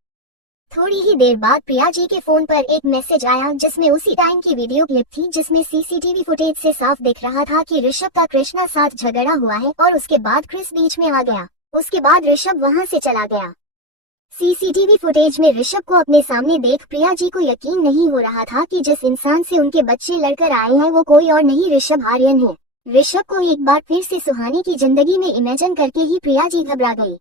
थोड़ी ही देर बाद प्रिया जी के फोन पर एक मैसेज आया जिसमें उसी टाइम की वीडियो क्लिप थी, जिसमें सीसीटीवी फुटेज से साफ दिख रहा था कि ऋषभ का कृष्णा साथ झगड़ा हुआ है और उसके बाद क्रिस बीच में आ गया। उसके बाद ऋषभ वहां से चला गया। सीसीटीवी फुटेज में ऋषभ को अपने सामने देख प्रिया जी को यकीन नहीं हो रहा था कि जिस इंसान से उनके बच्चे लड़कर आए हैं वो कोई और नहीं ऋषभ आर्यन है। ऋषभ को एक बार फिर से सुहानी की जिंदगी में इमेजिन करके ही प्रिया जी घबरा गई।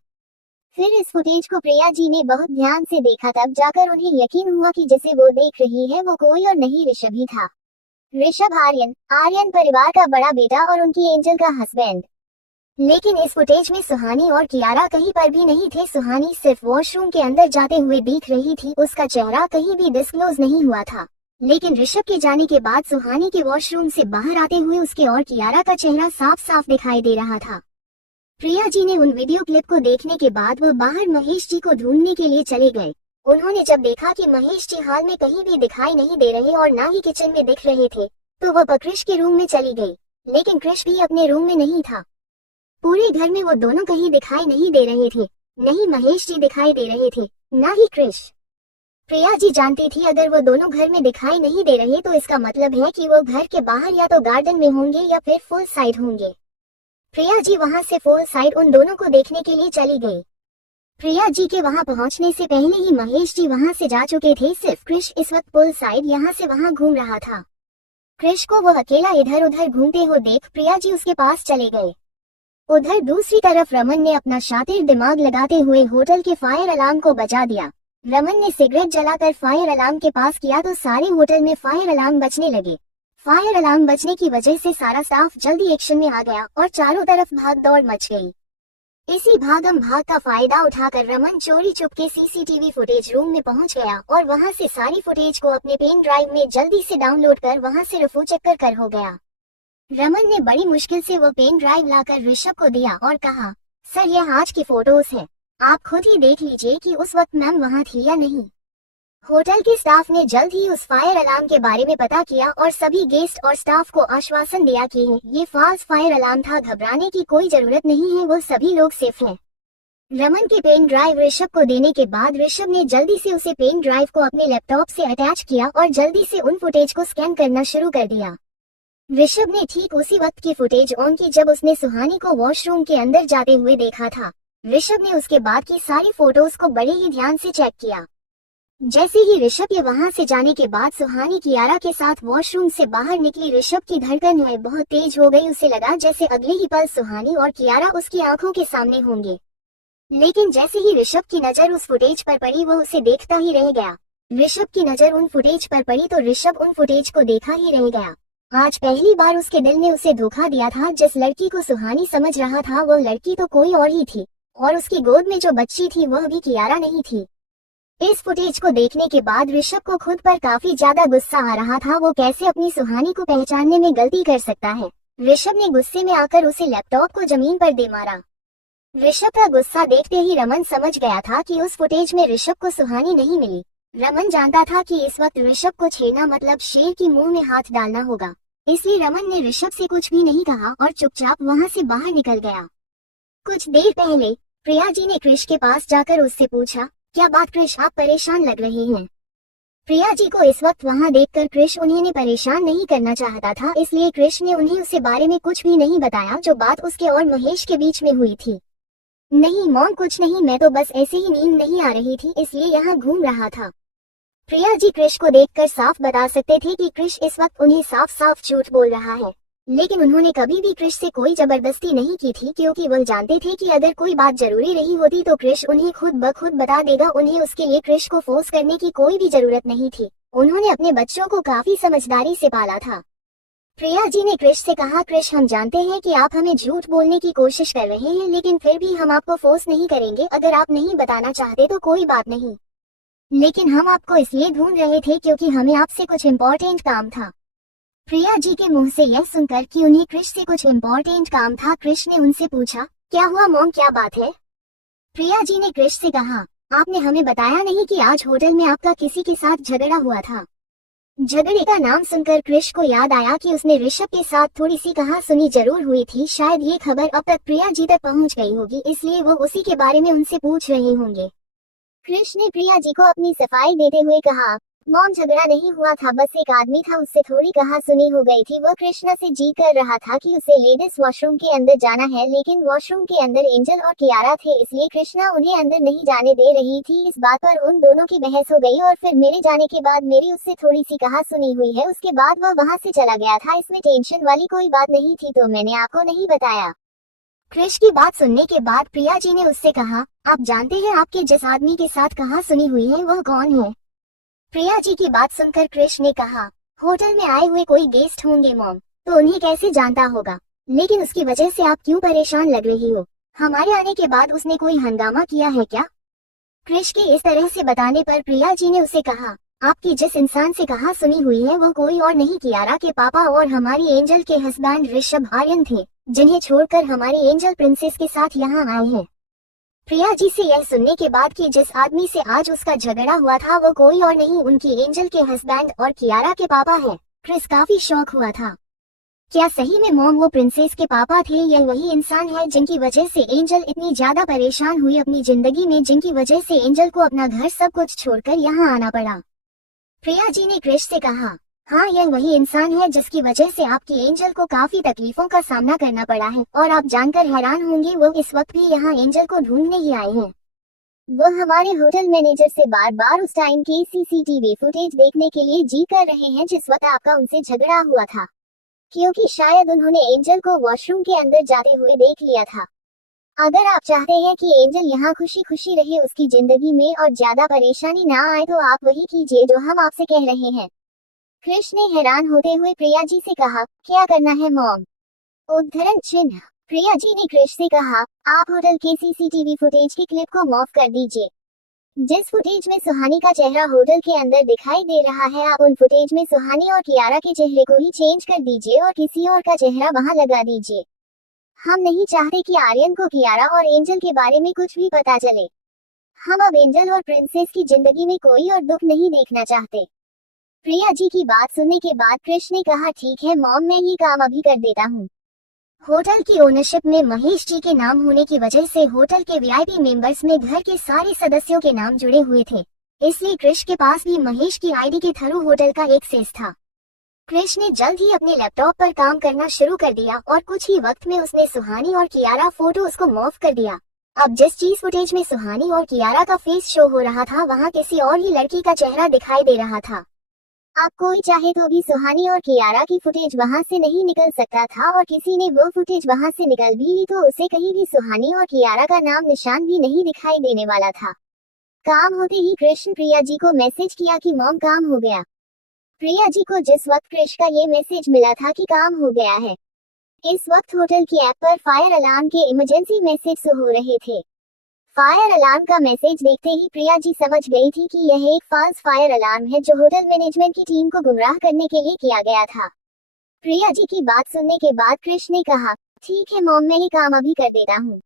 फिर इस फुटेज को प्रिया जी ने बहुत ध्यान से देखा, तब जाकर उन्हें यकीन हुआ कि जिसे वो देख रही है वो कोई और नहीं ऋषभ ही था। ऋषभ आर्यन परिवार का बड़ा बेटा और उनकी एंजल का हस्बैंड। लेकिन इस फुटेज में सुहानी और कियारा कहीं पर भी नहीं थे। सुहानी सिर्फ वॉशरूम के अंदर जाते हुए दिख रही थी, उसका चेहरा कहीं भी डिस्क्लोज नहीं हुआ था। लेकिन ऋषभ के जाने के बाद सुहानी के वॉशरूम से बाहर आते हुए उसके और कियारा का चेहरा साफ साफ दिखाई दे रहा था। प्रिया जी ने उन वीडियो क्लिप को देखने के बाद वो बाहर महेश जी को ढूंढने के लिए चले गए। उन्होंने जब देखा कि महेश जी हॉल में कहीं भी दिखाई नहीं दे रहे और ना ही किचन में दिख रहे थे, तो वह क्रिश के रूम में चली गई। लेकिन क्रिश भी अपने रूम में नहीं था। पूरे घर में वो दोनों कहीं दिखाई नहीं दे रहे थे। नहीं महेश जी दिखाई दे रहे थे, ना ही क्रिश। प्रिया जी जानती थी अगर वो दोनों घर में दिखाई नहीं दे रहे तो इसका मतलब है कि वो घर के बाहर या तो गार्डन में होंगे या फिर फुल साइड होंगे। प्रिया जी वहां से फुल साइड उन दोनों को देखने के लिए चली गई। प्रिया जी के वहां पहुंचने से पहले ही महेश जी वहां से जा चुके थे। सिर्फ क्रिश इस वक्त फुल साइड यहाँ से वहां घूम रहा था। क्रिश को वो अकेला इधर उधर घूमते हुए देख प्रिया जी उसके पास चले गए। उधर दूसरी तरफ रमन ने अपना शातिर दिमाग लगाते हुए होटल के फायर अलार्म को बजा दिया। रमन ने सिगरेट जलाकर फायर अलार्म के पास किया तो सारे होटल में फायर अलार्म बजने लगे। फायर अलार्म बजने की वजह से सारा स्टाफ जल्दी एक्शन में आ गया और चारों तरफ भाग दौड़ मच गई। इसी भागम भाग का फायदा उठाकर रमन चोरी चुपके सीसीटीवी फुटेज रूम में पहुंच गया और वहां से सारी फुटेज को अपने पेन ड्राइव में जल्दी से डाउनलोड कर वहां से रफू चक्कर कर हो गया। रमन ने बड़ी मुश्किल से वो पेन ड्राइव लाकर ऋषभ को दिया और कहा, सर यह आज की फोटोज है, आप खुद ही देख लीजिए कि उस वक्त मैम वहां थी या नहीं। होटल के स्टाफ ने जल्द ही उस फायर अलार्म के बारे में पता किया और सभी गेस्ट और स्टाफ को आश्वासन दिया कि ये फॉल्स फायर अलार्म था, घबराने की कोई जरूरत नहीं है, वो सभी लोग सेफ हैं। रमन के पेन ड्राइव ऋषभ को देने के बाद ऋषभ ने जल्दी से उसे पेन ड्राइव को अपने लैपटॉप से अटैच किया और जल्दी से उन फुटेज को स्कैन करना शुरू कर दिया। ऋषभ ने ठीक उसी वक्त की फुटेज ऑन की जब उसने सुहानी को वॉशरूम के अंदर जाते हुए देखा था। ऋषभ ने उसके बाद की सारी फोटोज को बड़े ही ध्यान से चेक किया। जैसे ही ऋषभ के वहां से जाने के बाद सुहानी कियारा के साथ वॉशरूम से बाहर निकली, ऋषभ की धड़कन है बहुत तेज हो गई। उसे लगा जैसे अगले ही पल सुहानी और कियारा उसकी आंखों के सामने होंगे। लेकिन जैसे ही ऋषभ की नजर उस फुटेज पर पड़ी वो उसे देखता ही रह गया। ऋषभ की नजर उन फुटेज पर पड़ी तो ऋषभ उन फुटेज को देखा ही रह गया। आज पहली बार उसके दिल ने उसे धोखा दिया था। जिस लड़की को सुहानी समझ रहा था वो लड़की तो कोई और ही थी और उसकी गोद में जो बच्ची थी वह भी कियारा नहीं थी। इस फुटेज को देखने के बाद ऋषभ को खुद पर काफी ज्यादा गुस्सा आ रहा था। वो कैसे अपनी सुहानी को पहचानने में गलती कर सकता है। ऋषभ ने गुस्से में आकर उसे लैपटॉप को जमीन पर दे मारा। ऋषभ का गुस्सा देखते ही रमन समझ गया था कि उस फुटेज में ऋषभ को सुहानी नहीं मिली। रमन जानता था कि इस वक्त ऋषभ को छेड़ना मतलब शेर की मुंह में हाथ डालना होगा, इसलिए रमन ने ऋषभ से कुछ भी नहीं कहा और चुपचाप वहां से बाहर निकल गया। कुछ देर पहले प्रिया जी ने क्रिश के पास जाकर उससे पूछा, क्या बात क्रिश, आप परेशान लग रहे हैं। प्रिया जी को इस वक्त वहां देखकर क्रिश उन्हें परेशान नहीं करना चाहता था, इसलिए क्रिश ने उन्हें उसके बारे में कुछ भी नहीं बताया जो बात उसके और महेश के बीच में हुई थी। नहीं मॉम कुछ नहीं, मैं तो बस ऐसे ही नींद नहीं आ रही थी इसलिए यहाँ घूम रहा था। प्रिया जी क्रिश को देखकर साफ बता सकते थे कि क्रिश इस वक्त उन्हें साफ साफ झूठ बोल रहा है, लेकिन उन्होंने कभी भी क्रिश से कोई जबरदस्ती नहीं की थी क्योंकि वह जानते थे कि अगर कोई बात जरूरी रही होती तो क्रिश उन्हें खुद ब खुद बता देगा। उन्हें उसके लिए क्रिश को फोर्स करने की कोई भी जरूरत नहीं थी। उन्होंने अपने बच्चों को काफी समझदारी से पाला था। प्रिया जी ने क्रिश से कहा, क्रिश हम जानते हैं कि आप हमें झूठ बोलने की कोशिश कर रहे हैं, लेकिन फिर भी हम आपको फोर्स नहीं करेंगे। अगर आप नहीं बताना चाहते तो कोई बात नहीं, लेकिन हम आपको इसलिए ढूंढ रहे थे क्योंकि हमें आपसे कुछ इम्पोर्टेंट काम था। प्रिया जी के मुंह से यह सुनकर कि उन्हें क्रिश से कुछ इम्पोर्टेंट काम था, क्रिश ने उनसे पूछा, क्या हुआ मॉम, क्या बात है। प्रिया जी ने क्रिश से कहा, आपने हमें बताया नहीं कि आज होटल में आपका किसी के साथ झगड़ा हुआ था। झगड़े का नाम सुनकर क्रिश को याद आया कि उसने ऋषभ के साथ थोड़ी सी कहा सुनी जरूर हुई थी। शायद ये खबर अब तक प्रिया जी तक पहुंच गई होगी, इसलिए वो उसी के बारे में उनसे पूछ रहे होंगे। क्रिश ने प्रिया जी को अपनी सफाई देते हुए कहा, मॉम झगड़ा नहीं हुआ था, बस एक आदमी था उससे थोड़ी कहा सुनी हो गई थी। वो कृष्णा से जी कर रहा था कि उसे लेडीज वॉशरूम के अंदर जाना है, लेकिन वॉशरूम के अंदर एंजल और कियारा थे, इसलिए कृष्णा उन्हें अंदर नहीं जाने दे रही थी। इस बात पर उन दोनों की बहस हो गई और फिर मेरे जाने के बाद मेरी उससे थोड़ी सी कहा सुनी हुई है। उसके बाद वह वहाँ से चला गया था। इसमें टेंशन वाली कोई बात नहीं थी तो मैंने आपको नहीं बताया। क्रिश की बात सुनने के बाद प्रिया जी ने उससे कहा, आप जानते हैं आपके जिस आदमी के साथ कहा सुनी हुई है वह कौन है। प्रिया जी की बात सुनकर क्रिश ने कहा, होटल में आए हुए कोई गेस्ट होंगे मॉम, तो उन्हें कैसे जानता होगा, लेकिन उसकी वजह से आप क्यों परेशान लग रही हो। हमारे आने के बाद उसने कोई हंगामा किया है क्या। क्रिश के इस तरह से बताने पर प्रिया जी ने उसे कहा, आपकी जिस इंसान से कहा सुनी हुई है वो कोई और नहीं कियारा के पापा और हमारी एंजल के हस्बैंड ऋषभ आर्यन थे, जिन्हें छोड़कर हमारी एंजल प्रिंसेस के साथ यहाँ आए हैं। प्रिया जी से यह सुनने के बाद कि जिस आदमी से आज उसका झगड़ा हुआ था वो कोई और नहीं उनकी एंजल के हस्बैंड और कियारा के पापा हैं, क्रिस काफी शॉक हुआ था। क्या सही में मॉम वो प्रिंसेस के पापा थे? यह वही इंसान है जिनकी वजह से एंजल इतनी ज्यादा परेशान हुई अपनी जिंदगी में, जिनकी वजह से एंजल को अपना घर सब कुछ छोड़कर यहाँ आना पड़ा। प्रिया जी ने क्रिस से कहा, हाँ यह वही इंसान है जिसकी वजह से आपकी एंजल को काफी तकलीफों का सामना करना पड़ा है, और आप जानकर हैरान होंगे वो इस वक्त भी यहाँ एंजल को ढूंढने ही आए हैं। वो हमारे होटल मैनेजर से बार बार उस टाइम की सीसीटीवी फुटेज देखने के लिए जी कर रहे हैं जिस वक्त आपका उनसे झगड़ा हुआ था, क्योंकि शायद उन्होंने एंजल को वॉशरूम के अंदर जाते हुए देख लिया था। अगर आप चाहते हैं कि एंजल यहाँ खुशी खुशी रहे उसकी जिंदगी में और ज्यादा परेशानी ना आए तो आप वही कीजिए जो हम आपसे कह रहे हैं। क्रिश ने हैरान होते हुए प्रिया जी से कहा, क्या करना है मॉम? उद्धरण चिन्ह। प्रिया जी ने क्रिश से कहा, आप होटल के सीसीटीवी फुटेज की क्लिप को ऑफ कर दीजिए। जिस फुटेज में सुहानी का चेहरा होटल के अंदर दिखाई दे रहा है, आप उन फुटेज में सुहानी और कियारा के चेहरे को ही चेंज कर दीजिए और किसी और का चेहरा वहां लगा दीजिए। हम नहीं चाहते कि आर्यन को कियारा और एंजल के बारे में कुछ भी पता चले। हम अब एंजल और प्रिंसेस की जिंदगी में कोई और दुख नहीं देखना चाहते। प्रिया जी की बात सुनने के बाद क्रिश ने कहा, ठीक है मॉम, मैं ये काम अभी कर देता हूँ। होटल की ओनरशिप में महेश जी के नाम होने की वजह से होटल के वीआईपी मेंबर्स में घर के सारे सदस्यों के नाम जुड़े हुए थे, इसलिए क्रिश के पास भी महेश की आईडी के थ्रू होटल का एक्सेस था। क्रिश ने जल्द ही अपने लैपटॉप पर काम करना शुरू कर दिया और कुछ ही वक्त में उसने सुहानी और कियारा फोटोज को मॉफ कर दिया। अब जिस चीज फुटेज में सुहानी और कियारा का फेस शो हो रहा था वहाँ किसी और ही लड़की का चेहरा दिखाई दे रहा था। अब कोई चाहे तो भी सुहानी और कियारा की फुटेज वहां से नहीं निकल सकता था, और किसी ने वो फुटेज वहां से निकल भी ली तो उसे कहीं भी सुहानी और कियारा का नाम निशान भी नहीं दिखाई देने वाला था। काम होते ही कृष्ण प्रिया जी को मैसेज किया कि मॉम काम हो गया। प्रिया जी को जिस वक्त क्रिश का ये मैसेज मिला था कि काम हो गया है, इस वक्त होटल की ऐप पर फायर अलार्म के इमरजेंसी मैसेज शो हो रहे थे। फायर अलार्म का मैसेज देखते ही प्रिया जी समझ गई थी कि यह एक फॉल्स फायर अलार्म है जो होटल मैनेजमेंट की टीम को गुमराह करने के लिए किया गया था। प्रिया जी की बात सुनने के बाद क्रिश ने कहा, ठीक है मॉम, मैं ये काम अभी कर देता हूँ।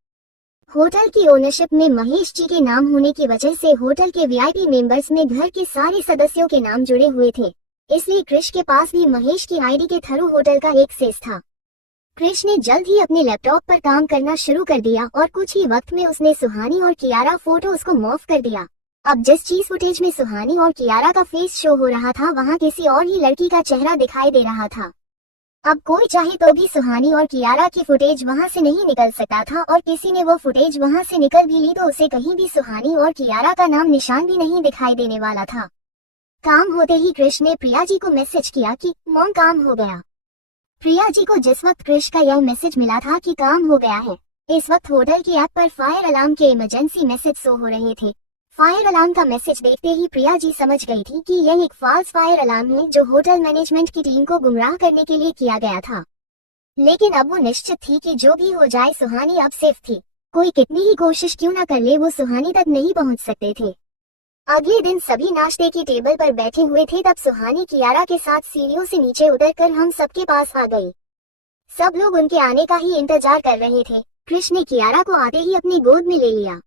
होटल की ओनरशिप में महेश जी के नाम होने की वजह से होटल के वीआईपी मेंबर्स में घर के सारे सदस्यों के नाम जुड़े हुए थे, इसलिए क्रिश के पास भी महेश की आईडी के थ्रू होटल का एक्सेस था। क्रिश ने जल्द ही अपने लैपटॉप पर काम करना शुरू कर दिया और कुछ ही वक्त में उसने सुहानी और कियारा फोटोज को मॉफ कर दिया। अब जिस चीज फुटेज में सुहानी और कियारा का फेस शो हो रहा था वहाँ किसी और ही लड़की का चेहरा दिखाई दे रहा था। अब कोई चाहे तो भी सुहानी और कियारा की फुटेज वहाँ से नहीं निकल सकता था, और किसी ने वो फुटेज वहाँ से निकल भी ली तो उसे कहीं भी सुहानी और कियारा का नाम निशान भी नहीं दिखाई देने वाला था। काम होते ही क्रिश ने प्रिया जी को मैसेज किया कि मॉम काम हो गया। प्रिया जी को जिस वक्त क्रिश का यह मैसेज मिला था कि काम हो गया है, इस वक्त होटल की ऐप पर फायर अलार्म के इमरजेंसी मैसेज शो हो रहे थे। फायर अलार्म का मैसेज देखते ही प्रिया जी समझ गई थी कि यह एक फॉल्स फायर अलार्म है जो होटल मैनेजमेंट की टीम को गुमराह करने के लिए किया गया था। लेकिन अब वो निश्चित थी कि जो भी हो जाए सुहानी अब सेफ थी। कोई कितनी ही कोशिश क्यों न कर ले, वो सुहानी तक नहीं पहुंच सकते थे। अगले दिन सभी नाश्ते की टेबल पर बैठे हुए थे, तब सुहानी कियारा के साथ सीढ़ियों से नीचे उतरकर हम सबके पास आ गई। सब लोग उनके आने का ही इंतजार कर रहे थे। कृष्ण ने कियारा को आते ही अपनी गोद में ले लिया।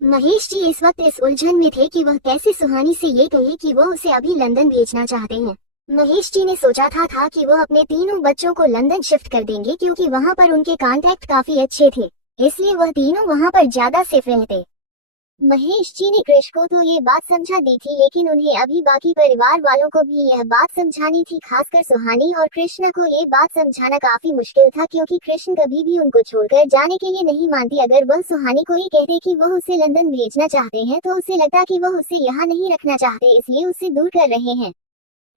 महेश जी इस वक्त इस उलझन में थे कि वह कैसे सुहानी से ये कहे कि वो उसे अभी लंदन भेजना चाहते हैं। महेश जी ने सोचा था कि वो अपने तीनों बच्चों को लंदन शिफ्ट कर देंगे क्योंकि वहाँ पर उनके कॉन्टैक्ट काफी अच्छे थे, इसलिए वह तीनों वहाँ पर ज्यादा सेफ रहते। महेश जी ने कृष को तो ये बात समझा दी थी, लेकिन उन्हें अभी बाकी परिवार वालों को भी यह बात समझानी थी। खासकर सुहानी और कृष्ण को ये बात समझाना काफी मुश्किल था क्योंकि कृष्ण कभी भी उनको छोड़कर जाने के लिए नहीं मानती। अगर वह सुहानी को ये कहते कि वह उसे लंदन भेजना चाहते हैं तो उसे लगता कि वह उसे यहाँ नहीं रखना चाहते, इसलिए उसे दूर कर रहे हैं।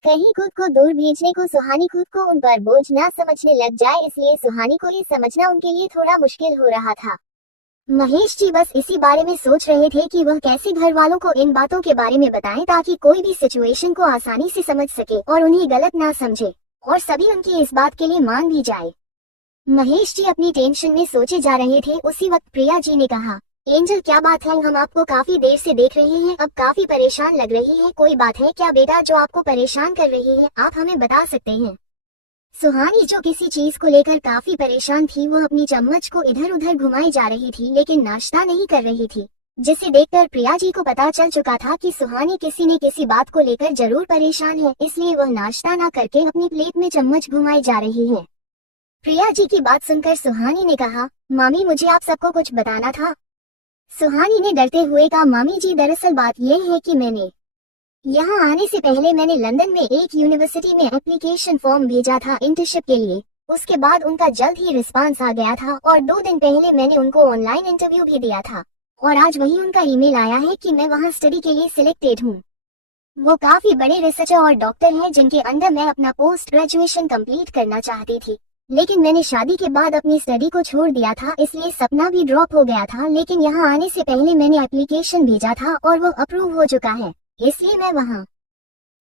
कहीं खुद को दूर भेजने को सुहानी खुद को उन पर बोझ ना समझने लग जाए, इसलिए सुहानी को ये समझना उनके लिए थोड़ा मुश्किल हो रहा था। महेश जी बस इसी बारे में सोच रहे थे कि वह कैसे घर वालों को इन बातों के बारे में बताएं ताकि कोई भी सिचुएशन को आसानी से समझ सके और उन्हें गलत ना समझे और सभी उनकी इस बात के लिए मान भी जाए। महेश जी अपनी टेंशन में सोचे जा रहे थे। उसी वक्त प्रिया जी ने कहा, एंजल क्या बात है, हम आपको काफी देर से देख रहे हैं, अब काफी परेशान लग रही है। कोई बात है क्या बेटा जो आपको परेशान कर रही है, आप हमें बता सकते हैं। सुहानी जो किसी चीज को लेकर काफी परेशान थी, वो अपनी चम्मच को इधर उधर घुमाई जा रही थी लेकिन नाश्ता नहीं कर रही थी, जिसे देखकर प्रिया जी को पता चल चुका था कि सुहानी किसी न किसी बात को लेकर जरूर परेशान है, इसलिए वह नाश्ता ना करके अपनी प्लेट में चम्मच घुमाई जा रही है। प्रिया जी की बात सुनकर सुहानी ने कहा, मामी मुझे आप सबको कुछ बताना था। सुहानी ने डरते हुए कहा, मामी जी दरअसल बात यह है कि मैंने यहाँ आने से पहले मैंने लंदन में एक यूनिवर्सिटी में एप्लीकेशन फॉर्म भेजा था इंटर्नशिप के लिए। उसके बाद उनका जल्द ही रिस्पांस आ गया था और 2 दिन पहले मैंने उनको ऑनलाइन इंटरव्यू भी दिया था और आज वही उनका ईमेल आया है कि मैं वहाँ स्टडी के लिए सिलेक्टेड हूँ। वो काफी बड़े रिसर्चर और डॉक्टर हैं जिनके अंडर मैं अपना पोस्ट ग्रेजुएशन कंप्लीट करना चाहती थी, लेकिन मैंने शादी के बाद अपनी स्टडी को छोड़ दिया था, इसलिए सपना भी ड्रॉप हो गया था। लेकिन यहाँ आने से पहले मैंने एप्लीकेशन भेजा था और वो अप्रूव हो चुका है, इसलिए मैं वहाँ।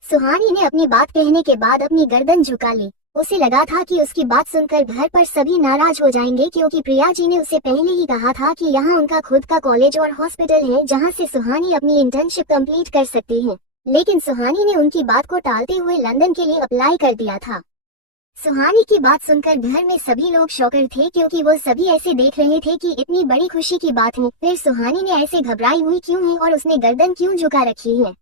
सुहानी ने अपनी बात कहने के बाद अपनी गर्दन झुका ली। उसे लगा था कि उसकी बात सुनकर घर पर सभी नाराज हो जाएंगे, क्योंकि प्रिया जी ने उसे पहले ही कहा था कि यहाँ उनका खुद का कॉलेज और हॉस्पिटल है जहाँ से सुहानी अपनी इंटर्नशिप कंप्लीट कर सकती है। लेकिन सुहानी ने उनकी बात को टालते हुए लंदन के लिए अप्लाई कर दिया था। सुहानी की बात सुनकर घर में सभी लोग शॉकर थे, क्योंकि वो सभी ऐसे देख रहे थे कि इतनी बड़ी खुशी की बात है, फिर सुहानी ने ऐसे घबराई हुई क्यों है और उसने गर्दन क्यों झुका रखी है।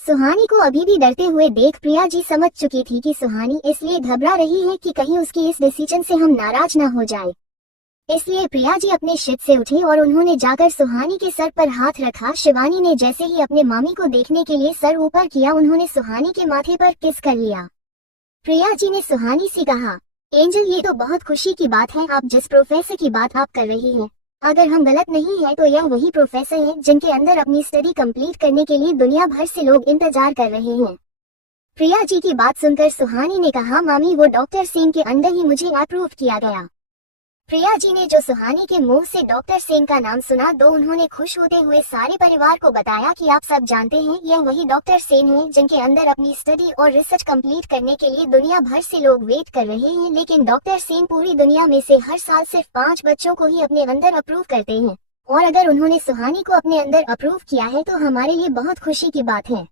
सुहानी को अभी भी डरते हुए देख प्रिया जी समझ चुकी थी कि सुहानी इसलिए घबरा रही है कि कहीं उसकी इस डिसीजन से हम नाराज ना हो जाए। इसलिए प्रिया जी अपने शिट से उठी और उन्होंने जाकर सुहानी के सर पर हाथ रखा। शिवानी ने जैसे ही अपने मामी को देखने के लिए सर ऊपर किया, उन्होंने सुहानी के माथे पर किस कर लिया। प्रिया जी ने सुहानी से कहा, एंजल ये तो बहुत खुशी की बात है, आप जिस प्रोफेसर की बात आप कर रही हैं, अगर हम गलत नहीं है तो यह वही प्रोफेसर है जिनके अंदर अपनी स्टडी कंप्लीट करने के लिए दुनिया भर से लोग इंतजार कर रहे हैं। प्रिया जी की बात सुनकर सुहानी ने कहा, मामी वो डॉक्टर सेन के अंदर ही मुझे अप्रूव किया गया। प्रिया जी ने जो सुहानी के मुंह से डॉक्टर सेन का नाम सुना, तो उन्होंने खुश होते हुए सारे परिवार को बताया कि आप सब जानते हैं यह वही डॉक्टर सेन है जिनके अंदर अपनी स्टडी और रिसर्च कंप्लीट करने के लिए दुनिया भर से लोग वेट कर रहे हैं। लेकिन डॉक्टर सेन पूरी दुनिया में से हर साल सिर्फ 5 बच्चों को ही अपने अंदर अप्रूव करते हैं, और अगर उन्होंने सुहानी को अपने अंदर अप्रूव किया है तो हमारे लिए बहुत खुशी की बात है।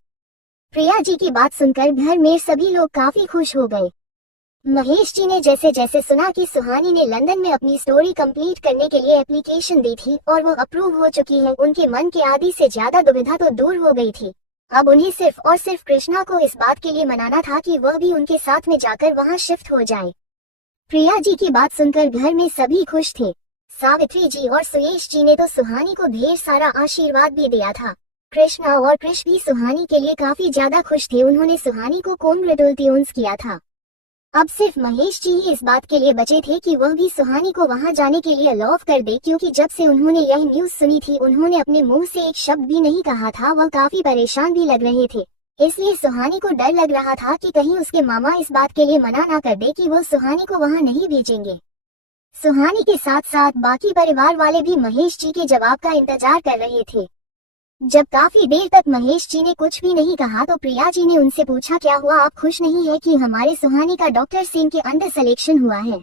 प्रिया जी की बात सुनकर घर में सभी लोग काफी खुश हो गए। महेश जी ने जैसे जैसे सुना कि सुहानी ने लंदन में अपनी स्टोरी कंप्लीट करने के लिए एप्लीकेशन दी थी और वो अप्रूव हो चुकी है, उनके मन के आधी से ज्यादा दुविधा तो दूर हो गई थी। अब उन्हें सिर्फ और सिर्फ कृष्णा को इस बात के लिए मनाना था कि वह भी उनके साथ में जाकर वहां शिफ्ट हो जाए। प्रिया जी की बात सुनकर घर में सभी खुश थे। सावित्री जी और सुयेश जी ने तो सुहानी को ढेर सारा आशीर्वाद भी दिया था। कृष्णा और कृष भी सुहानी के लिए काफी ज्यादा खुश थे, उन्होंने सुहानी को कॉन्ग्रेचुलेशंस किया था। अब सिर्फ महेश जी ही इस बात के लिए बचे थे कि वह भी सुहानी को वहां जाने के लिए अलाउ कर दे, क्योंकि जब से उन्होंने यह न्यूज सुनी थी उन्होंने अपने मुंह से एक शब्द भी नहीं कहा था। वह काफी परेशान भी लग रहे थे, इसलिए सुहानी को डर लग रहा था कि कहीं उसके मामा इस बात के लिए मना ना कर दे कि वो सुहानी को वहां नहीं भेजेंगे। सुहानी के साथ साथ बाकी परिवार वाले भी महेश जी के जवाब का इंतजार कर रहे थे। जब काफी देर तक महेश जी ने कुछ भी नहीं कहा तो प्रिया जी ने उनसे पूछा, क्या हुआ, आप खुश नहीं है कि हमारे सुहानी का डॉक्टर सेन के अंदर सिलेक्शन हुआ है।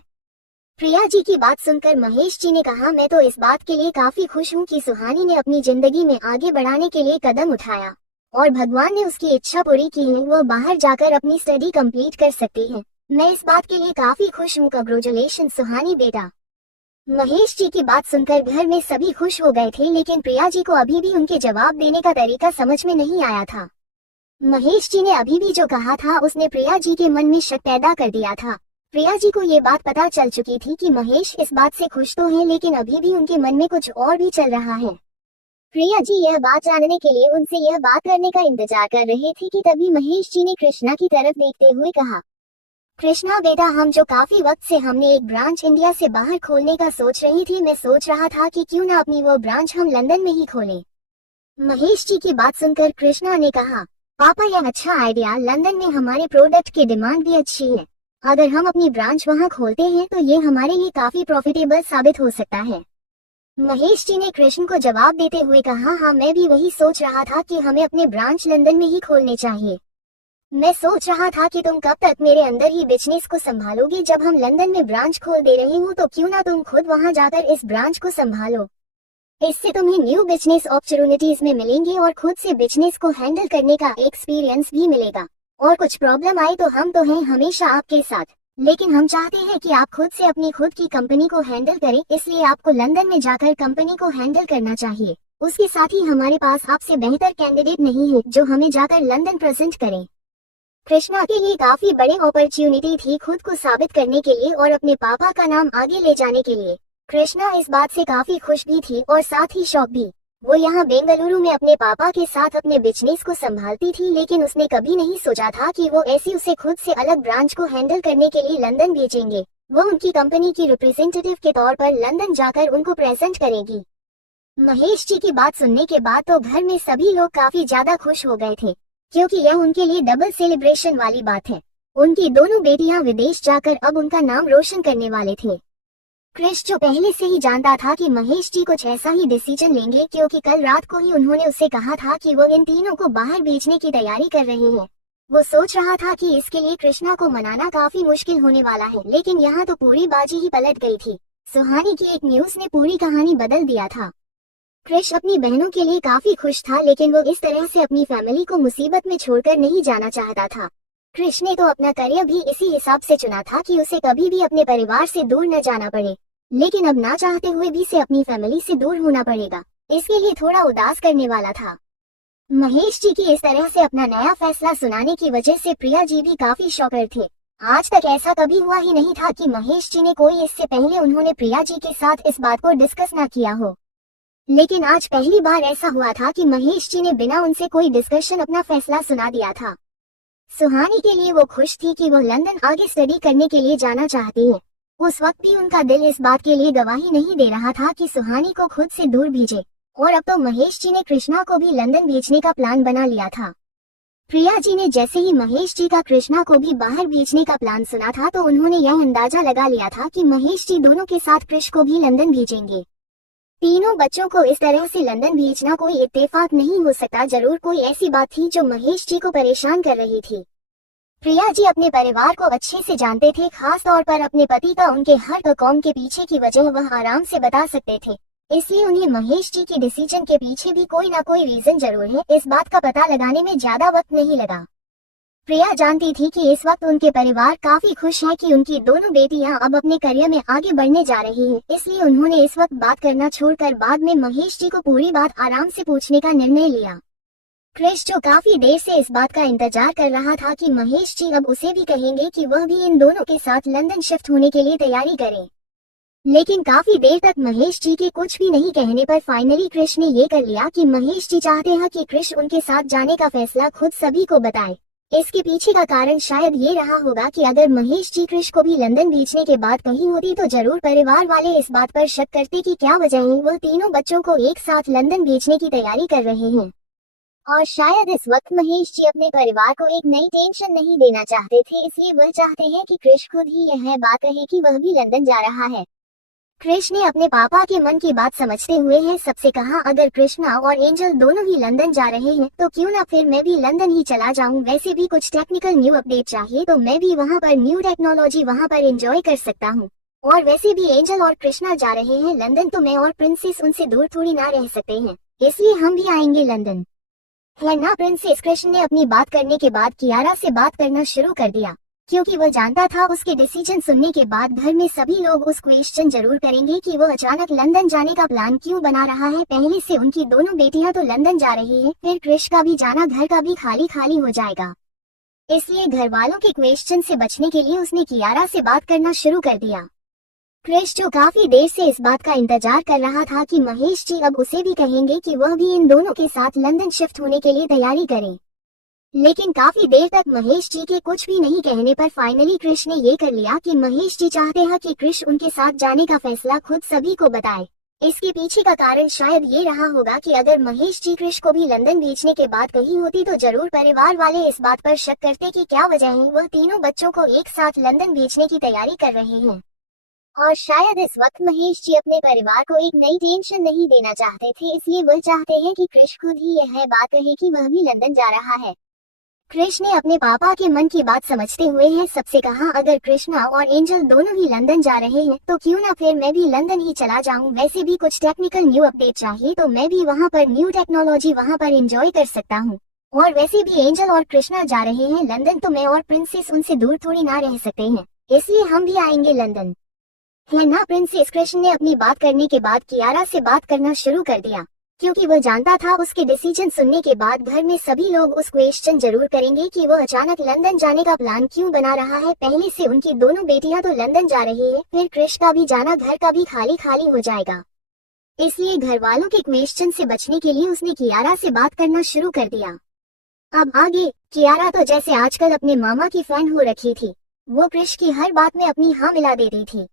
प्रिया जी की बात सुनकर महेश जी ने कहा, मैं तो इस बात के लिए काफी खुश हूँ कि सुहानी ने अपनी जिंदगी में आगे बढ़ाने के लिए कदम उठाया और भगवान ने उसकी इच्छा पूरी की है, वो बाहर जाकर अपनी स्टडी कंप्लीट कर सकती है। मैं इस बात के लिए काफी खुश हूँ, कांग्रेचुलेशन सुहानी बेटा। महेश जी की बात सुनकर घर में सभी खुश हो गए थे, लेकिन प्रिया जी को अभी भी उनके जवाब देने का तरीका समझ में नहीं आया था। महेश जी ने अभी भी जो कहा था उसने प्रिया जी के मन में शक पैदा कर दिया था। प्रिया जी को ये बात पता चल चुकी थी कि महेश इस बात से खुश तो है, लेकिन अभी भी उनके मन में कुछ और भी चल रहा है। प्रिया जी यह बात जानने के लिए उनसे यह बात करने का इंतजार कर रहे थे कि तभी महेश जी ने कृष्णा की तरफ देखते हुए कहा, कृष्णा बेटा, हम जो काफी वक्त से हमने एक ब्रांच इंडिया से बाहर खोलने का सोच रही थी, मैं सोच रहा था कि क्यों ना अपनी वो ब्रांच हम लंदन में ही खोलें। महेश जी की बात सुनकर कृष्णा ने कहा, पापा यह अच्छा आइडिया, लंदन में हमारे प्रोडक्ट की डिमांड भी अच्छी है, अगर हम अपनी ब्रांच वहां खोलते हैं तो ये हमारे लिए काफी प्रॉफिटेबल साबित हो सकता है। महेश जी ने कृष्ण को जवाब देते हुए कहा, हाँ मैं भी वही सोच रहा था कि हमें अपने ब्रांच लंदन में ही खोलने चाहिए। मैं सोच रहा था कि तुम कब तक मेरे अंदर ही बिजनेस को संभालोगे, जब हम लंदन में ब्रांच खोल दे रहे हो तो क्यों ना तुम खुद वहां जाकर इस ब्रांच को संभालो। इससे तुम्हें न्यू बिजनेस अपॉर्चुनिटीज में मिलेंगे और खुद से बिजनेस को हैंडल करने का एक्सपीरियंस भी मिलेगा, और कुछ प्रॉब्लम आए तो हम तो हैं हमेशा आपके साथ। लेकिन हम चाहते हैं कि आप खुद से अपनी खुद की कंपनी को हैंडल करें, इसलिए आपको लंदन में जाकर कंपनी को हैंडल करना चाहिए। उसके साथ ही हमारे पास आपसे बेहतर कैंडिडेट नहीं है जो हमें जाकर लंदन प्रेजेंट करें। कृष्णा के लिए काफी बड़ी अपॉर्चुनिटी थी खुद को साबित करने के लिए और अपने पापा का नाम आगे ले जाने के लिए। कृष्णा इस बात से काफी खुश भी थी और साथ ही शौक भी। वो यहाँ बेंगलुरु में अपने पापा के साथ अपने बिजनेस को संभालती थी, लेकिन उसने कभी नहीं सोचा था कि वो ऐसी उसे खुद से अलग ब्रांच को हैंडल करने के लिए लंदन भेजेंगे। वो उनकी कंपनी की रिप्रेजेंटेटिव के तौर पर लंदन जाकर उनको प्रेजेंट करेगी। महेश जी की बात सुनने के बाद तो घर में सभी लोग काफी ज्यादा खुश हो गए थे, क्योंकि यह उनके लिए डबल सेलिब्रेशन वाली बात है। उनकी दोनों बेटियां विदेश जाकर अब उनका नाम रोशन करने वाले थे। क्रिश जो पहले से ही जानता था कि महेश जी कुछ ऐसा ही डिसीजन लेंगे, क्योंकि कल रात को ही उन्होंने उससे कहा था कि वो इन तीनों को बाहर भेजने की तैयारी कर रहे हैं। वो सोच रहा था कि इसके लिए कृष्णा को मनाना काफी मुश्किल होने वाला है, लेकिन यहाँ तो पूरी बाजी ही पलट गई थी। सुहानी की एक न्यूज ने पूरी कहानी बदल दिया था। क्रिश अपनी बहनों के लिए काफी खुश था, लेकिन वो इस तरह से अपनी फैमिली को मुसीबत में छोड़कर नहीं जाना चाहता था। क्रिश ने तो अपना करियर भी इसी हिसाब से चुना था कि उसे कभी भी अपने परिवार से दूर न जाना पड़े, लेकिन अब ना चाहते हुए भी से अपनी फैमिली से दूर होना पड़ेगा। इसके लिए थोड़ा उदास करने वाला था। महेश जी की इस तरह से अपना नया फैसला सुनाने की वजह से प्रिया जी भी काफी शॉकर थे। आज तक ऐसा कभी हुआ ही नहीं था कि महेश जी ने कोई इससे पहले उन्होंने प्रिया जी के साथ इस बात को डिस्कस ना किया हो, लेकिन आज पहली बार ऐसा हुआ था कि महेश जी ने बिना उनसे कोई डिस्कशन अपना फैसला सुना दिया था। सुहानी के लिए वो खुश थी कि वो लंदन आगे स्टडी करने के लिए जाना चाहती है। उस वक्त भी उनका दिल इस बात के लिए गवाही नहीं दे रहा था कि सुहानी को खुद से दूर भेजे, और अब तो महेश जी ने कृष्णा को भी लंदन भेजने का प्लान बना लिया था। प्रिया जी ने जैसे ही महेश जी का कृष्णा को भी बाहर भेजने का प्लान सुना था, तो उन्होंने यह अंदाजा लगा लिया था कि महेश जी दोनों के साथ कृष को भी लंदन भेजेंगे। तीनों बच्चों को इस तरह से लंदन भेजना कोई इत्तेफाक नहीं हो सकता, जरूर कोई ऐसी बात थी जो महेश जी को परेशान कर रही थी। प्रिया जी अपने परिवार को अच्छे से जानते थे, खास तौर पर अपने पति का उनके हर कौम के पीछे की वजह वह आराम से बता सकते थे, इसलिए उन्हें महेश जी की डिसीजन के पीछे भी कोई ना कोई रीजन जरूर है। इस बात का पता लगाने में ज्यादा वक्त नहीं लगा। प्रिया जानती थी कि इस वक्त उनके परिवार काफी खुश है कि उनकी दोनों बेटियां अब अपने करियर में आगे बढ़ने जा रही हैं, इसलिए उन्होंने इस वक्त बात करना छोड़कर बाद में महेश जी को पूरी बात आराम से पूछने का निर्णय लिया। क्रिश जो काफी देर से इस बात का इंतजार कर रहा था कि महेश जी अब उसे भी कहेंगे कि वह भी इन दोनों के साथ लंदन शिफ्ट होने के लिए तैयारी करें, लेकिन काफी देर तक महेश जी के कुछ भी नहीं कहने पर फाइनली क्रिश ने ये कर लिया कि महेश जी चाहते हैं कि क्रिश उनके साथ जाने का फैसला खुद सभी को बताए। इसके पीछे का कारण शायद ये रहा होगा कि अगर महेश जी क्रिश को भी लंदन भेजने के बाद कहीं होती तो जरूर परिवार वाले इस बात पर शक करते कि क्या वजह है वह तीनों बच्चों को एक साथ लंदन भेजने की तैयारी कर रहे हैं। और शायद इस वक्त महेश जी अपने परिवार को एक नई टेंशन नहीं देना चाहते थे, इसलिए वह चाहते हैं कि क्रिश खुद ही यह बात कहे कि वह भी लंदन जा रहा है। क्रिश ने अपने पापा के मन की बात समझते हुए है सबसे कहा, अगर कृष्णा और एंजल दोनों ही लंदन जा रहे हैं तो क्यों ना फिर मैं भी लंदन ही चला जाऊं। वैसे भी कुछ टेक्निकल न्यू अपडेट चाहिए तो मैं भी वहां पर न्यू टेक्नोलॉजी वहां पर एंजॉय कर सकता हूं। और वैसे भी एंजल और कृष्णा जा रहे हैं लंदन तो मैं और प्रिंसेस उनसे दूर थोड़ी ना रह सकते हैं, इसलिए हम भी आएंगे लंदन, है ना प्रिंसेस। कृष्ण ने अपनी बात करने के बाद कियारा से बात करना शुरू कर दिया, क्योंकि वह जानता था उसके डिसीजन सुनने के बाद घर में सभी लोग उस क्वेश्चन जरूर करेंगे कि वह अचानक लंदन जाने का प्लान क्यों बना रहा है। पहले से उनकी दोनों बेटियां तो लंदन जा रही हैं, फिर क्रिश का भी जाना घर का भी खाली खाली हो जाएगा, इसलिए घर वालों के क्वेश्चन से बचने के लिए उसने कियारा से बात करना शुरू कर दिया। क्रिश जो काफी देर से इस बात का इंतजार कर रहा था कि महेश जी अब उसे भी कहेंगे कि वह भी इन दोनों के साथ लंदन शिफ्ट होने के लिए तैयारी करें, लेकिन काफी देर तक महेश जी के कुछ भी नहीं कहने पर फाइनली क्रिश ने ये कर लिया कि महेश जी चाहते हैं कि क्रिश उनके साथ जाने का फैसला खुद सभी को बताए। इसके पीछे का कारण शायद ये रहा होगा कि अगर महेश जी क्रिश को भी लंदन भेजने के बाद कहीं होती तो जरूर परिवार वाले इस बात पर शक करते कि क्या वजह है वह तीनों बच्चों को एक साथ लंदन भेजने की तैयारी कर रहे हैं। और शायद इस वक्त महेश जी अपने परिवार को एक नई टेंशन नहीं देना चाहते थे, इसलिए वह चाहते हैं कि क्रिश खुद ही यह बात कहे कि वह भी लंदन जा रहा है। क्रिश ने अपने पापा के मन की बात समझते हुए है सबसे कहा, अगर कृष्णा और एंजल दोनों ही लंदन जा रहे हैं तो क्यों ना फिर मैं भी लंदन ही चला जाऊं। वैसे भी कुछ टेक्निकल न्यू अपडेट चाहिए तो मैं भी वहां पर न्यू टेक्नोलॉजी वहां पर एंजॉय कर सकता हूं। और वैसे भी एंजल और कृष्णा जा रहे हैं लंदन तो मैं और प्रिंसेस उनसे दूर थोड़ी ना रह सकते हैं, इसलिए हम भी आएंगे लंदन, है ना प्रिंसेस। कृष्ण ने अपनी बात करने के बाद कियारा से बात करना शुरू कर दिया, क्योंकि वो जानता था उसके डिसीजन सुनने के बाद घर में सभी लोग उस क्वेश्चन जरूर करेंगे कि वो अचानक लंदन जाने का प्लान क्यों बना रहा है। पहले से उनकी दोनों बेटियां तो लंदन जा रही है, फिर कृष्ण का भी जाना घर का भी खाली खाली हो जाएगा। इसलिए घर वालों के क्वेश्चन से बचने के लिए उसने कियारा से बात करना शुरू कर दिया। अब आगे कियारा तो जैसे आजकल अपने मामा की फैन हो रखी थी, वो कृष्ण की हर बात में अपनी हाँ मिला देती थी।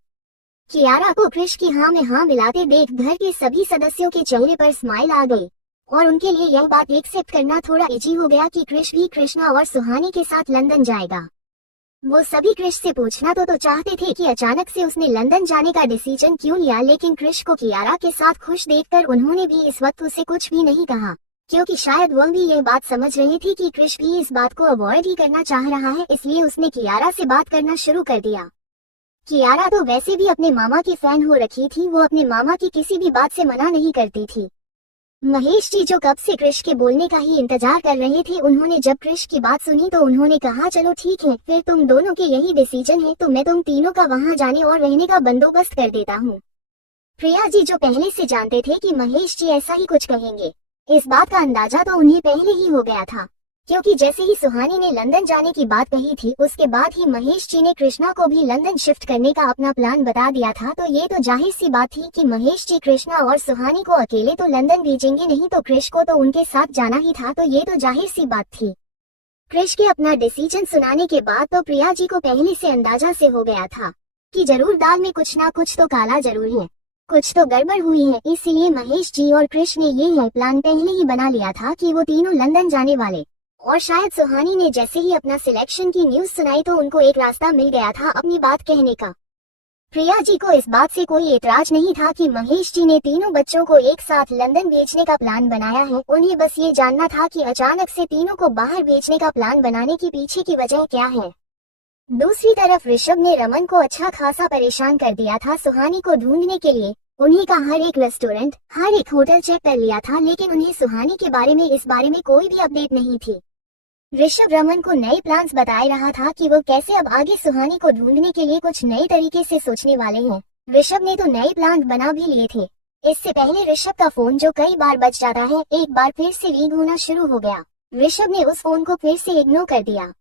कियारा को कृष्ण की हाँ में हाँ मिलाते देख घर के सभी सदस्यों के चेहरे पर स्माइल आ गई और उनके लिए यह बात एक्सेप्ट करना थोड़ा इजी हो गया कि कृष्ण भी कृष्णा और सुहानी के साथ लंदन जाएगा। वो सभी कृष्ण से पूछना तो चाहते थे कि अचानक से उसने लंदन जाने का डिसीजन क्यों लिया, लेकिन कृष्ण को कियारा के साथ खुश देखकर उन्होंने भी इस वक्त उसे कुछ भी नहीं कहा, क्योंकि शायद वह भी यह बात समझ रही थी कि कृष्ण भी इस बात को अवॉइड ही करना चाह रहा है। इसलिए उसने कियारा से बात करना शुरू कर दिया। कियारा तो वैसे भी अपने मामा की फैन हो रखी थी, वो अपने मामा की किसी भी बात से मना नहीं करती थी। महेश जी जो कब से कृष्ण के बोलने का ही इंतजार कर रहे थे, उन्होंने जब कृष्ण की बात सुनी तो उन्होंने कहा चलो ठीक है, फिर तुम दोनों के यही डिसीजन है तो मैं तुम तीनों का वहां जाने और रहने का बंदोबस्त कर देता हूँ। प्रिया जी जो पहले से जानते थे कि महेश जी ऐसा ही कुछ कहेंगे, इस बात का अंदाजा तो उन्हें पहले ही हो गया था, क्योंकि जैसे ही सुहानी ने लंदन जाने की बात कही थी उसके बाद ही महेश जी ने कृष्णा को भी लंदन शिफ्ट करने का अपना प्लान बता दिया था। तो ये तो जाहिर सी बात थी कि महेश जी कृष्णा और सुहानी को अकेले तो लंदन भेजेंगे नहीं, तो कृष्ण को तो उनके साथ जाना ही था। तो ये तो जाहिर सी बात थी। कृष्ण के अपना डिसीजन सुनाने के बाद तो प्रिया जी को पहले से अंदाजा से हो गया था कि जरूर दाल में कुछ ना कुछ तो काला जरूर है, कुछ तो गड़बड़ हुई है। इसीलिए महेश जी और कृष्ण ने ये है प्लान पहले ही बना लिया था कि वो तीनों लंदन जाने वाले। और शायद सुहानी ने जैसे ही अपना सिलेक्शन की न्यूज सुनाई तो उनको एक रास्ता मिल गया था अपनी बात कहने का। प्रिया जी को इस बात से कोई एतराज नहीं था कि महेश जी ने तीनों बच्चों को एक साथ लंदन भेजने का प्लान बनाया है। उन्हें बस ये जानना था कि अचानक से तीनों को बाहर भेजने का प्लान बनाने के पीछे की वजह क्या है। दूसरी तरफ ऋषभ ने रमन को अच्छा खासा परेशान कर दिया था सुहानी को ढूंढने के लिए। उन्हीं का हर एक रेस्टोरेंट, हर एक होटल चेक कर लिया था, लेकिन उन्हें सुहानी के बारे में इस बारे में कोई भी अपडेट नहीं थी। ऋषभ रमन को नए प्लान्स बताए रहा था कि वो कैसे अब आगे सुहानी को ढूंढने के लिए कुछ नए तरीके से सोचने वाले हैं। ऋषभ ने तो नए प्लान बना भी लिए थे। इससे पहले ऋषभ का फोन जो कई बार बज जाता है, एक बार फिर से रिंग होना शुरू हो गया। ऋषभ ने उस फोन को फिर से इग्नोर कर दिया,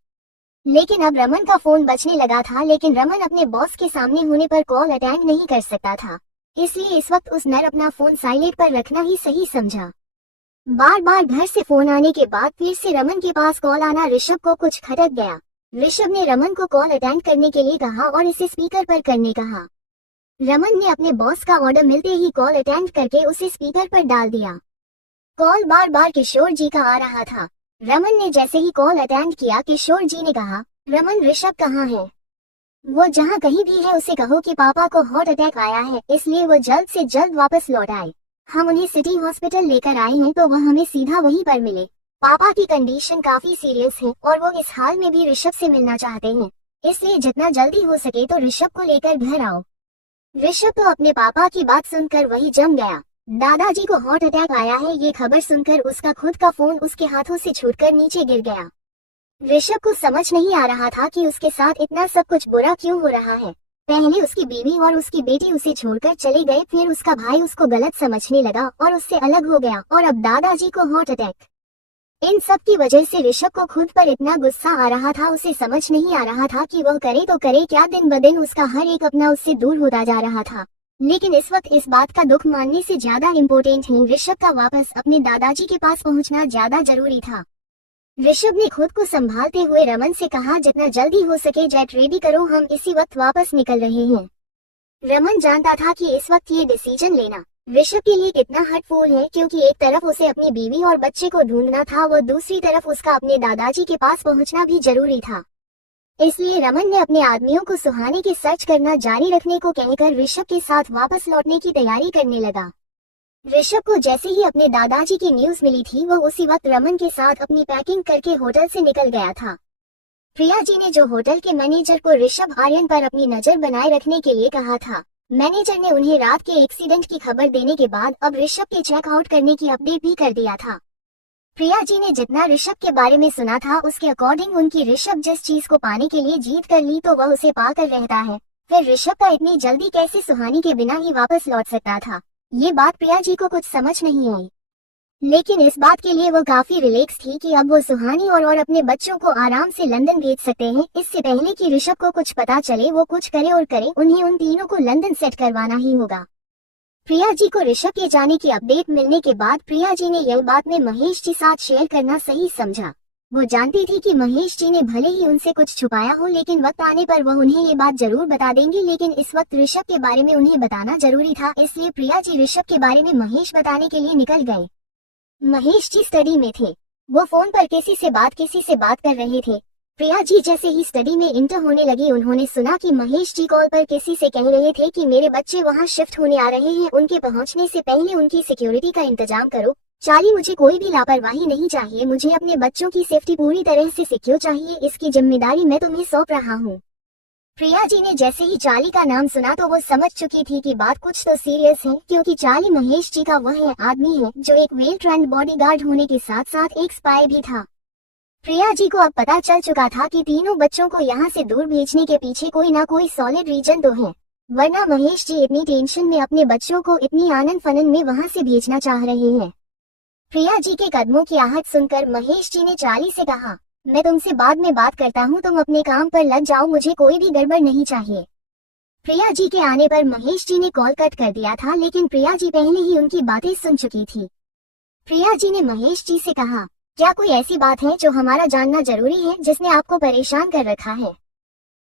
लेकिन अब रमन का फोन बजने लगा था। लेकिन रमन अपने बॉस के सामने होने पर कॉल अटेंड नहीं कर सकता था, इसलिए इस वक्त उस नर अपना फोन साइलेंट पर रखना ही सही समझा। बार बार घर से फोन आने के बाद फिर से रमन के पास कॉल आना ऋषभ को कुछ खटक गया। ऋषभ ने रमन को कॉल अटेंड करने के लिए कहा और इसे स्पीकर पर करने कहा। रमन ने अपने बॉस का ऑर्डर मिलते ही कॉल अटेंड करके उसे स्पीकर पर डाल दिया। कॉल बार बार किशोर जी का आ रहा था। रमन ने जैसे ही कॉल अटेंड किया, किशोर जी ने कहा, रमन ऋषभ कहाँ है? वो जहाँ कहीं भी है उसे कहो कि पापा को हार्ट अटैक आया है, इसलिए वो जल्द से जल्द वापस लौट आए। हम उन्हें सिटी हॉस्पिटल लेकर आए हैं तो वह हमें सीधा वहीं पर मिले। पापा की कंडीशन काफी सीरियस है और वो इस हाल में भी ऋषभ से मिलना चाहते हैं, इसलिए जितना जल्दी हो सके तो ऋषभ को लेकर घर आओ। ऋषभ तो अपने पापा की बात सुनकर वही जम गया। दादाजी को हार्ट अटैक आया है, ये खबर सुनकर उसका खुद का फोन उसके हाथों से छूटकर नीचे गिर गया। ऋषभ को समझ नहीं आ रहा था कि उसके साथ इतना सब कुछ बुरा क्यों हो रहा है। पहले उसकी बीवी और उसकी बेटी उसे छोड़कर चले गए, फिर उसका भाई उसको गलत समझने लगा और उससे अलग हो गया, और अब दादाजी को हार्ट अटैक। इन सब की वजह से ऋषभ को खुद पर इतना गुस्सा आ रहा था, उसे समझ नहीं आ रहा था कि वह करे तो करे क्या। दिन ब दिन उसका हर एक अपना उससे दूर होता जा रहा था। लेकिन इस वक्त इस बात का दुख मानने से ज्यादा इम्पोर्टेंट है ऋषभ का वापस अपने दादाजी के पास पहुंचना ज्यादा जरूरी था। ऋषभ ने खुद को संभालते हुए रमन से कहा, जितना जल्दी हो सके जेट रेडी करो, हम इसी वक्त वापस निकल रहे हैं। रमन जानता था कि इस वक्त ये डिसीजन लेना ऋषभ के लिए कितना हर्टफुल है, क्योंकि एक तरफ उसे अपनी बीवी और बच्चे को ढूंढना था, वो दूसरी तरफ उसका अपने दादाजी के पास पहुंचना भी जरूरी था। इसलिए रमन ने अपने आदमियों को सुहानी की सर्च करना जारी रखने को कहकर ऋषभ के साथ वापस लौटने की तैयारी करने लगा। ऋषभ को जैसे ही अपने दादाजी की न्यूज मिली थी, वो उसी वक्त रमन के साथ अपनी पैकिंग करके होटल से निकल गया था। प्रिया जी ने जो होटल के मैनेजर को ऋषभ आर्यन पर अपनी नजर बनाए रखने के लिए कहा था, मैनेजर ने उन्हें रात के एक्सीडेंट की खबर देने के बाद अब ऋषभ के चेकआउट करने की अपडेट भी कर दिया था। प्रिया जी ने जितना ऋषभ के बारे में सुना था उसके अकॉर्डिंग उनकी ऋषभ जिस चीज को पाने के लिए जीत कर ली तो वह उसे पाकर रहता है, फिर ऋषभ का इतनी जल्दी कैसे सुहानी के बिना ही वापस लौट सकता था। ये बात प्रिया जी को कुछ समझ नहीं आई, लेकिन इस बात के लिए वो काफी रिलैक्स थी कि अब वो सुहानी और अपने बच्चों को आराम से लंदन भेज सकते हैं। इससे पहले कि ऋषभ को कुछ पता चले वो कुछ करे और करे, उन्हें उन तीनों को लंदन सेट करवाना ही होगा। प्रिया जी को ऋषभ के जाने की अपडेट मिलने के बाद प्रिया जी ने यह बात में महेश जी साथ शेयर करना सही समझा। वो जानती थी कि महेश जी ने भले ही उनसे कुछ छुपाया हो लेकिन वक्त आने पर वह उन्हें ये बात जरूर बता देंगे, लेकिन इस वक्त ऋषभ के बारे में उन्हें बताना जरूरी था, इसलिए प्रिया जी ऋषभ के बारे में महेश बताने के लिए निकल गए। महेश जी स्टडी में थे, वो फोन पर किसी से बात कर रहे थे। प्रिया जी जैसे ही स्टडी में इंटर होने लगी उन्होंने सुना कि महेश जी कॉल पर किसी से कह रहे थे कि मेरे बच्चे वहां शिफ्ट होने आ रहे हैं, उनके पहुंचने से पहले उनकी सिक्योरिटी का इंतजाम करो। चाली, मुझे कोई भी लापरवाही नहीं चाहिए, मुझे अपने बच्चों की सेफ्टी पूरी तरह से सिक्योर चाहिए, इसकी जिम्मेदारी मैं तुम्हें सौंप रहा हूँ। प्रिया जी ने जैसे ही चार्ली का नाम सुना तो वो समझ चुकी थी कि बात कुछ तो सीरियस है, क्योंकि चार्ली महेश जी का वह आदमी है जो एक वेल ट्रेंड बॉडीगार्ड होने के साथ साथ एक स्पाई भी था। प्रिया जी को अब पता चल चुका था कि तीनों बच्चों को यहाँ से दूर भेजने के पीछे कोई ना कोई सॉलिड रीजन तो है, वरना महेश जी इतनी टेंशन में अपने बच्चों को इतनी आनंद फनन में वहाँ से भेजना चाह रहे हैं। प्रिया जी के कदमों की आहट सुनकर महेश जी ने चार्ली से कहा, मैं तुमसे बाद में बात करता हूँ, तुम अपने काम पर लग जाओ, मुझे कोई भी गड़बड़ नहीं चाहिए। प्रिया जी के आने पर महेश जी ने कॉल कट कर दिया था, लेकिन प्रिया जी पहले ही उनकी बातें सुन चुकी थी। प्रिया जी ने महेश जी से कहा, क्या कोई ऐसी बात है जो हमारा जानना जरूरी है जिसने आपको परेशान कर रखा है?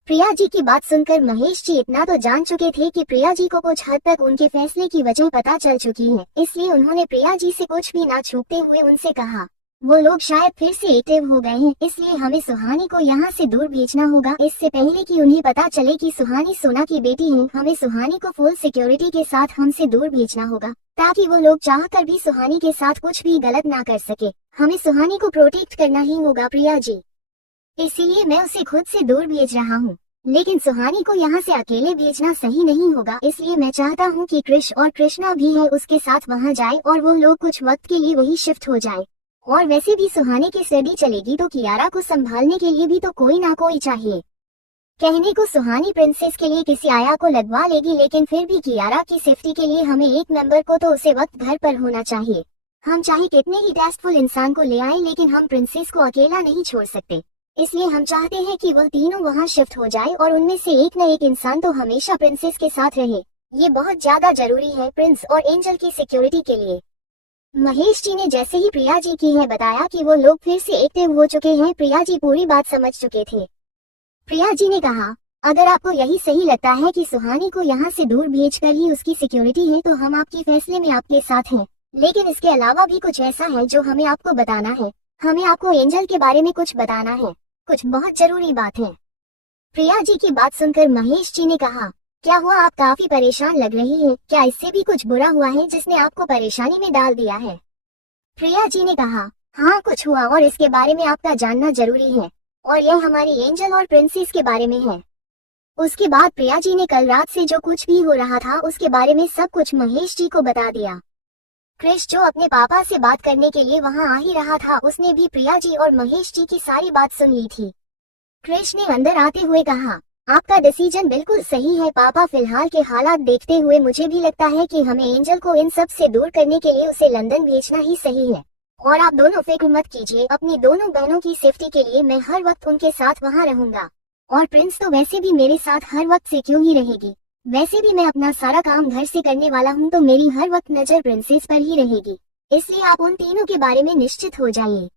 प्रिया जी की बात सुनकर महेश जी इतना तो जान चुके थे कि प्रिया जी को कुछ हद तक उनके फैसले की वजह पता चल चुकी है, इसलिए उन्होंने प्रिया जी से कुछ भी ना छुपते हुए उनसे कहा, वो लोग शायद फिर से एक्टिव हो गए हैं, इसलिए हमें सुहानी को यहाँ से दूर भेजना होगा। इससे पहले कि उन्हें पता चले कि सुहानी सोना की बेटी है, हमें सुहानी को फुल सिक्योरिटी के साथ हमसे दूर भेजना होगा, ताकि वो लोग चाहकर भी सुहानी के साथ कुछ भी गलत ना कर सके। हमें सुहानी को प्रोटेक्ट करना ही होगा प्रिया जी, इसीलिए मैं उसे खुद से दूर भेज रहा हूँ, लेकिन सुहानी को यहाँ से अकेले भेजना सही नहीं होगा, इसलिए मैं चाहता हूँ कि कृष और कृष्णा भी है उसके साथ वहाँ जाए और वो लोग कुछ वक्त के लिए वही शिफ्ट हो जाए। और वैसे भी सुहानी की स्टडी चलेगी तो कियारा को संभालने के लिए भी तो कोई ना कोई चाहिए। कहने को सुहानी प्रिंसेस के लिए किसी आया को लगवा लेगी, लेकिन फिर भी कियारा की सेफ्टी के लिए हमें एक मेंबर को तो उसे वक्त घर पर होना चाहिए। हम चाहे कितने ही टेस्टफुल इंसान को ले आए, लेकिन हम प्रिंसेस को अकेला नहीं छोड़ सकते, इसलिए हम चाहते हैं कि वो तीनों वहाँ शिफ्ट हो जाए और उनमें से एक न एक इंसान तो हमेशा प्रिंसेस के साथ रहे। ये बहुत ज्यादा जरूरी है प्रिंस और एंजल की सिक्योरिटी के लिए। महेश जी ने जैसे ही प्रिया जी की है बताया कि वो लोग फिर से एक्टिव हो चुके हैं, प्रिया जी पूरी बात समझ चुके थे। प्रिया जी ने कहा, अगर आपको यही सही लगता है कि सुहानी को यहाँ से दूर भेजकर ही उसकी सिक्योरिटी है तो हम आपके फैसले में आपके साथ हैं, लेकिन इसके अलावा भी कुछ ऐसा है जो हमें आपको बताना है। हमें आपको एंजल के बारे में कुछ बताना है, कुछ बहुत जरूरी बात है। प्रिया जी की बात सुनकर महेश जी ने कहा, क्या हुआ, आप काफी परेशान लग रही हैं, क्या इससे भी कुछ बुरा हुआ है जिसने आपको परेशानी में डाल दिया है? प्रिया जी ने कहा, हाँ कुछ हुआ और इसके बारे में आपका जानना जरूरी है, और यह हमारी एंजल और प्रिंसेस के बारे में है। उसके बाद प्रिया जी ने कल रात से जो कुछ भी हो रहा था उसके बारे में सब कुछ महेश जी को बता दिया। क्रिश जो अपने पापा से बात करने के लिए वहाँ आ ही रहा था, उसने भी प्रिया जी और महेश जी की सारी बात सुन ली थी। क्रिश ने अंदर आते हुए कहा, आपका डिसीजन बिल्कुल सही है पापा, फिलहाल के हालात देखते हुए मुझे भी लगता है कि हमें एंजल को इन सब से दूर करने के लिए उसे लंदन भेजना ही सही है। और आप दोनों फिक्र मत कीजिए, अपनी दोनों बहनों की सेफ्टी के लिए मैं हर वक्त उनके साथ वहाँ रहूंगा, और प्रिंस तो वैसे भी मेरे साथ हर वक्त से क्यों ही रहेगी। वैसे भी मैं अपना सारा काम घर से करने वाला हूँ, तो मेरी हर वक्त नजर प्रिंसेस पर ही रहेगी, इसलिए आप उन तीनों के बारे में निश्चित हो जाइए।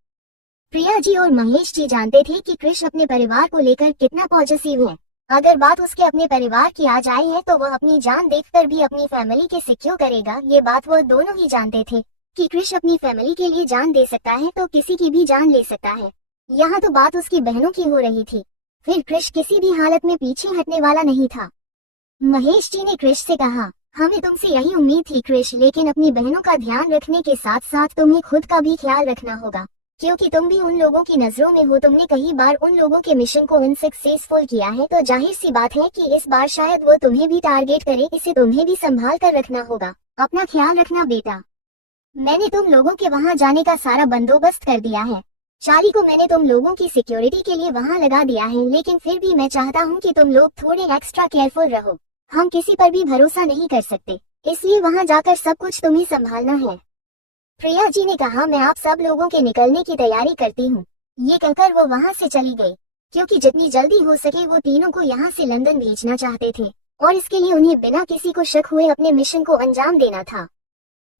प्रिया जी और महेश जी जानते थे कि कृष अपने परिवार को लेकर कितना पॉजिटिव है। अगर बात उसके अपने परिवार की आ जाए है तो वह अपनी जान देखकर भी अपनी फैमिली के सिक्योर करेगा। ये बात वह दोनों ही जानते थे कि कृष अपनी फैमिली के लिए जान दे सकता है तो किसी की भी जान ले सकता है। यहाँ तो बात उसकी बहनों की हो रही थी, फिर कृष किसी भी हालत में पीछे हटने वाला नहीं था। महेश जी ने कृष से कहा, हमें तुमसे यही उम्मीद थी कृष, लेकिन अपनी बहनों का ध्यान रखने के साथ साथ तुम्हें खुद का भी ख्याल रखना होगा, क्योंकि तुम भी उन लोगों की नजरों में हो। तुमने कई बार उन लोगों के मिशन को अनसक्सेसफुल किया है, तो जाहिर सी बात है कि इस बार शायद वो तुम्हें भी टारगेट करे, इसे तुम्हें भी संभाल कर रखना होगा। अपना ख्याल रखना बेटा। मैंने तुम लोगों के वहां जाने का सारा बंदोबस्त कर दिया है। चार्ली को मैंने तुम लोगों की सिक्योरिटी के लिए वहां लगा दिया है, लेकिन फिर भी मैं चाहता हूं कि तुम लोग थोड़े एक्स्ट्रा केयरफुल रहो। हम किसी पर भी भरोसा नहीं कर सकते, इसलिए वहां जाकर सब कुछ तुम्हें संभालना है। प्रिया जी ने कहा, मैं आप सब लोगों के निकलने की तैयारी करती हूँ। ये कहकर वो वहां से चली गई, क्योंकि जितनी जल्दी हो सके वो तीनों को यहाँ से लंदन भेजना चाहते थे, और इसके लिए उन्हें बिना किसी को शक हुए अपने मिशन को अंजाम देना था।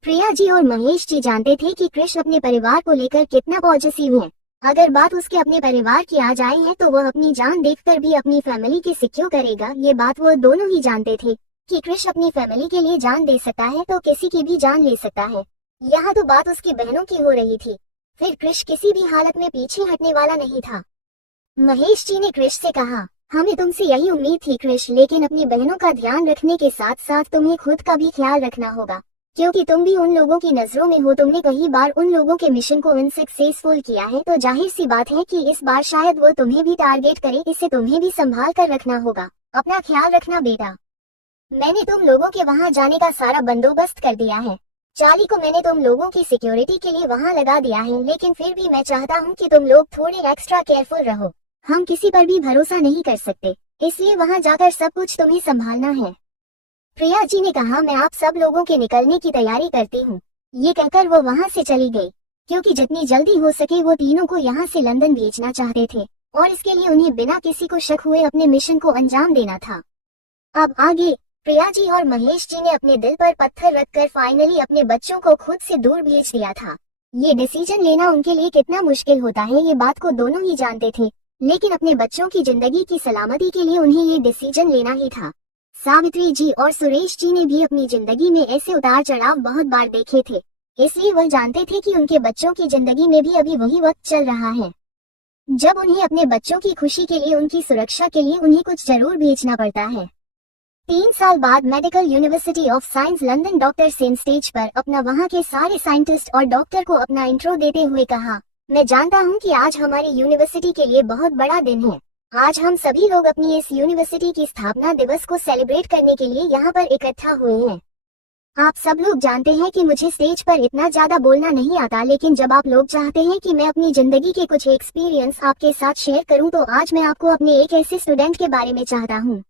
प्रिया जी और महेश जी जानते थे कि कृष्ण अपने परिवार को लेकर कितना पॉजिटिव है। अगर बात उसके अपने परिवार की आ जाए है तो वह अपनी जान देखकर भी अपनी फैमिली की सिक्योर करेगा। ये बात वो दोनों ही जानते थे कि कृष्ण अपनी फैमिली के लिए जान दे सकता है तो किसी की भी जान ले सकता है। यहाँ तो बात उसकी बहनों की हो रही थी, फिर कृष्ण किसी भी हालत में पीछे हटने वाला नहीं था। महेश जी ने कृष्ण से कहा, हमें तुमसे यही उम्मीद थी कृष्ण, लेकिन अपनी बहनों का ध्यान रखने के साथ साथ तुम्हें खुद का भी ख्याल रखना होगा, क्योंकि तुम भी उन लोगों की नजरों में हो। तुमने कई बार उन लोगों के मिशन को अनसक्सेसफुल किया है, तो जाहिर सी बात है कि इस बार शायद वो तुम्हें भी टारगेट करे। इसे तुम्हें भी संभाल कर रखना होगा। अपना ख्याल रखना बेटा। मैंने तुम लोगों के वहां जाने का सारा बंदोबस्त कर दिया है। चार्ली को मैंने तुम लोगों की सिक्योरिटी के लिए वहां लगा दिया है, लेकिन फिर भी मैं चाहता हूँ कि तुम लोग थोड़े एक्स्ट्रा केयरफुल रहो। हम किसी पर भी भरोसा नहीं कर सकते, इसलिए वहां जाकर सब कुछ तुम्हें संभालना है। प्रिया जी ने कहा, मैं आप सब लोगों के निकलने की तैयारी करती हूँ। ये कहकर वो वहां से चली गई, क्योंकि जितनी जल्दी हो सके वो तीनों को यहाँ से लंदन भेजना चाहते थे, और इसके लिए उन्हें बिना किसी को शक हुए अपने मिशन को अंजाम देना था। अब आगे प्रिया जी और महेश जी ने अपने दिल पर पत्थर रखकर फाइनली अपने बच्चों को खुद से दूर भेज दिया था। ये डिसीजन लेना उनके लिए कितना मुश्किल होता है, ये बात को दोनों ही जानते थे, लेकिन अपने बच्चों की जिंदगी की सलामती के लिए उन्हें ये डिसीजन लेना ही था। सावित्री जी और सुरेश जी ने भी अपनी जिंदगी में ऐसे उतार चढ़ाव बहुत बार देखे थे, इसलिए वह जानते थे कि उनके बच्चों की जिंदगी में भी अभी वही वक्त चल रहा है जब उन्हें अपने बच्चों की खुशी के लिए, उनकी सुरक्षा के लिए उन्हें कुछ जरूर भेजना पड़ता है। 3 साल बाद medical university of science London doctor Sen stage पर अपना वहां के सारे साइंटिस्ट और डॉक्टर को अपना इंट्रो देते हुए कहा, मैं जानता हूं कि आज हमारी यूनिवर्सिटी के लिए बहुत बड़ा दिन है। आज हम सभी लोग अपनी इस यूनिवर्सिटी की स्थापना दिवस को सेलिब्रेट करने के लिए यहाँ पर इकट्ठा हुए हैं। आप सब लोग जानते हैं कि मुझे स्टेज पर इतना ज्यादा बोलना नहीं आता, लेकिन जब आप लोग चाहते हैं कि मैं अपनी जिंदगी के कुछ एक्सपीरियंस आपके साथ शेयर करूं, तो आज मैं आपको अपने एक ऐसे स्टूडेंट के बारे में चाहता हूं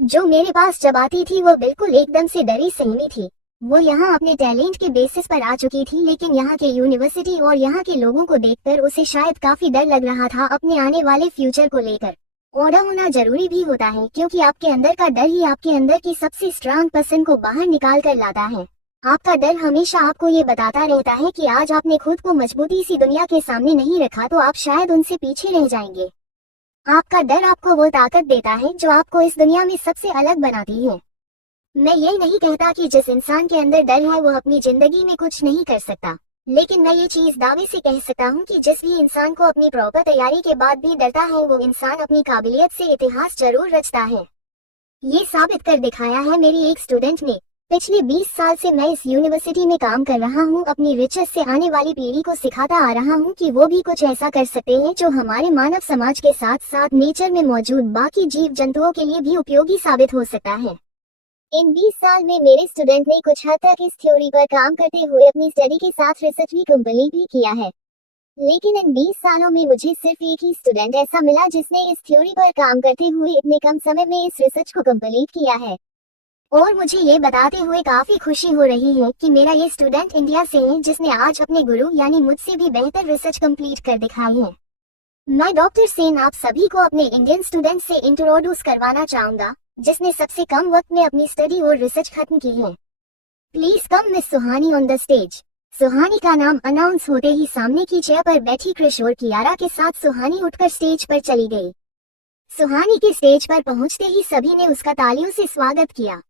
जो मेरे पास जब आती थी वो बिल्कुल एकदम से डरी सहमी थी। वो यहाँ अपने टैलेंट के बेसिस पर आ चुकी थी, लेकिन यहाँ के यूनिवर्सिटी और यहाँ के लोगों को देखकर उसे शायद काफी डर लग रहा था अपने आने वाले फ्यूचर को लेकर। और होना जरूरी भी होता है, क्योंकि आपके अंदर का डर ही आपके अंदर की सबसे स्ट्रांग पर्सन को बाहर निकाल कर लाता है। आपका डर हमेशा आपको ये बताता रहता है कि आज आपने खुद को मजबूती सी दुनिया के सामने नहीं रखा तो आप शायद उनसे पीछे रह जाएंगे। आपका डर आपको वो ताकत देता है जो आपको इस दुनिया में सबसे अलग बनाती है। मैं ये नहीं कहता कि जिस इंसान के अंदर डर है वो अपनी जिंदगी में कुछ नहीं कर सकता, लेकिन मैं ये चीज दावे से कह सकता हूँ कि जिस भी इंसान को अपनी प्रॉपर तैयारी के बाद भी डरता है, वो इंसान अपनी काबिलियत से इतिहास जरूर रचता है। ये साबित कर दिखाया है मेरी एक स्टूडेंट ने। पिछले 20 साल से मैं इस यूनिवर्सिटी में काम कर रहा हूँ, अपनी रिचर्स से आने वाली पीढ़ी को सिखाता आ रहा हूँ कि वो भी कुछ ऐसा कर सकते हैं जो हमारे मानव समाज के साथ साथ नेचर में मौजूद बाकी जीव जंतुओं के लिए भी उपयोगी साबित हो सकता है। इन 20 साल में मेरे स्टूडेंट ने कुछ हद तक इस थ्योरी पर काम करते हुए अपनी स्टडी के साथ रिसर्च भी कंप्लीट भी किया है, लेकिन इन 20 सालों में मुझे सिर्फ एक ही स्टूडेंट ऐसा मिला जिसने इस थ्योरी पर काम करते हुए इतने कम समय में इस रिसर्च को कंप्लीट किया है। और मुझे ये बताते हुए काफी खुशी हो रही है कि मेरा ये स्टूडेंट इंडिया से है, जिसने आज अपने गुरु यानी मुझसे भी बेहतर रिसर्च कंप्लीट कर दिखाई है। मैं डॉक्टर सेन आप सभी को अपने इंडियन स्टूडेंट से इंट्रोड्यूस करवाना चाहूंगा, जिसने सबसे कम वक्त में अपनी स्टडी और रिसर्च खत्म की है। Please come miss Suhani on the stage. Suhani का नाम अनाउंस होते ही सामने की चेयर पर बैठी क्रिश और कियारा के साथ सुहानी उठकर स्टेज पर चली गई। सुहानी के स्टेज पर पहुंचते ही सभी ने उसका तालियों से स्वागत किया।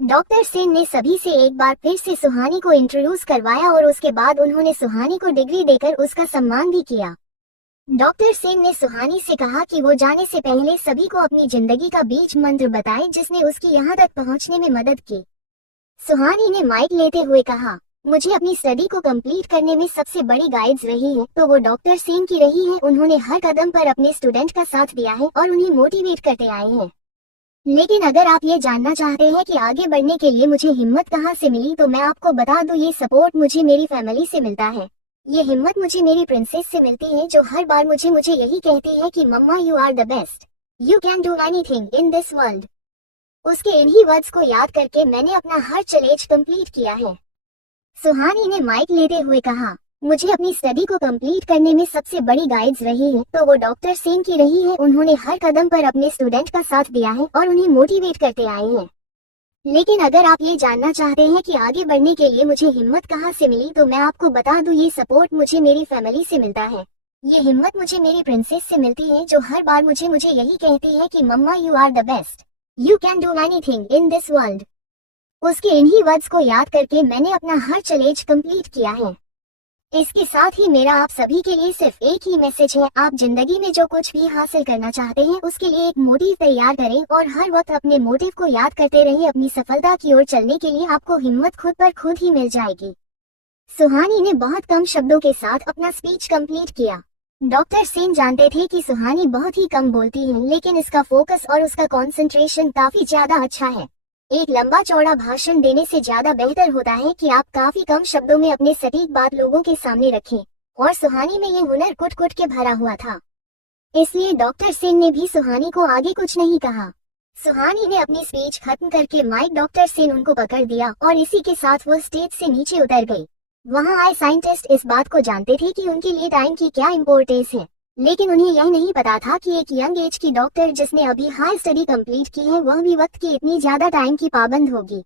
डॉक्टर सेन ने सभी से एक बार फिर से सुहानी को इंट्रोड्यूस करवाया और उसके बाद उन्होंने सुहानी को डिग्री देकर उसका सम्मान भी किया। डॉक्टर सेन ने सुहानी से कहा कि वो जाने से पहले सभी को अपनी जिंदगी का बीज मंत्र बताए, जिसने उसकी यहाँ तक पहुँचने में मदद की। सुहानी ने माइक लेते हुए कहा, मुझे अपनी स्टडी को कंप्लीट करने में सबसे बड़ी गाइड्स रही है तो वो डॉक्टर सेन की रही है। उन्होंने हर कदम पर अपने स्टूडेंट का साथ दिया है और उन्हें मोटिवेट करते आए हैं। लेकिन अगर आप ये जानना चाहते हैं कि आगे बढ़ने के लिए मुझे हिम्मत कहाँ से मिली, तो मैं आपको बता दूं, ये सपोर्ट मुझे मेरी फैमिली से मिलता है। ये हिम्मत मुझे मेरी प्रिंसेस से मिलती है, जो हर बार मुझे मुझे यही कहती है कि मम्मा you are the best, you can do anything in this world. उसके इन्हीं वर्ड्स को याद करके मैंने अपना हर चैलेंज कंप्लीट किया है। सुहानी ने माइक लेते हुए कहा, मुझे अपनी स्टडी को कंप्लीट करने में सबसे बड़ी गाइड्स रही है तो वो डॉक्टर सेन की रही है। उन्होंने हर कदम पर अपने स्टूडेंट का साथ दिया है और उन्हें मोटिवेट करते आए हैं। लेकिन अगर आप ये जानना चाहते हैं कि आगे बढ़ने के लिए मुझे हिम्मत कहाँ से मिली, तो मैं आपको बता दूं, ये सपोर्ट मुझे मेरी फैमिली से मिलता है। ये हिम्मत मुझे मेरी प्रिंसेस से मिलती है, जो हर बार मुझे मुझे यही कहती है कि मम्मा you are the best, you can do anything in this world. उसके इन्हीं वर्ड्स को याद करके मैंने अपना हर चैलेंज कंप्लीट किया है। इसके साथ ही मेरा आप सभी के लिए सिर्फ एक ही मैसेज है, आप जिंदगी में जो कुछ भी हासिल करना चाहते हैं उसके लिए एक मोटिव तैयार करें और हर वक्त अपने मोटिव को याद करते रहिए। अपनी सफलता की ओर चलने के लिए आपको हिम्मत खुद पर खुद ही मिल जाएगी। सुहानी ने बहुत कम शब्दों के साथ अपना स्पीच कंप्लीट किया। डॉक्टर सेन जानते थे कि सुहानी बहुत ही कम बोलती है, लेकिन इसका फोकस और उसका कंसंट्रेशन काफी ज्यादा अच्छा है। एक लंबा चौड़ा भाषण देने से ज्यादा बेहतर होता है कि आप काफी कम शब्दों में अपने सटीक बात लोगों के सामने रखें, और सुहानी में ये हुनर कुट कुट के भरा हुआ था। इसलिए डॉक्टर सेन ने भी सुहानी को आगे कुछ नहीं कहा। सुहानी ने अपनी स्पीच खत्म करके माइक डॉक्टर सेन उनको पकड़ दिया और इसी के साथ वो स्टेज से नीचे उतर गई। वहां आए साइंटिस्ट इस बात को जानते थे कि उनके लिए टाइम की क्या इम्पोर्टेंस है, लेकिन उन्हें यह नहीं पता था कि एक यंग एज की डॉक्टर जिसने अभी हाई स्टडी कंप्लीट की है, वह भी वक्त की इतनी ज्यादा टाइम की पाबंद होगी।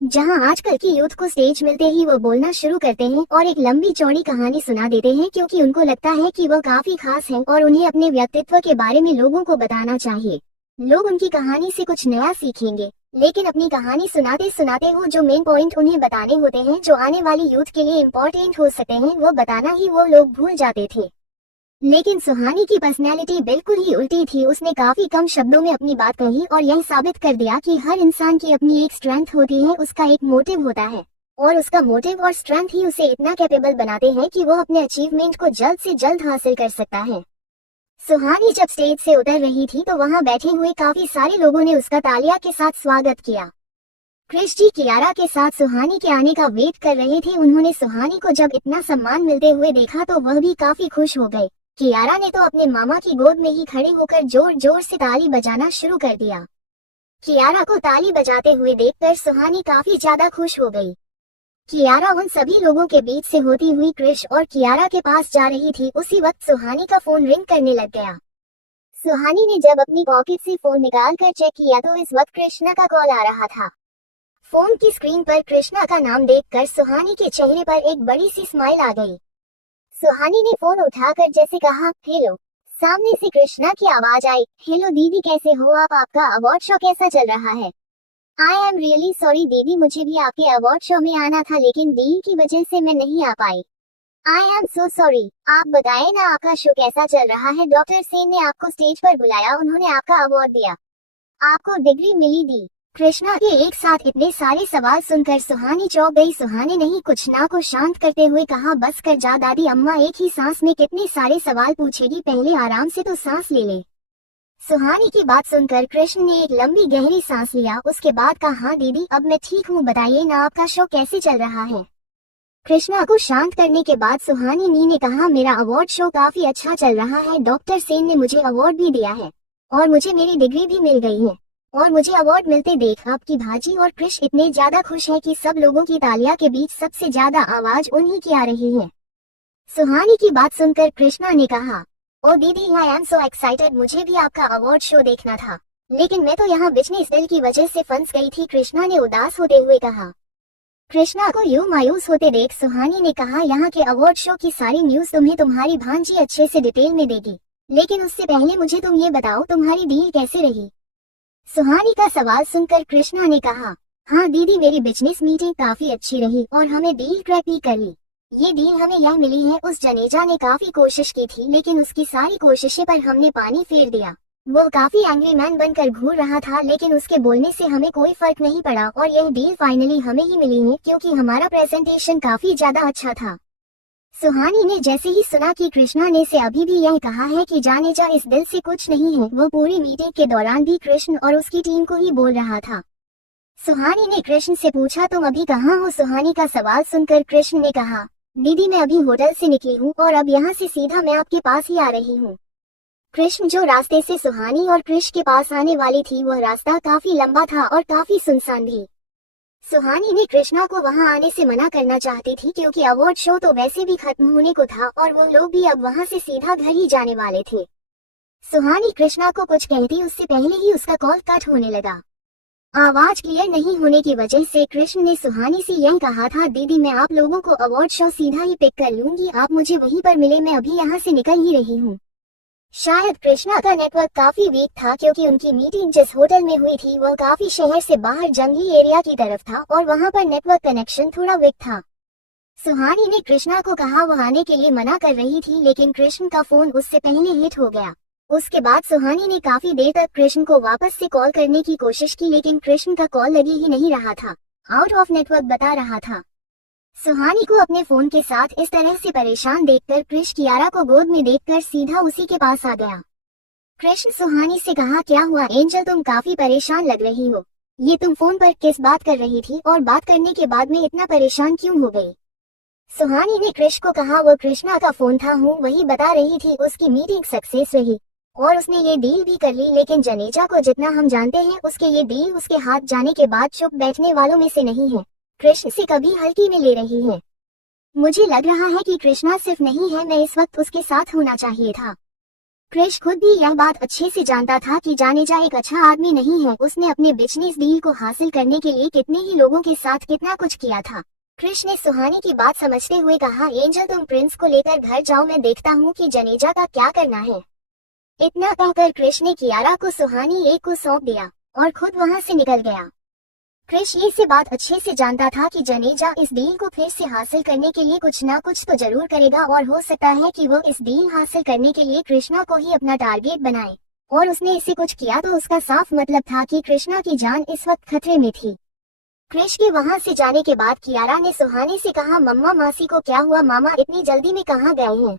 जहां आजकल की यूथ को स्टेज मिलते ही वो बोलना शुरू करते हैं और एक लंबी चौड़ी कहानी सुना देते हैं, क्योंकि उनको लगता है कि वो काफी खास हैं और उन्हें अपने व्यक्तित्व के बारे में लोगों को बताना चाहिए। लोग उनकी कहानी से कुछ नया सीखेंगे, लेकिन अपनी कहानी सुनाते सुनाते वो जो मेन पॉइंट उन्हें बताने होते हैं, जो आने वाली यूथ के लिए इम्पोर्टेंट हो सकते हैं, वो बताना ही वो लोग भूल जाते थे। लेकिन सुहानी की पर्सनैलिटी बिल्कुल ही उल्टी थी। उसने काफी कम शब्दों में अपनी बात कही और यह साबित कर दिया कि हर इंसान की अपनी एक स्ट्रेंथ होती है, उसका एक मोटिव होता है, और उसका मोटिव और स्ट्रेंथ ही उसे इतना कैपेबल बनाते हैं कि वो अपने अचीवमेंट को जल्द से जल्द हासिल कर सकता है। सुहानी जब स्टेज से उतर रही थी तो वहां बैठे हुए काफी सारे लोगों ने उसका तालियां के साथ स्वागत किया। क्रिश जी कियारा के साथ सुहानी के आने का वेट कर रहे थे। उन्होंने सुहानी को जब इतना सम्मान मिलते हुए देखा तो वह भी काफी खुश हो गए। कियारा ने तो अपने मामा की गोद में ही खड़े होकर जोर जोर से ताली बजाना शुरू कर दिया। कियारा को ताली बजाते हुए देखकर सुहानी काफी ज्यादा खुश हो गई। कियारा उन सभी लोगों के बीच से होती हुई क्रिश और कियारा के पास जा रही थी। उसी वक्त सुहानी का फोन रिंग करने लग गया। सुहानी ने जब अपनी पॉकेट से फोन निकाल कर चेक किया तो इस वक्त कृष्णा का कॉल आ रहा था। फोन की स्क्रीन पर कृष्णा का नाम देखकर सुहानी के चेहरे पर एक बड़ी सी स्माइल आ गई। सुहानी ने फोन उठाकर जैसे कहा, हेलो। सामने से कृष्णा की आवाज आई, हेलो दीदी, कैसे हो आप? आपका अवार्ड शो कैसा चल रहा है? आई एम रियली सॉरी दीदी, मुझे भी आपके अवार्ड शो में आना था, लेकिन डील की वजह से मैं नहीं आ पाई। I am so sorry. आप बताएं ना, आपका शो कैसा चल रहा है? डॉक्टर सेन ने आपको स्टेज पर बुलाया, उन्होंने आपका अवार्ड दिया, आपको डिग्री मिली दी। कृष्णा के एक साथ इतने सारे सवाल सुनकर सुहानी चौंक गई। सुहानी ने ही कुछ ना को शांत करते हुए कहा, बस कर जा दादी अम्मा, एक ही सांस में कितने सारे सवाल पूछेगी, पहले आराम से तो सांस ले ले। सुहानी की बात सुनकर कृष्ण ने एक लंबी गहरी सांस लिया। उसके बाद कहा, हाँ दीदी, अब मैं ठीक हूँ, बताइए ना आपका शो कैसे चल रहा है? कृष्णा को शांत करने के बाद सुहानी नी ने कहा, मेरा अवार्ड शो काफी अच्छा चल रहा है, डॉक्टर सेन ने मुझे अवार्ड भी दिया है और मुझे मेरी डिग्री भी मिल गई है, और मुझे अवार्ड मिलते देख आपकी भाजी और क्रिश इतने ज्यादा खुश है कि सब लोगों की तालियां के बीच सबसे ज्यादा आवाज उन्हीं की आ रही है। सुहानी की बात सुनकर कृष्णा ने कहा, ओ दीदी, आई एम सो एक्साइटेड, मुझे भी आपका अवार्ड शो देखना था, लेकिन मैं तो यहाँ बिजनेस डील की वजह से फंस गई थी, कृष्णा ने उदास होते हुए कहा। कृष्णा को यूं मायूस होते देख सुहानी ने कहा, यहाँ के अवार्ड शो की सारी न्यूज तुम्हें तुम्हारी भांजी अच्छे से डिटेल में देगी, लेकिन उससे पहले मुझे तुम ये बताओ, तुम्हारी डील कैसे रही? सुहानी का सवाल सुनकर कृष्णा ने कहा, हाँ दीदी, मेरी बिजनेस मीटिंग काफी अच्छी रही और हमें डील क्रैक भी कर ली। ये डील हमें यह मिली है, उस जनेजा ने काफी कोशिश की थी, लेकिन उसकी सारी कोशिशें पर हमने पानी फेर दिया। वो काफी एंग्री मैन बनकर घूर रहा था, लेकिन उसके बोलने से हमें कोई फर्क नहीं पड़ा और यह डील फाइनली हमें ही मिली है, क्योंकि हमारा प्रेजेंटेशन काफी ज्यादा अच्छा था। सुहानी ने जैसे ही सुना कि कृष्णा ने से अभी भी यह कहा है कि जाने जा, इस दिल से कुछ नहीं है, वो पूरी मीटिंग के दौरान भी कृष्ण और उसकी टीम को ही बोल रहा था। सुहानी ने कृष्ण से पूछा, तुम अभी कहाँ हो? सुहानी का सवाल सुनकर कृष्ण ने कहा, दीदी मैं अभी होटल से निकली हूँ और अब यहाँ से सीधा मैं आपके पास ही आ रही हूँ। कृष्ण जो रास्ते से सुहानी और कृष्ण के पास आने वाली थी वह रास्ता काफी लंबा था और काफी सुनसान भी। सुहानी ने कृष्णा को वहां आने से मना करना चाहती थी क्योंकि अवार्ड शो तो वैसे भी खत्म होने को था और वो लोग भी अब वहां से सीधा घर ही जाने वाले थे। सुहानी कृष्णा को कुछ कहती उससे पहले ही उसका कॉल कट होने लगा। आवाज क्लियर नहीं होने की वजह से कृष्ण ने सुहानी से यह कहा था, दीदी मैं आप लोगों को अवार्ड शो सीधा ही पिक कर लूंगी, आप मुझे वहीं पर मिले, मैं अभी यहाँ से निकल ही रही हूँ। शायद कृष्णा का नेटवर्क काफी वीक था क्योंकि उनकी मीटिंग जिस होटल में हुई थी वह काफी शहर से बाहर जंगली एरिया की तरफ था और वहां पर नेटवर्क कनेक्शन थोड़ा वीक था। सुहानी ने कृष्णा को कहा वह आने के लिए मना कर रही थी, लेकिन कृष्ण का फोन उससे पहले हिट हो गया। उसके बाद सुहानी ने काफी देर तक कृष्ण को वापस से कॉल करने की कोशिश की, लेकिन कृष्ण का कॉल लगी ही नहीं रहा था, आउट ऑफ नेटवर्क बता रहा था। सुहानी को अपने फोन के साथ इस तरह से परेशान देखकर कृष्ण कियारा को गोद में देखकर सीधा उसी के पास आ गया। कृष्ण सुहानी से कहा, क्या हुआ एंजल, तुम काफी परेशान लग रही हो, ये तुम फोन पर किस बात कर रही थी और बात करने के बाद में इतना परेशान क्यों हो गई? सुहानी ने कृष्ण को कहा, वो कृष्णा का फोन था, हूँ वही बता रही थी, उसकी मीटिंग सक्सेस रही और उसने ये डील भी कर ली, लेकिन जनेजा को जितना हम जानते हैं उसके ये डील उसके हाथ जाने के बाद चुप बैठने वालों में से नहीं है, कृष्ण से कभी हल्की में ले रही है। मुझे लग रहा है कि कृष्णा सिर्फ नहीं है, मैं इस वक्त उसके साथ होना चाहिए था। कृष्ण खुद भी यह बात अच्छे से जानता था कि जानेजा एक अच्छा आदमी नहीं है, उसने अपने बिजनेस डील को हासिल करने के लिए कितने ही लोगों के साथ कितना कुछ किया था। कृष्ण ने सुहानी की बात समझते हुए कहा, एंजल तुम प्रिंस को लेकर घर जाओ, मैं देखता हूँ कि जनेजा का क्या करना है। इतना कहकर कृष्ण ने कियारा को सुहानी एक को सौंप दिया और खुद वहां से निकल गया। कृष्ण ये से बात अच्छे से जानता था कि जनेजा इस डील को फिर से हासिल करने के लिए कुछ ना कुछ तो जरूर करेगा और हो सकता है कि वो इस डील हासिल करने के लिए कृष्णा को ही अपना टारगेट बनाए, और उसने इसे कुछ किया तो उसका साफ मतलब था कि कृष्णा की जान इस वक्त खतरे में थी। कृष्ण के वहां से जाने के बाद कियारा ने सुहानी से कहा, मम्मा मासी को क्या हुआ, मामा इतनी जल्दी में कहाँ गए हैं?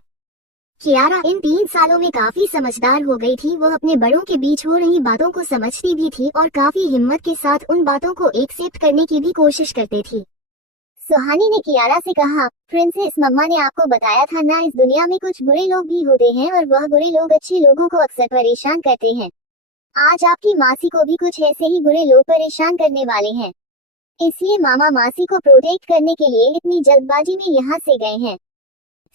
कियारा इन 3 सालों में काफी समझदार हो गई थी, वो अपने बड़ों के बीच हो रही बातों को समझती भी थी और काफी हिम्मत के साथ उन बातों को एक्सेप्ट करने की भी कोशिश करती थी। सुहानी ने कियारा से कहा, प्रिंसेस मम्मा ने आपको बताया था ना, इस दुनिया में कुछ बुरे लोग भी होते हैं और वह बुरे लोग अच्छे लोगों को अक्सर परेशान करते हैं। आज आपकी मासी को भी कुछ ऐसे ही बुरे लोग परेशान करने वाले हैं, इसलिए मामा मासी को प्रोटेक्ट करने के लिए इतनी जल्दबाजी में यहाँ से गए हैं।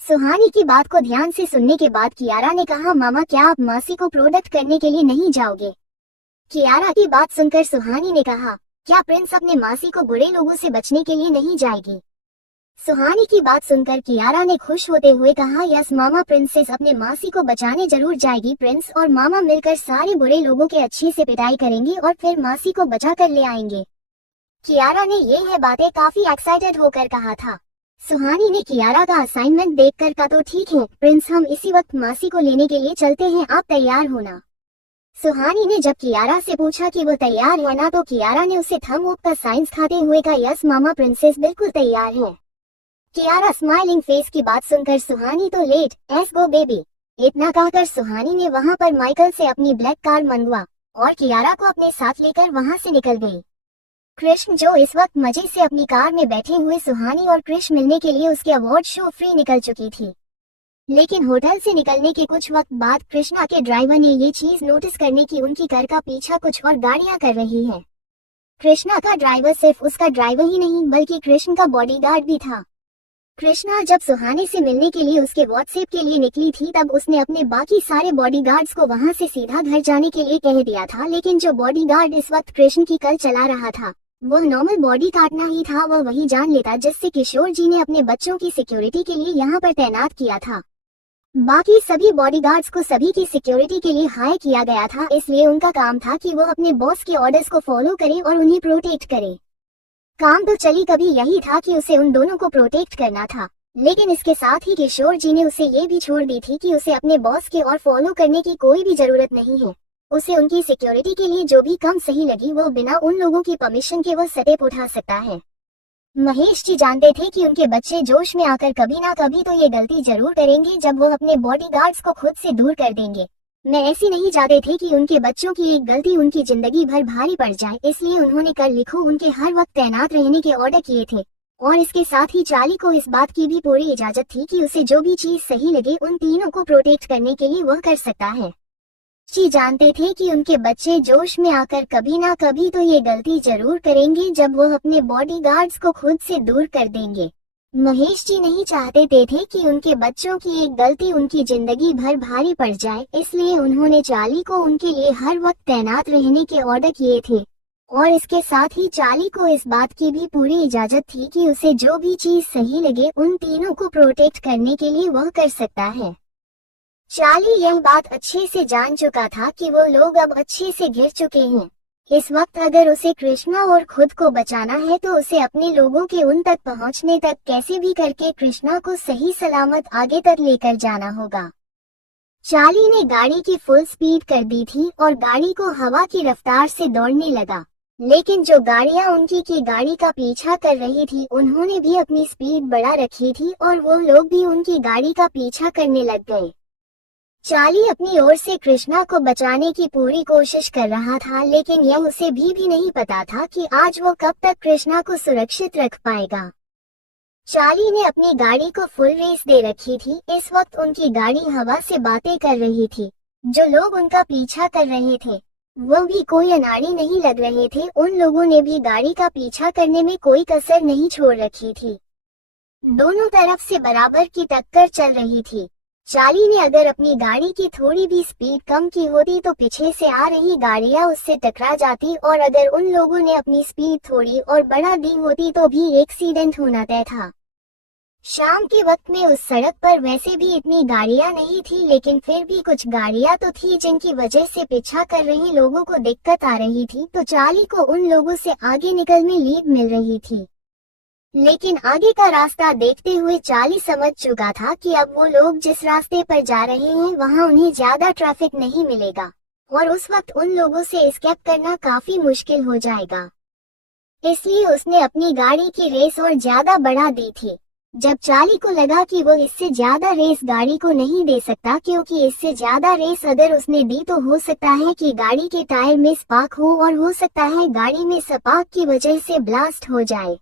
सुहानी की बात को ध्यान से सुनने के बाद कियारा ने कहा, मामा क्या आप मासी को प्रोटेक्ट करने के लिए नहीं जाओगे? कियारा की बात सुनकर सुहानी ने कहा, क्या प्रिंस अपने मासी को बुरे लोगों से बचने के लिए नहीं जाएगी? सुहानी की बात सुनकर कियारा ने खुश होते हुए कहा, यस मामा, प्रिंसेस अपने मासी को बचाने जरूर जाएगी, प्रिंस और मामा मिलकर सारे बुरे लोगों के अच्छे से पिटाई करेंगे और फिर मासी को बचा कर ले आएंगे। कियारा ने ये बातें काफी एक्साइटेड होकर कहा था। सुहानी ने कियारा का असाइनमेंट देखकर कहा, तो ठीक है प्रिंस, हम इसी वक्त मासी को लेने के लिए चलते हैं, आप तैयार होना। सुहानी ने जब कियारा से पूछा कि वो तैयार है ना, तो कियारा ने उसे थंब अप का साइंस खाते हुए कहा, यस मामा, प्रिंसेस बिल्कुल तैयार है। कियारा स्माइलिंग फेस की बात सुनकर, सुहानी तो लेट, एस गो बेबी, इतना कहकर सुहानी ने वहां पर माइकल से अपनी ब्लैक कार मंगवा और कियारा को अपने साथ लेकर वहां से निकल गई। कृष्ण जो इस वक्त मजे से अपनी कार में बैठे हुए सुहानी और कृष्ण मिलने के लिए उसके अवार्ड शो फ्री निकल चुकी थी, लेकिन होटल से निकलने के कुछ वक्त बाद कृष्णा के ड्राइवर ने ये चीज नोटिस करने की उनकी कार का पीछा कुछ और गाड़ियां कर रही हैं। कृष्णा का ड्राइवर सिर्फ उसका ड्राइवर ही नहीं बल्कि कृष्ण का बॉडीगार्ड भी था। कृष्णा जब सुहानी से मिलने के लिए उसके व्हाट्सएप के लिए निकली थी तब उसने अपने बाकी सारे बॉडीगार्ड्स को वहां से सीधा घर जाने के लिए कह दिया था, लेकिन जो बॉडीगार्ड इस वक्त कृष्ण की कार चला रहा था वह नॉर्मल बॉडी काटना ही था, वह वही जान लेता जिससे किशोर जी ने अपने बच्चों की सिक्योरिटी के लिए यहाँ पर तैनात किया था। बाकी सभी बॉडीगार्ड्स को सभी की सिक्योरिटी के लिए हायर किया गया था, इसलिए उनका काम था कि वो अपने बॉस के ऑर्डर्स को फॉलो करे और उन्हें प्रोटेक्ट करे। काम तो चली कभी यही था कि उसे उन दोनों को प्रोटेक्ट करना था, लेकिन इसके साथ ही किशोर जी ने उसे ये भी छोड़ दी थी कि उसे अपने बॉस के और फॉलो करने की कोई भी जरूरत नहीं है। उसे उनकी सिक्योरिटी के लिए जो भी काम सही लगी वो बिना उन लोगों की परमिशन के वो स्टेप उठा सकता है। महेश जी जानते थे कि उनके बच्चे जोश में आकर कभी ना कभी तो ये गलती जरूर करेंगे जब वो अपने बॉडीगार्ड्स को खुद से दूर कर देंगे। मैं ऐसी नहीं चाहते थे कि उनके बच्चों की एक गलती उनकी जिंदगी भर भारी पड़ जाए, इसलिए उन्होंने कर लिखो उनके हर वक्त तैनात रहने के ऑर्डर किए थे। और इसके साथ ही चार्ली को इस बात की भी पूरी इजाजत थी कि उसे जो भी चीज सही लगे उन तीनों को प्रोटेक्ट करने के लिए वह कर सकता है। जी जानते थे कि उनके बच्चे जोश में आकर कभी ना कभी तो ये गलती जरूर करेंगे जब वो अपने बॉडीगार्ड्स को खुद से दूर कर देंगे। महेश जी नहीं चाहते थे कि उनके बच्चों की एक गलती उनकी जिंदगी भर भारी पड़ जाए, इसलिए उन्होंने चार्ली को उनके लिए हर वक्त तैनात रहने के ऑर्डर किए थे। और इसके साथ ही चार्ली को इस बात की भी पूरी इजाजत थी कि उसे जो भी चीज सही लगे उन तीनों को प्रोटेक्ट करने के लिए वह कर सकता है। चार्ली यह बात अच्छे से जान चुका था कि वो लोग अब अच्छे से घिर चुके हैं। इस वक्त अगर उसे कृष्णा और खुद को बचाना है तो उसे अपने लोगों के उन तक पहुंचने तक कैसे भी करके कृष्णा को सही सलामत आगे तक लेकर जाना होगा। चार्ली ने गाड़ी की फुल स्पीड कर दी थी और गाड़ी को हवा की रफ्तार से दौड़ने लगा, लेकिन जो गाड़ियां उनकी की गाड़ी का पीछा कर रही थी उन्होंने भी अपनी स्पीड बढ़ा रखी थी और वो लोग भी उनकी गाड़ी का पीछा करने लग गए। चार्ली अपनी ओर से कृष्णा को बचाने की पूरी कोशिश कर रहा था, लेकिन यह उसे भी नहीं पता था कि आज वो कब तक कृष्णा को सुरक्षित रख पाएगा। चार्ली ने अपनी गाड़ी को फुल रेस दे रखी थी। इस वक्त उनकी गाड़ी हवा से बातें कर रही थी। जो लोग उनका पीछा कर रहे थे वो भी कोई अनाड़ी नहीं लग रहे थे। उन लोगों ने भी गाड़ी का पीछा करने में कोई कसर नहीं छोड़ रखी थी। दोनों तरफ से बराबर की टक्कर चल रही थी। चार्ली ने अगर अपनी गाड़ी की थोड़ी भी स्पीड कम की होती तो पीछे से आ रही गाड़ियां उससे टकरा जाती, और अगर उन लोगों ने अपनी स्पीड थोड़ी और बढ़ा दी होती तो भी एक्सीडेंट होना तय था। शाम के वक्त में उस सड़क पर वैसे भी इतनी गाड़ियां नहीं थी, लेकिन फिर भी कुछ गाड़ियां तो थी जिनकी वजह से पीछा कर रहे लोगों को दिक्कत आ रही थी, तो चार्ली को उन लोगों से आगे निकलने लीड मिल रही थी। लेकिन आगे का रास्ता देखते हुए चार्ली समझ चुका था कि अब वो लोग जिस रास्ते पर जा रहे हैं वहां उन्हें ज्यादा ट्रैफिक नहीं मिलेगा और उस वक्त उन लोगों से एस्केप करना काफी मुश्किल हो जाएगा। इसलिए उसने अपनी गाड़ी की रेस और ज्यादा बढ़ा दी थी। जब चार्ली को लगा कि वो इससे ज्यादा रेस गाड़ी को नहीं दे सकता, क्योंकि इससे ज्यादा रेस अगर उसने दी तो हो सकता है कि गाड़ी के टायर में स्पार्क हो और हो सकता है गाड़ी में स्पार्क की वजह से ब्लास्ट हो जाए,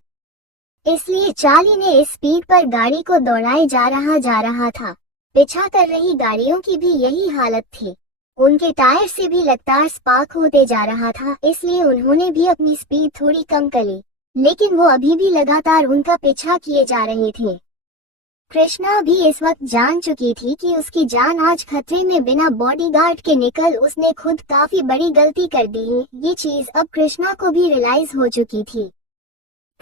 इसलिए चार्ली ने इस स्पीड पर गाड़ी को दौड़ाए जा रहा था। पीछा कर रही गाड़ियों की भी यही हालत थी। उनके टायर से भी लगातार स्पार्क होते जा रहा था, इसलिए उन्होंने भी अपनी स्पीड थोड़ी कम कर ली, लेकिन वो अभी भी लगातार उनका पीछा किए जा रहे थे। कृष्णा भी इस वक्त जान चुकी थी कि उसकी जान आज खतरे में बिना बॉडीगार्ड के निकल उसने खुद काफी बड़ी गलती कर दी है। ये चीज अब कृष्णा को भी रियलाइज हो चुकी थी।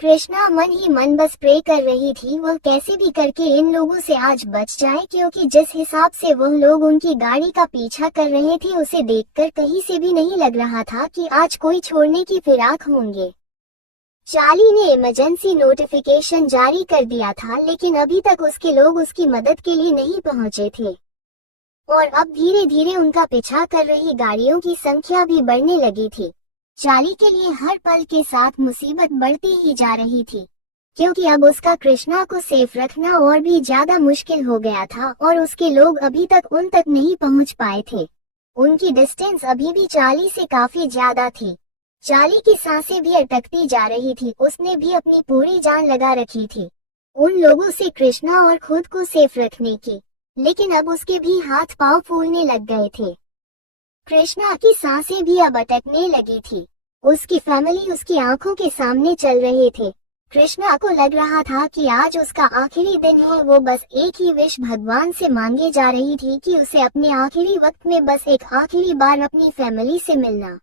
कृष्णा मन ही मन बस प्रे कर रही थी वो कैसे भी करके इन लोगों से आज बच जाए, क्योंकि जिस हिसाब से वो लोग उनकी गाड़ी का पीछा कर रहे थे उसे देखकर कहीं से भी नहीं लग रहा था कि आज कोई छोड़ने की फिराक होंगे। चार्ली ने इमरजेंसी नोटिफिकेशन जारी कर दिया था, लेकिन अभी तक उसके लोग उसकी मदद के लिए नहीं पहुंचे थे और अब धीरे धीरे उनका पीछा कर रही गाड़ियों की संख्या भी बढ़ने लगी थी। चार्ली के लिए हर पल के साथ मुसीबत बढ़ती ही जा रही थी, क्योंकि अब उसका कृष्णा को सेफ रखना और भी ज्यादा मुश्किल हो गया था और उसके लोग अभी तक उन तक नहीं पहुंच पाए थे। उनकी डिस्टेंस अभी भी चार्ली से काफी ज्यादा थी। चार्ली की सांसें भी अटकती जा रही थी। उसने भी अपनी पूरी जान लगा रखी थी उन लोगों से कृष्णा और खुद को सेफ रखने की, लेकिन अब उसके भी हाथ पांव फूलने लग गए थे। कृष्णा की सांसें भी अब अटकने लगी थी। उसकी फैमिली उसकी आंखों के सामने चल रहे थे। कृष्णा को लग रहा था कि आज उसका आखिरी दिन है। वो बस एक ही विश भगवान से मांगे जा रही थी कि उसे अपने आखिरी वक्त में बस एक आखिरी बार अपनी फैमिली से मिलना।